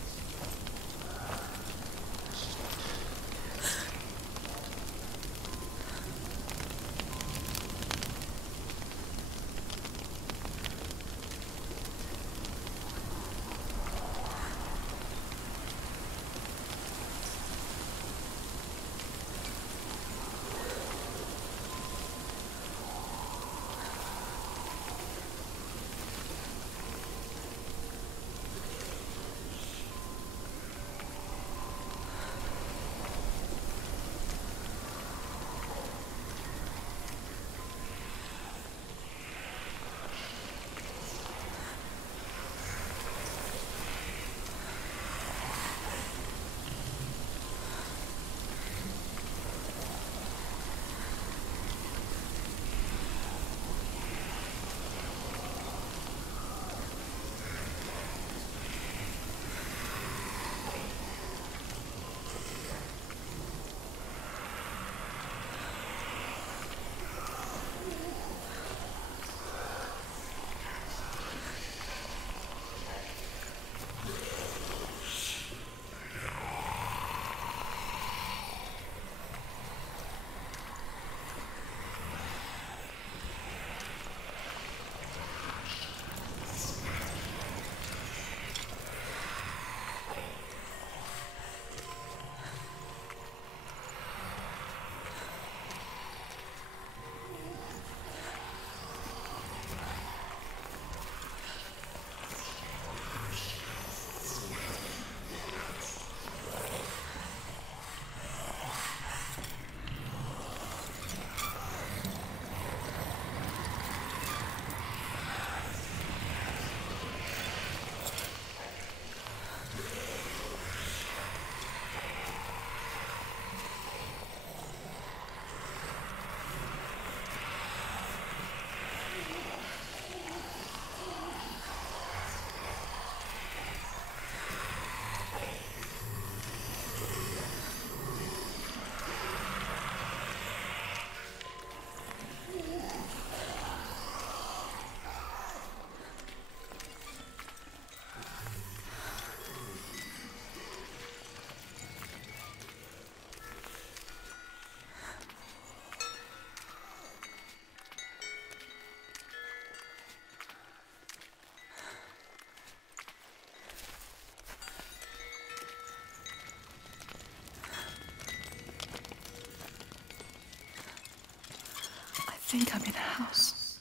I think I'm in a house.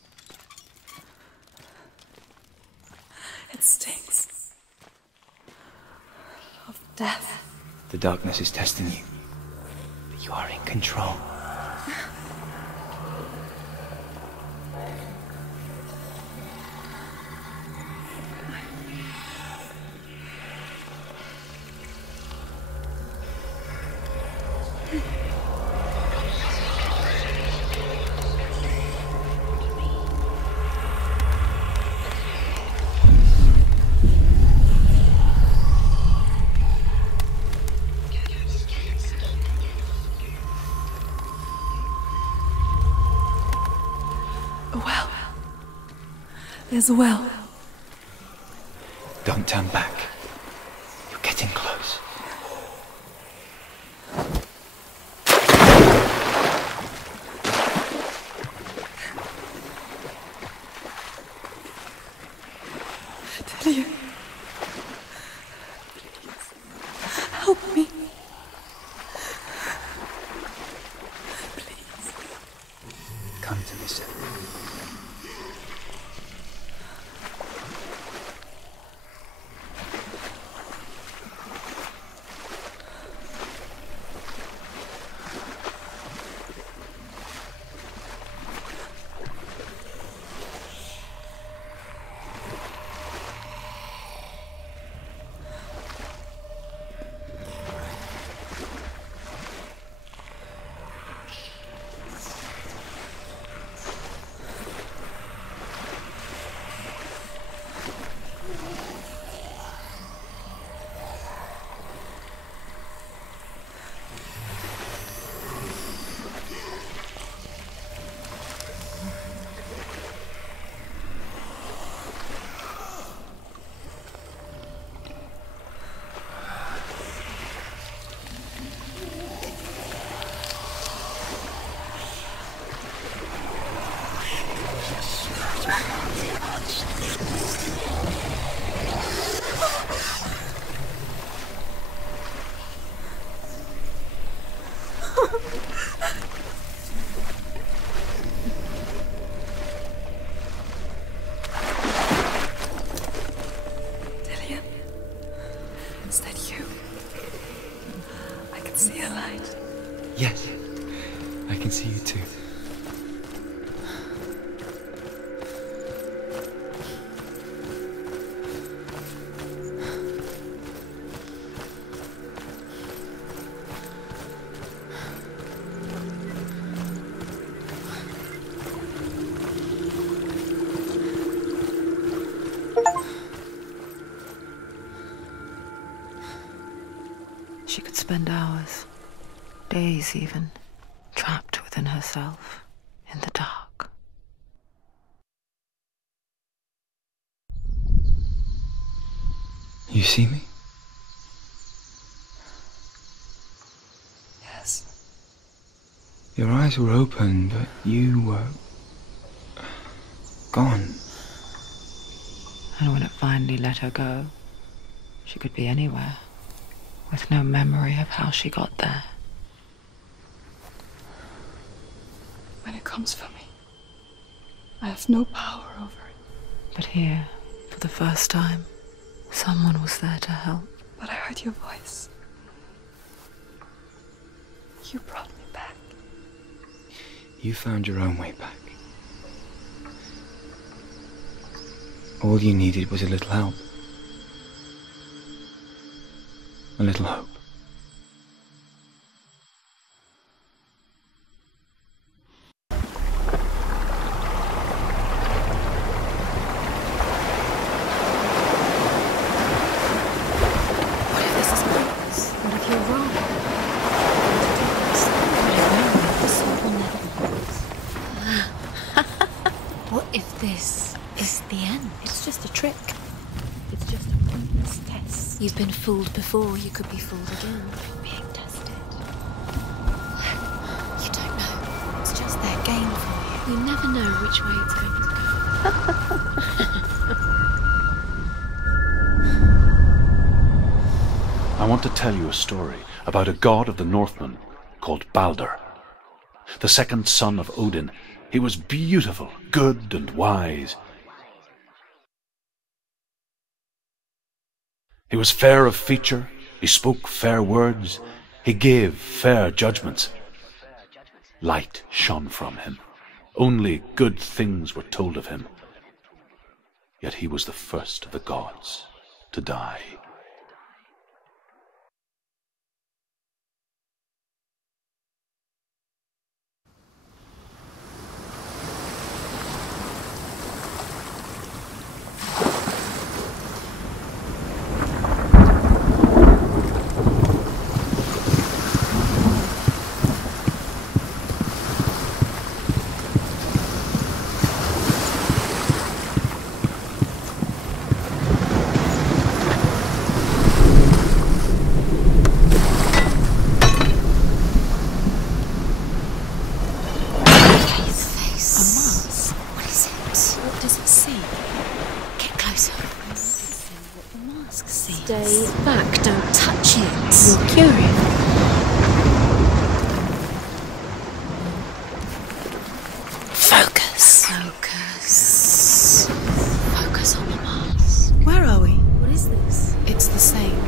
It stinks of death. The darkness is testing you, but you are in control. There's a well. Don't turn back. You're getting close. Dillion. Please. Help me. Please. Come to me, Senua. Dillion, is that you? I can see a light. Yes, I can see you too. She could spend hours, days even, trapped within herself, in the dark. You see me? Yes. Your eyes were open, but you were gone. And when it finally let her go, she could be anywhere, with no memory of how she got there. When it comes for me, I have no power over it. But here, for the first time, someone was there to help. But I heard your voice. You brought me back. You found your own way back. All you needed was a little help. A little hope. What if this is pointless? What if you're wrong? What if this is the end? It's just a trick. It's just a pointless test. You've been fooled before, you could be fooled again. Being tested. You don't know. It's just their game for you. You never know which way it's going to go. I want to tell you a story about a god of the Northmen called Balder. The second son of Odin. He was beautiful, good and wise. He was fair of feature, he spoke fair words, he gave fair judgments. Light shone from him. Only good things were told of him. Yet he was the first of the gods to die. Stay back, don't touch it. You're curious. Focus. Focus. Focus on the mask. Where are we? What is this? It's the same.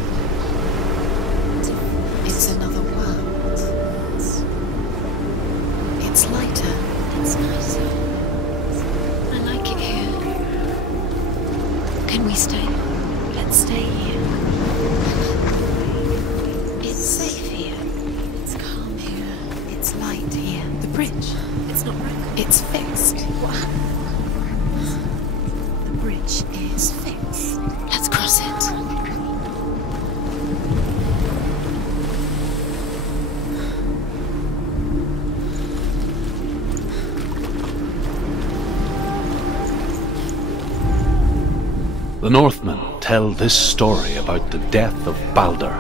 It's another world. It's lighter. It's nicer. I like it here. Can we stay? Let's stay here. It's safe here. It's calm here. It's light here. The bridge. It's not broken. It's fixed. What happens? The bridge is fixed. Let's cross it. The Northmen tell this story about the death of Balder.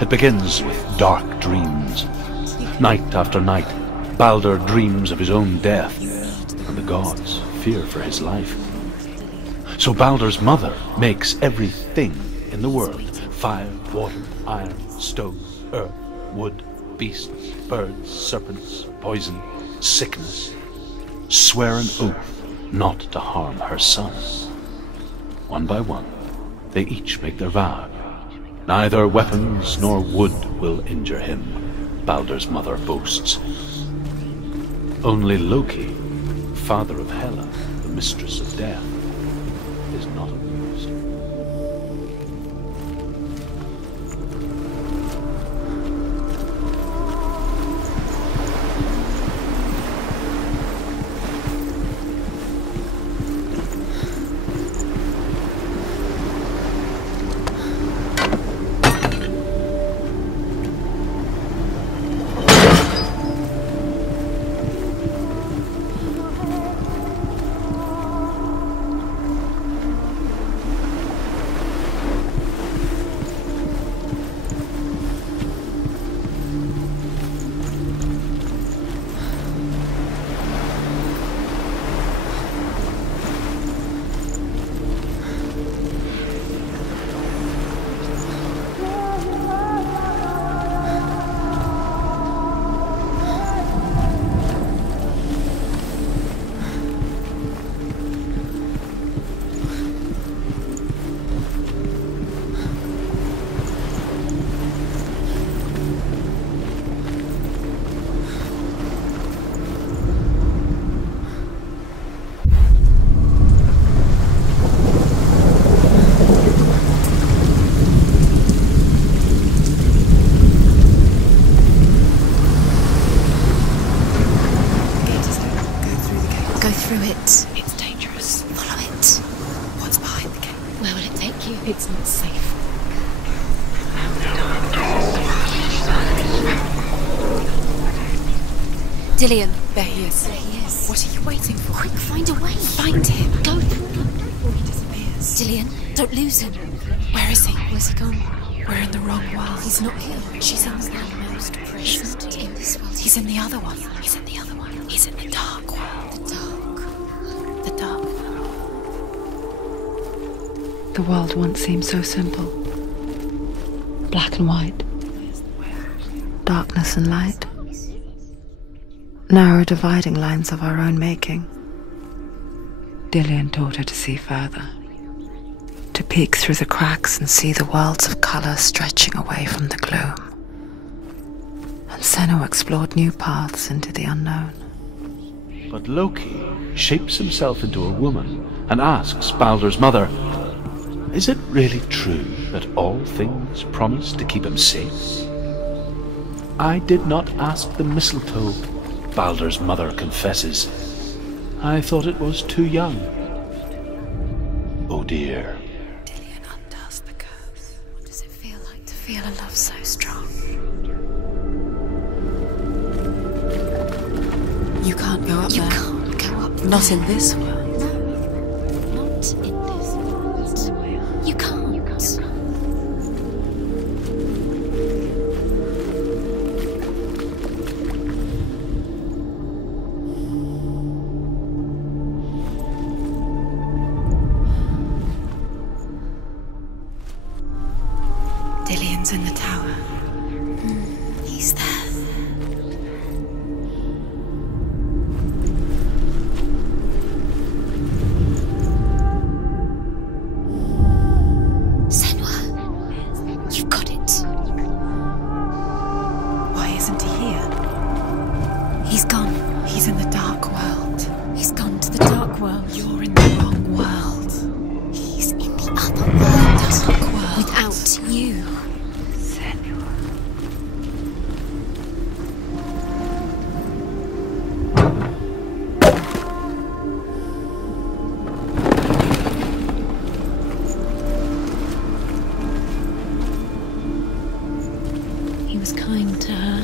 It begins with dark dreams. Night after night, Balder dreams of his own death, and the gods fear for his life. So Baldur's mother makes everything in the world: fire, water, iron, stone, earth, wood, beasts, birds, serpents, poison, sickness, swear an oath not to harm her son. One by one, they each make their vow. Neither weapons nor wood will injure him, Baldur's mother boasts. Only Loki, father of Hela, the mistress of death, is not amused. It's not safe. Dillion. There he is. There he is. What are you waiting for? Quick, find a way. Find him. Go. Before he disappears. Dillion, don't lose him. Where is he? Where's he gone? We're in the wrong world. He's not here. She's in the most He's precious. not in this world. He's in the other one. He's in the other one. He's in the dark world. The dark. The dark world. The world once seemed so simple. Black and white. Darkness and light. Narrow dividing lines of our own making. Dillion taught her to see further. To peek through the cracks and see the worlds of colour stretching away from the gloom. And Senua explored new paths into the unknown. But Loki shapes himself into a woman and asks Baldur's mother, is it really true that all things promise to keep him safe? I did not ask the mistletoe, Baldur's mother confesses. I thought it was too young. Oh dear. Dillion undoes the curse. What does it feel like to feel a love so strong? You can't go up there. You can't go up there. Not in this world. No, not in this world. You can't. Dillion's in the tower. He's there. Senua, you've got it. Why isn't he here? He's gone. He's in the dark world. He's gone to the dark world. You're in the wrong world. He's in the other world. Dark world. Without you. He was kind to her.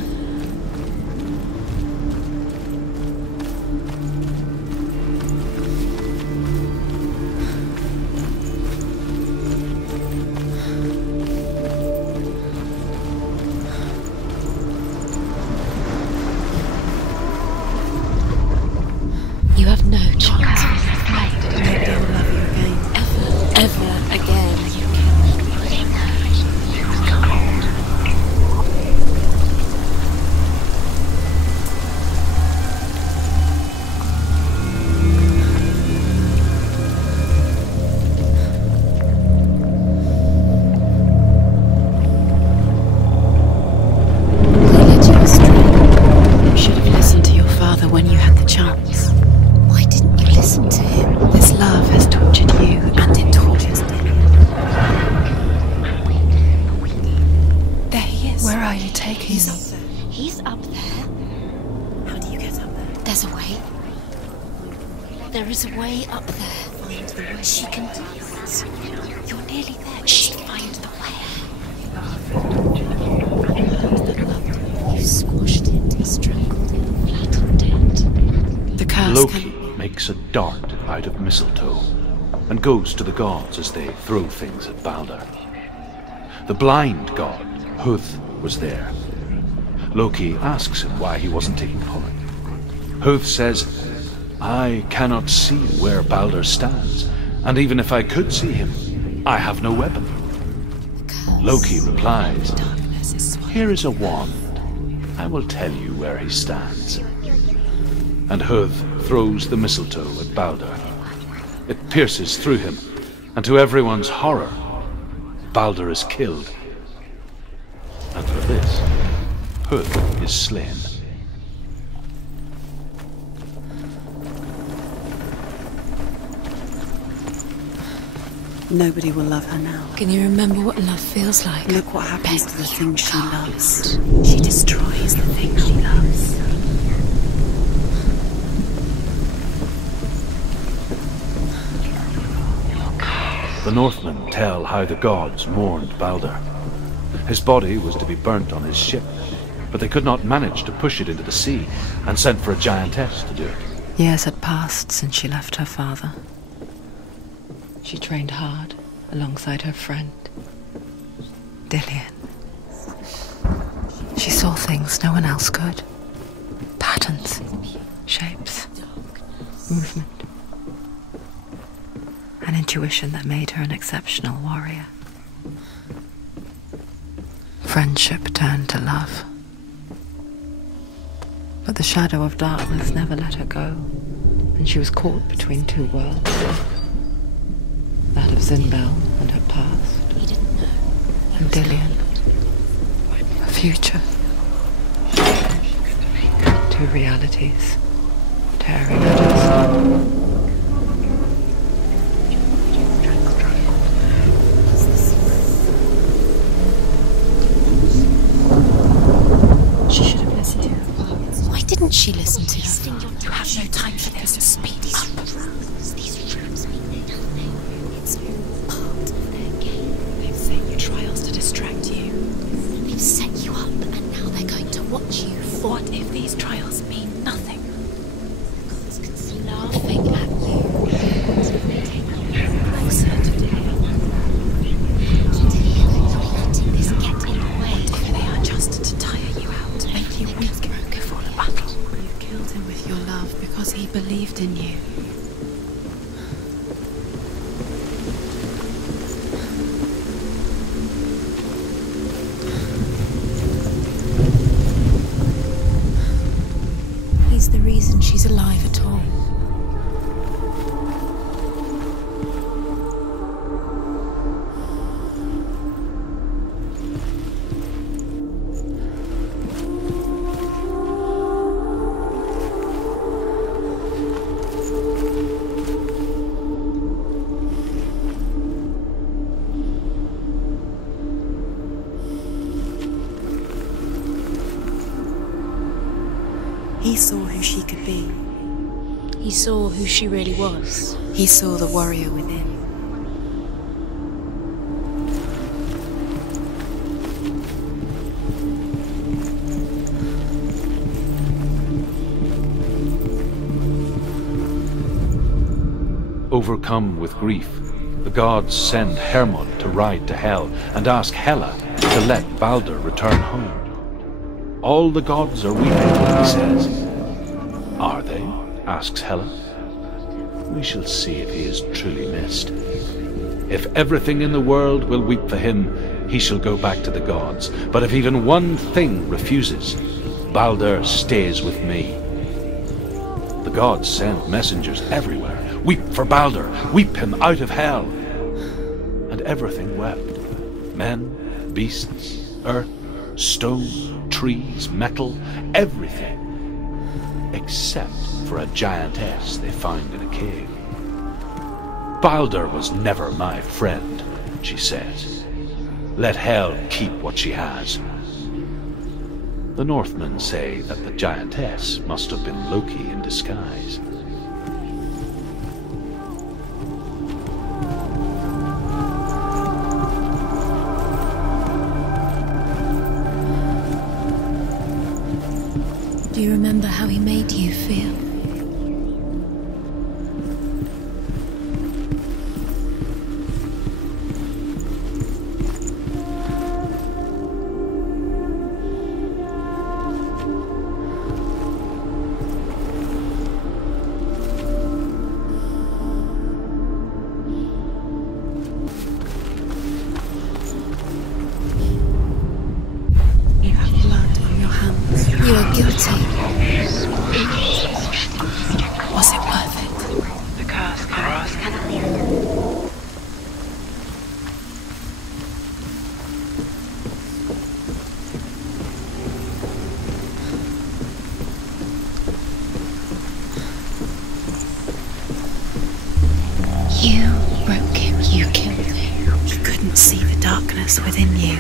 There's a way. There is a way up there. Find the way. She can do it. You're nearly there. Just find the way. You squashed it, strangled it, flattened it. The curse Loki makes a dart out of mistletoe and goes to the gods as they throw things at Balder. The blind god, Huth, was there. Loki asks him why he wasn't taking part. Huth says, I cannot see where Balder stands, and even if I could see him, I have no weapon. Loki replies, here is a wand. I will tell you where he stands. And Huth throws the mistletoe at Balder. It pierces through him, and to everyone's horror, Balder is killed. And for this, Huth is slain. Nobody will love her now. Can you remember what love feels like? Look what happens to the thing she loves. She destroys the thing she loves. The Northmen tell how the gods mourned Balder. His body was to be burnt on his ship, but they could not manage to push it into the sea, and sent for a giantess to do it. Years had passed since she left her father. She trained hard alongside her friend, Dillion. She saw things no one else could. Patterns, shapes, movement. An intuition that made her an exceptional warrior. Friendship turned to love. But the shadow of darkness never let her go, and she was caught between two worlds. That of Zinbel and her past, and Dillion, her future. Two realities, tearing at us. She should have listened to her father. Why didn't she listen to her? You have no time for this. Speed up. These traps mean nothing. It's all part of their game. They've set you trials to distract you. They've set you up, and now they're going to watch you fall. What if these trials mean nothing? Laughing at you. Closer to Dillion. Letting this get in the way. If they are just to tire you out, make you weak before the battle. You killed him with your love because he believed in you. He's the reason she's alive at all. He saw who she could be. He saw who she really was. He saw the warrior within. Overcome with grief, the gods send Hermod to ride to Hel and ask Hela to let Balder return home. All the gods are weeping when he says. Are they? Asks Hela. We shall see if he is truly missed. If everything in the world will weep for him, he shall go back to the gods. But if even one thing refuses, Balder stays with me. The gods send messengers everywhere. Weep for Balder, weep him out of hell. And everything wept. Men, beasts, earth, stone, trees, metal, everything. Except for a giantess they found in a cave. Balder was never my friend, she says. Let Hel keep what she has. The Northmen say that the giantess must have been Loki in disguise. Do you remember how he made you feel? You have blood on your hands. You are guilty. Was it worth it? The curse cannot be undone. You broke him. You killed him. You couldn't see the darkness within you.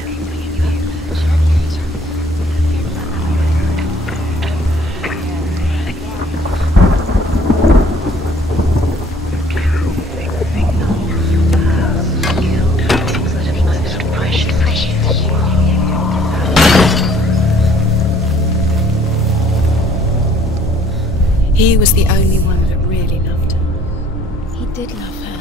He was the only one that really loved her. He did love her.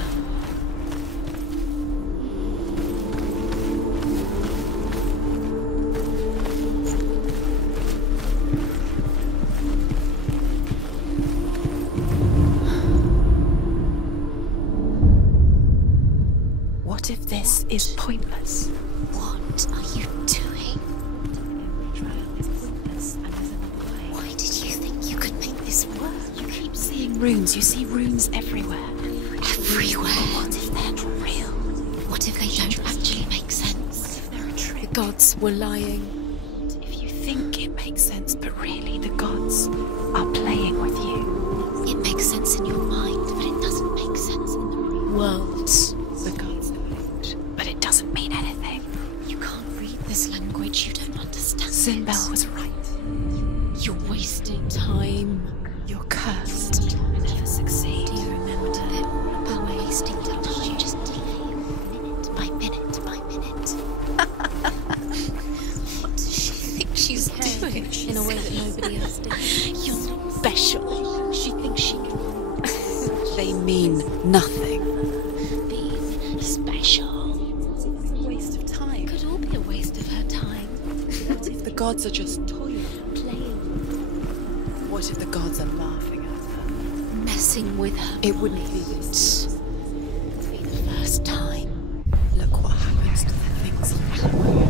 What if this is pointless? What are you doing? Every trial is pointless and there's another way. Why did you think you could make this work? You keep seeing runes. You see runes everywhere. Everywhere. What if they're not real? What if they don't actually make sense? They're a trick. The gods were lying. If you think it makes sense, but really the gods are playing with you. It makes sense in your mind, but it doesn't make sense in the real world. The gods know, but it doesn't mean anything. You can't read this language. You don't understand. Sinbel was right. You're wasting time. You're cursed. You'll never succeed. Do you remember that? About wasting time. Just delay minute by minute by minute. What does she think she's doing? In a way that nobody else did. You're not special. She thinks she can. They mean nothing. Being special. It's a waste of time. Could all be a waste of her time. What if the gods are just toying? Playing. What if the gods are laughing at her? Messing with her. It wouldn't be this. Be the first time. Look what happens to the things in power.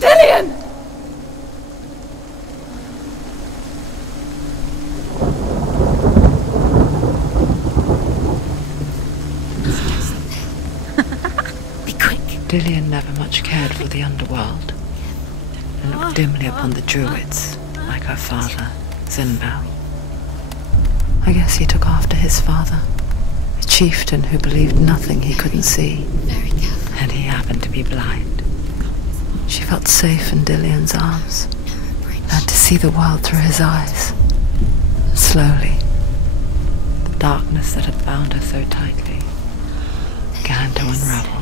Dillion! Be quick. Dillion never much cared for the underworld, and looked dimly upon the druids, like her father, Sinbel. I guess he took after his father, a chieftain who believed nothing he couldn't see, Very careful. and he happened to be blind. She felt safe in Dillion's arms, learned to see the world through his eyes. Slowly, the darkness that had bound her so tightly began to unravel.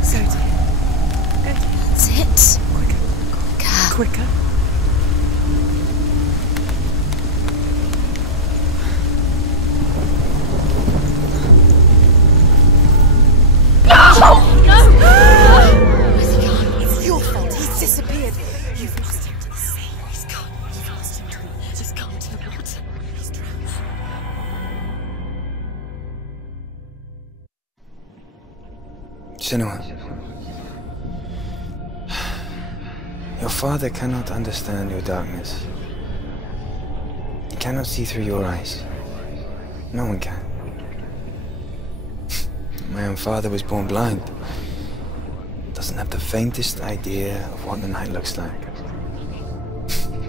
That's it. Quicker. Quicker. Where's he gone? It's your fault. He's disappeared. You've lost him to the sea. He's gone. You've lost him to him. Just gone to the water. He's drowned. Senua. Your father cannot understand your darkness. He cannot see through your eyes. No one can. My own father was born blind. Doesn't have the faintest idea of what the night looks like.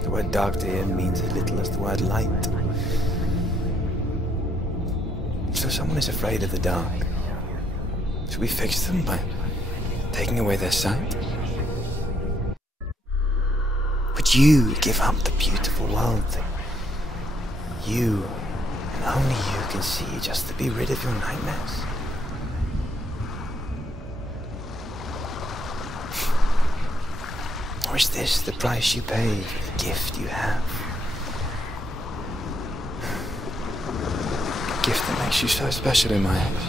The word dark to him means as little as the word light. So someone is afraid of the dark. Should we fix them by taking away their sight? Would you give up the beautiful world that you, and only you, can see just to be rid of your nightmares? Or is this the price you pay for the gift you have? A gift that makes you so special in my eyes.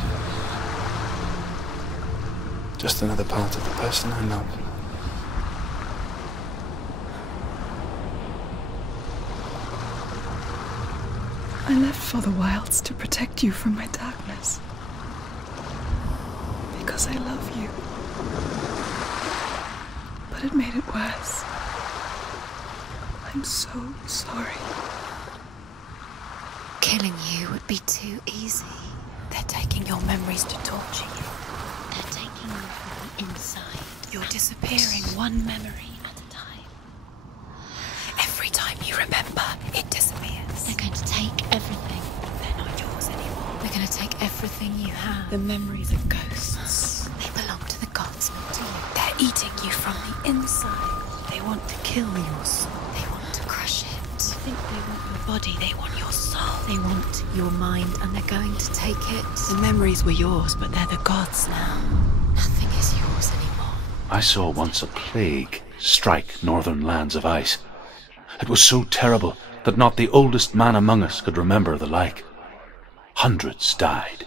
Just another part of the person I love. I left for the wilds to protect you from my darkness. Because I love you. But it made it worse. I'm so sorry. Killing you would be too easy. They're taking your memories to torture you. They're taking you from the inside. You're disappearing one memory at a time. Every time you remember, it disappears. They're going to take everything. They're not yours anymore. They're going to take everything you have. The memories are ghosts. They belong to the gods, not to you. They're eating you from the inside. They want to kill your soul. They want to crush it. They think they want your body. They want your soul. They want your mind, and they're going to take it. The memories were yours, but they're the gods now. Nothing is yours anymore. I saw once a plague strike northern lands of ice. It was so terrible that not the oldest man among us could remember the like. Hundreds died.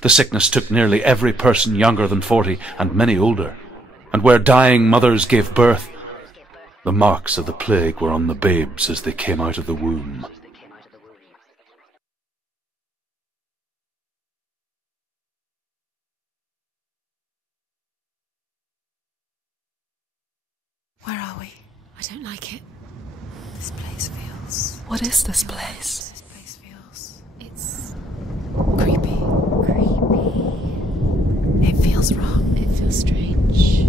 The sickness took nearly every person younger than 40 and many older. And where dying mothers gave birth, the marks of the plague were on the babes as they came out of the womb. Where are we? I don't like it. This place feels... What is this place? This place feels... It's... creepy. Creepy. It feels wrong. It feels strange.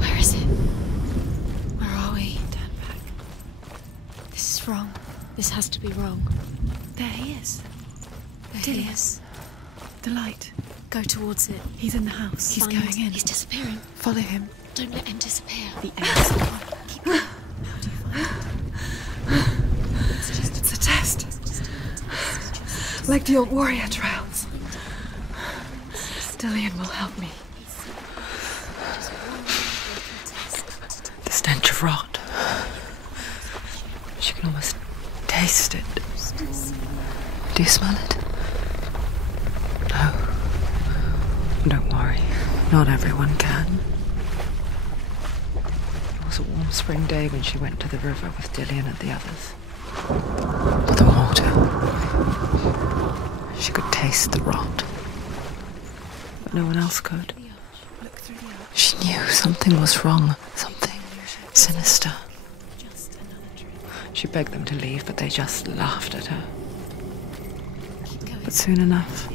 Where is it? Where are we? Turn back. This is wrong. This has to be wrong. There he is. There he is. The light. Go towards it. He's in the house. He's going in. He's disappearing. Follow him. Don't let him disappear. The air's on. Keep going. How do you find it? It's a test. Like the old warrior trials. Dillion will help me. The stench of rot. She can almost taste it. Do you smell it? No. Don't worry. Not everyone can. It was a warm spring day when she went to the river with Dillion and the others. The water. She could taste the rot. But no one else could. She knew something was wrong. Something sinister. She begged them to leave, but they just laughed at her. But soon enough,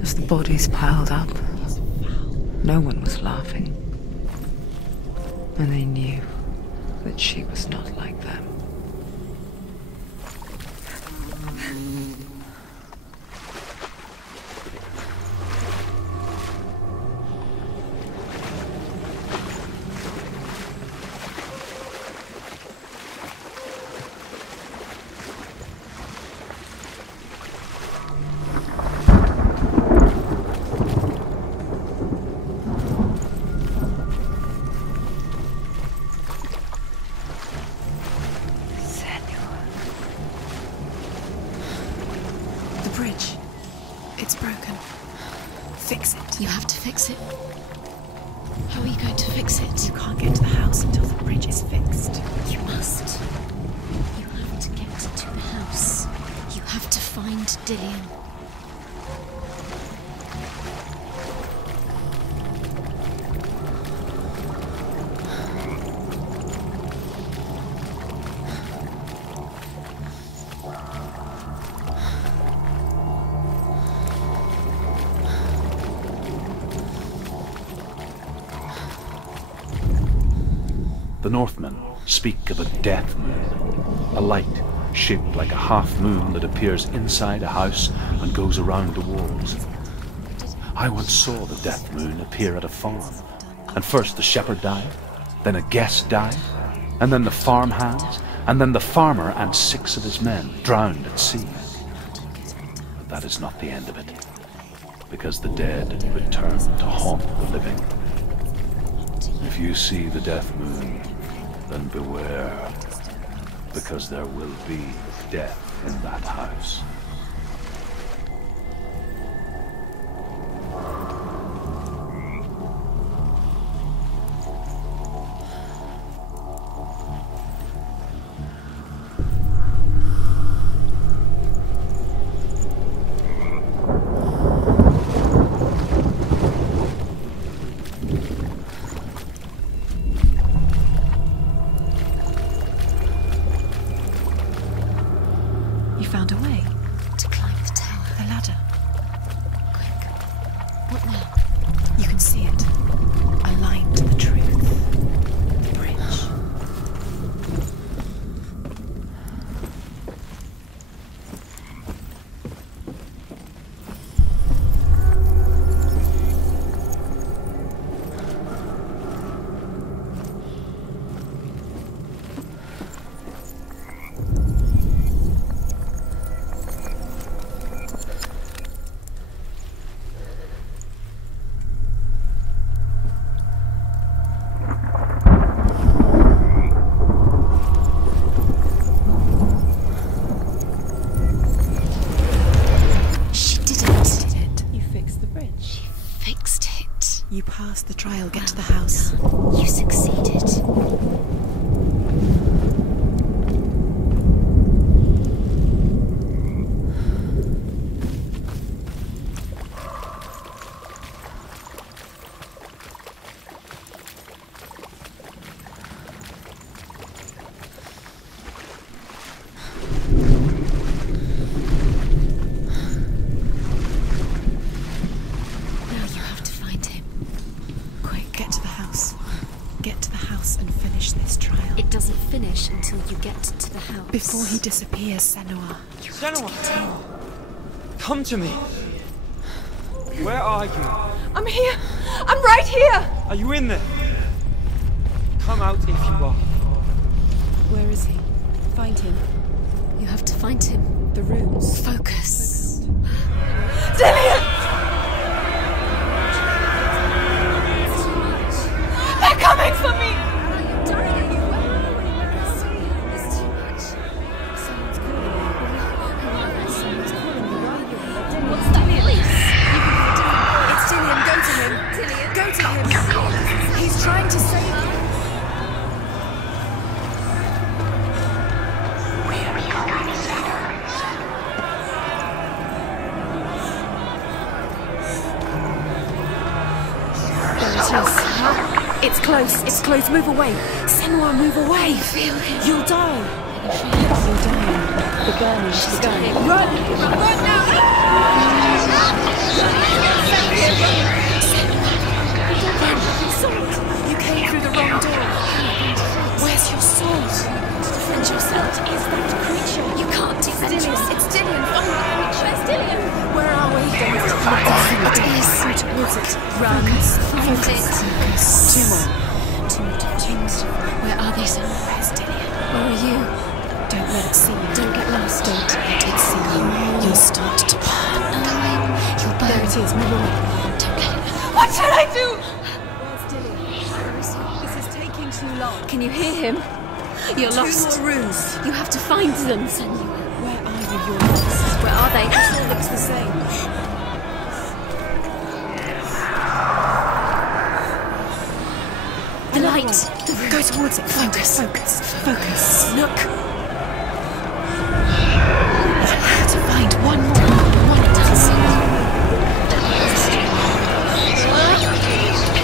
as the bodies piled up, no one was laughing. And they knew that she was not like them. You have to fix it. How are you going to fix it? You can't get to the house until the bridge is fixed. You must. You have to get to the house. You have to find Dillion. The Northmen speak of a death moon, a light shaped like a half moon that appears inside a house and goes around the walls. I once saw the death moon appear at a farm, and first the shepherd died, then a guest died, and then the farmhands, and then the farmer and 6 of his men drowned at sea. But that is not the end of it, because the dead return to haunt the living. If you see the death moon, then beware, because there will be death in that house. Found a way to climb the tower. The ladder. Quick. What now? You can see it. A line to the truth. The bridge. You passed the trial, get to the house. You succeeded. Before he disappears, Senua. Senua! Come to me! Where are you? I'm here! I'm right here! Are you in there? Come out if you are. Where is he? Find him. You have to find him. The runes. Focus. Dillion! They're coming for me! Trying to save you. There it is. It's close. It's close. Move away. Senua, move away. I feel him. You'll die. You're dying. The burning. She's the burning. dying. Run! Run now! You came through the wrong door. Where's your sword? Defend yourself. What is that creature? You can't defend yourself. It's Dillion. Find the creature. Where's Dillion? Where are we? It is. Go towards it. Run. Find it. Two more. Two more. Where are they, Senua? Where's Dillion? Where are you? Don't let it see you. Don't get lost. Don't let it see you. You'll start to burn. You'll burn. There it is. Move away. Don't let it. What should I do? Where's Dillion? This is taking too long. Can you hear him? You're lost. 2 more runes. You have to find them, Senua. Where are you? You're lost. Where are they? It all looks the same. The light. Go towards it. Focus. Focus. Look. I have to find one more. One does.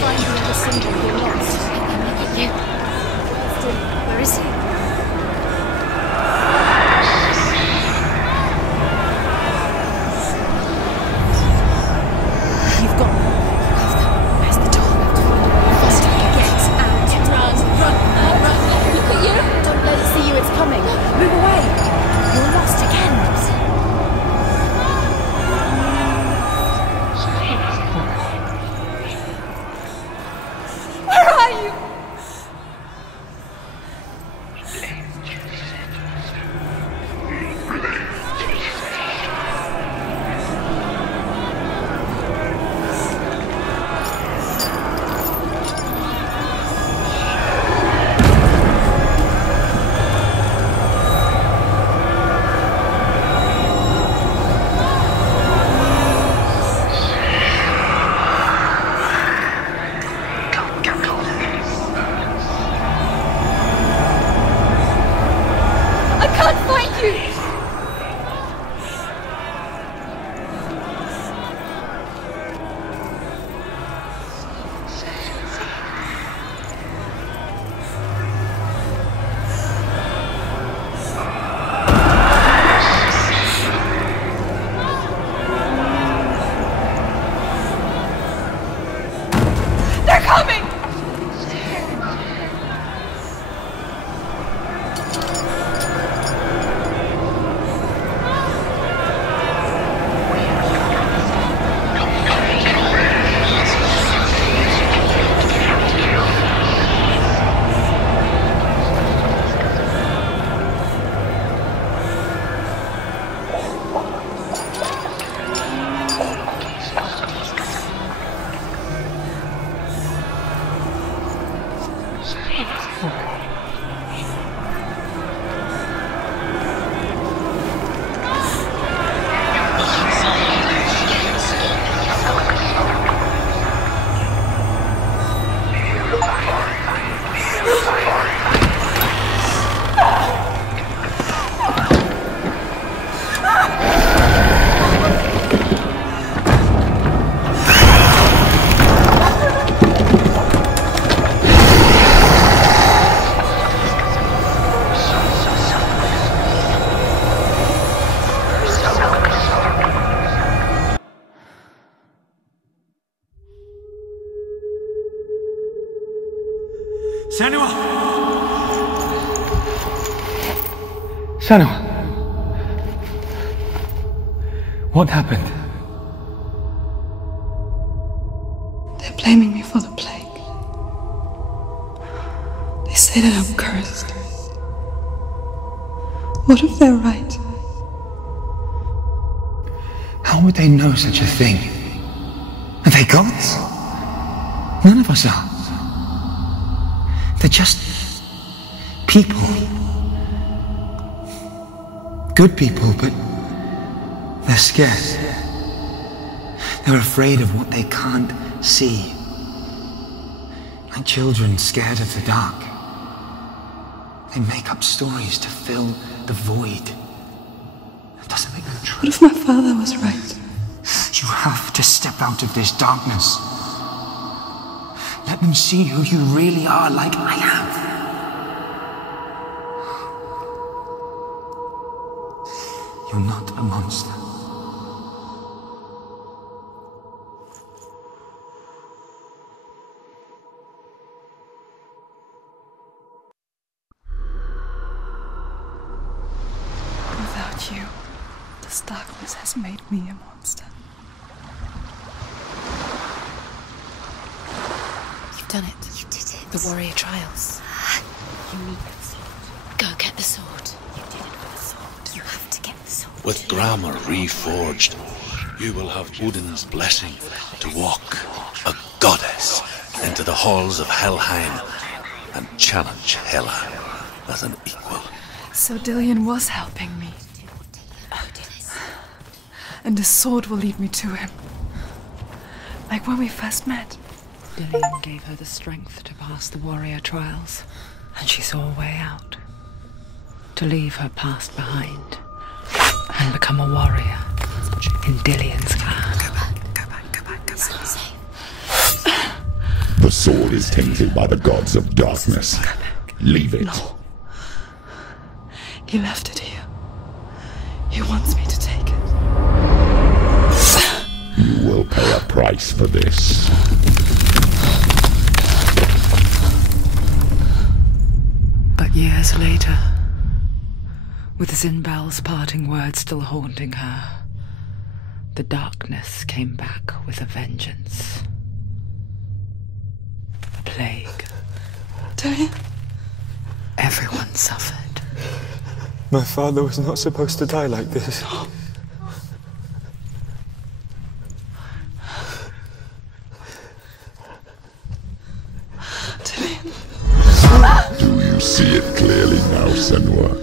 Find the other symbol. You're lost. Where is he? You've got them. Where's the door? Get out. Run. Senua! Senua! What happened? They're blaming me for the plague. They say that I'm cursed. What if they're right? How would they know such a thing? Are they gods? None of us are. They're just people. Good people, but they're scared. They're afraid of what they can't see. Like children scared of the dark. They make up stories to fill the void. That doesn't make them true. What if my father was right? You have to step out of this darkness. Let them see who you really are, like I have. You're not a monster. Without you, this darkness has made me a monster. You've done it. You did it. The warrior trials. You need that sword. Go get the sword. You did it with the sword. You have to get the sword. With grammar reforged, you will have Odin's blessing to walk, a goddess, into the halls of Helheim and challenge Hela as an equal. So Dillion was helping me. And the sword will lead me to him. Like when we first met. Dillion gave her the strength to pass the warrior trials, and she saw a way out. To leave her past behind and become a warrior in Dillion's clan. Go back. It's not safe. The sword is tainted by the gods of darkness. Leave it. No. He left it here. He wants me to take it. You will pay a price for this. But years later, with Zinbel's parting words still haunting her, the darkness came back with a vengeance. A plague. Dillion? Everyone suffered. My father was not supposed to die like this. Do you see it clearly now, Senua?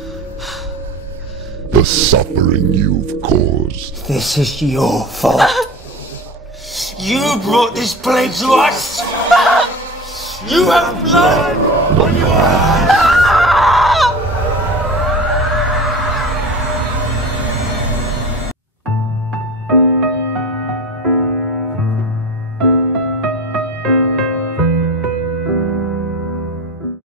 The suffering you've caused. This is your fault. You brought this plague to us! You have blood on your hands!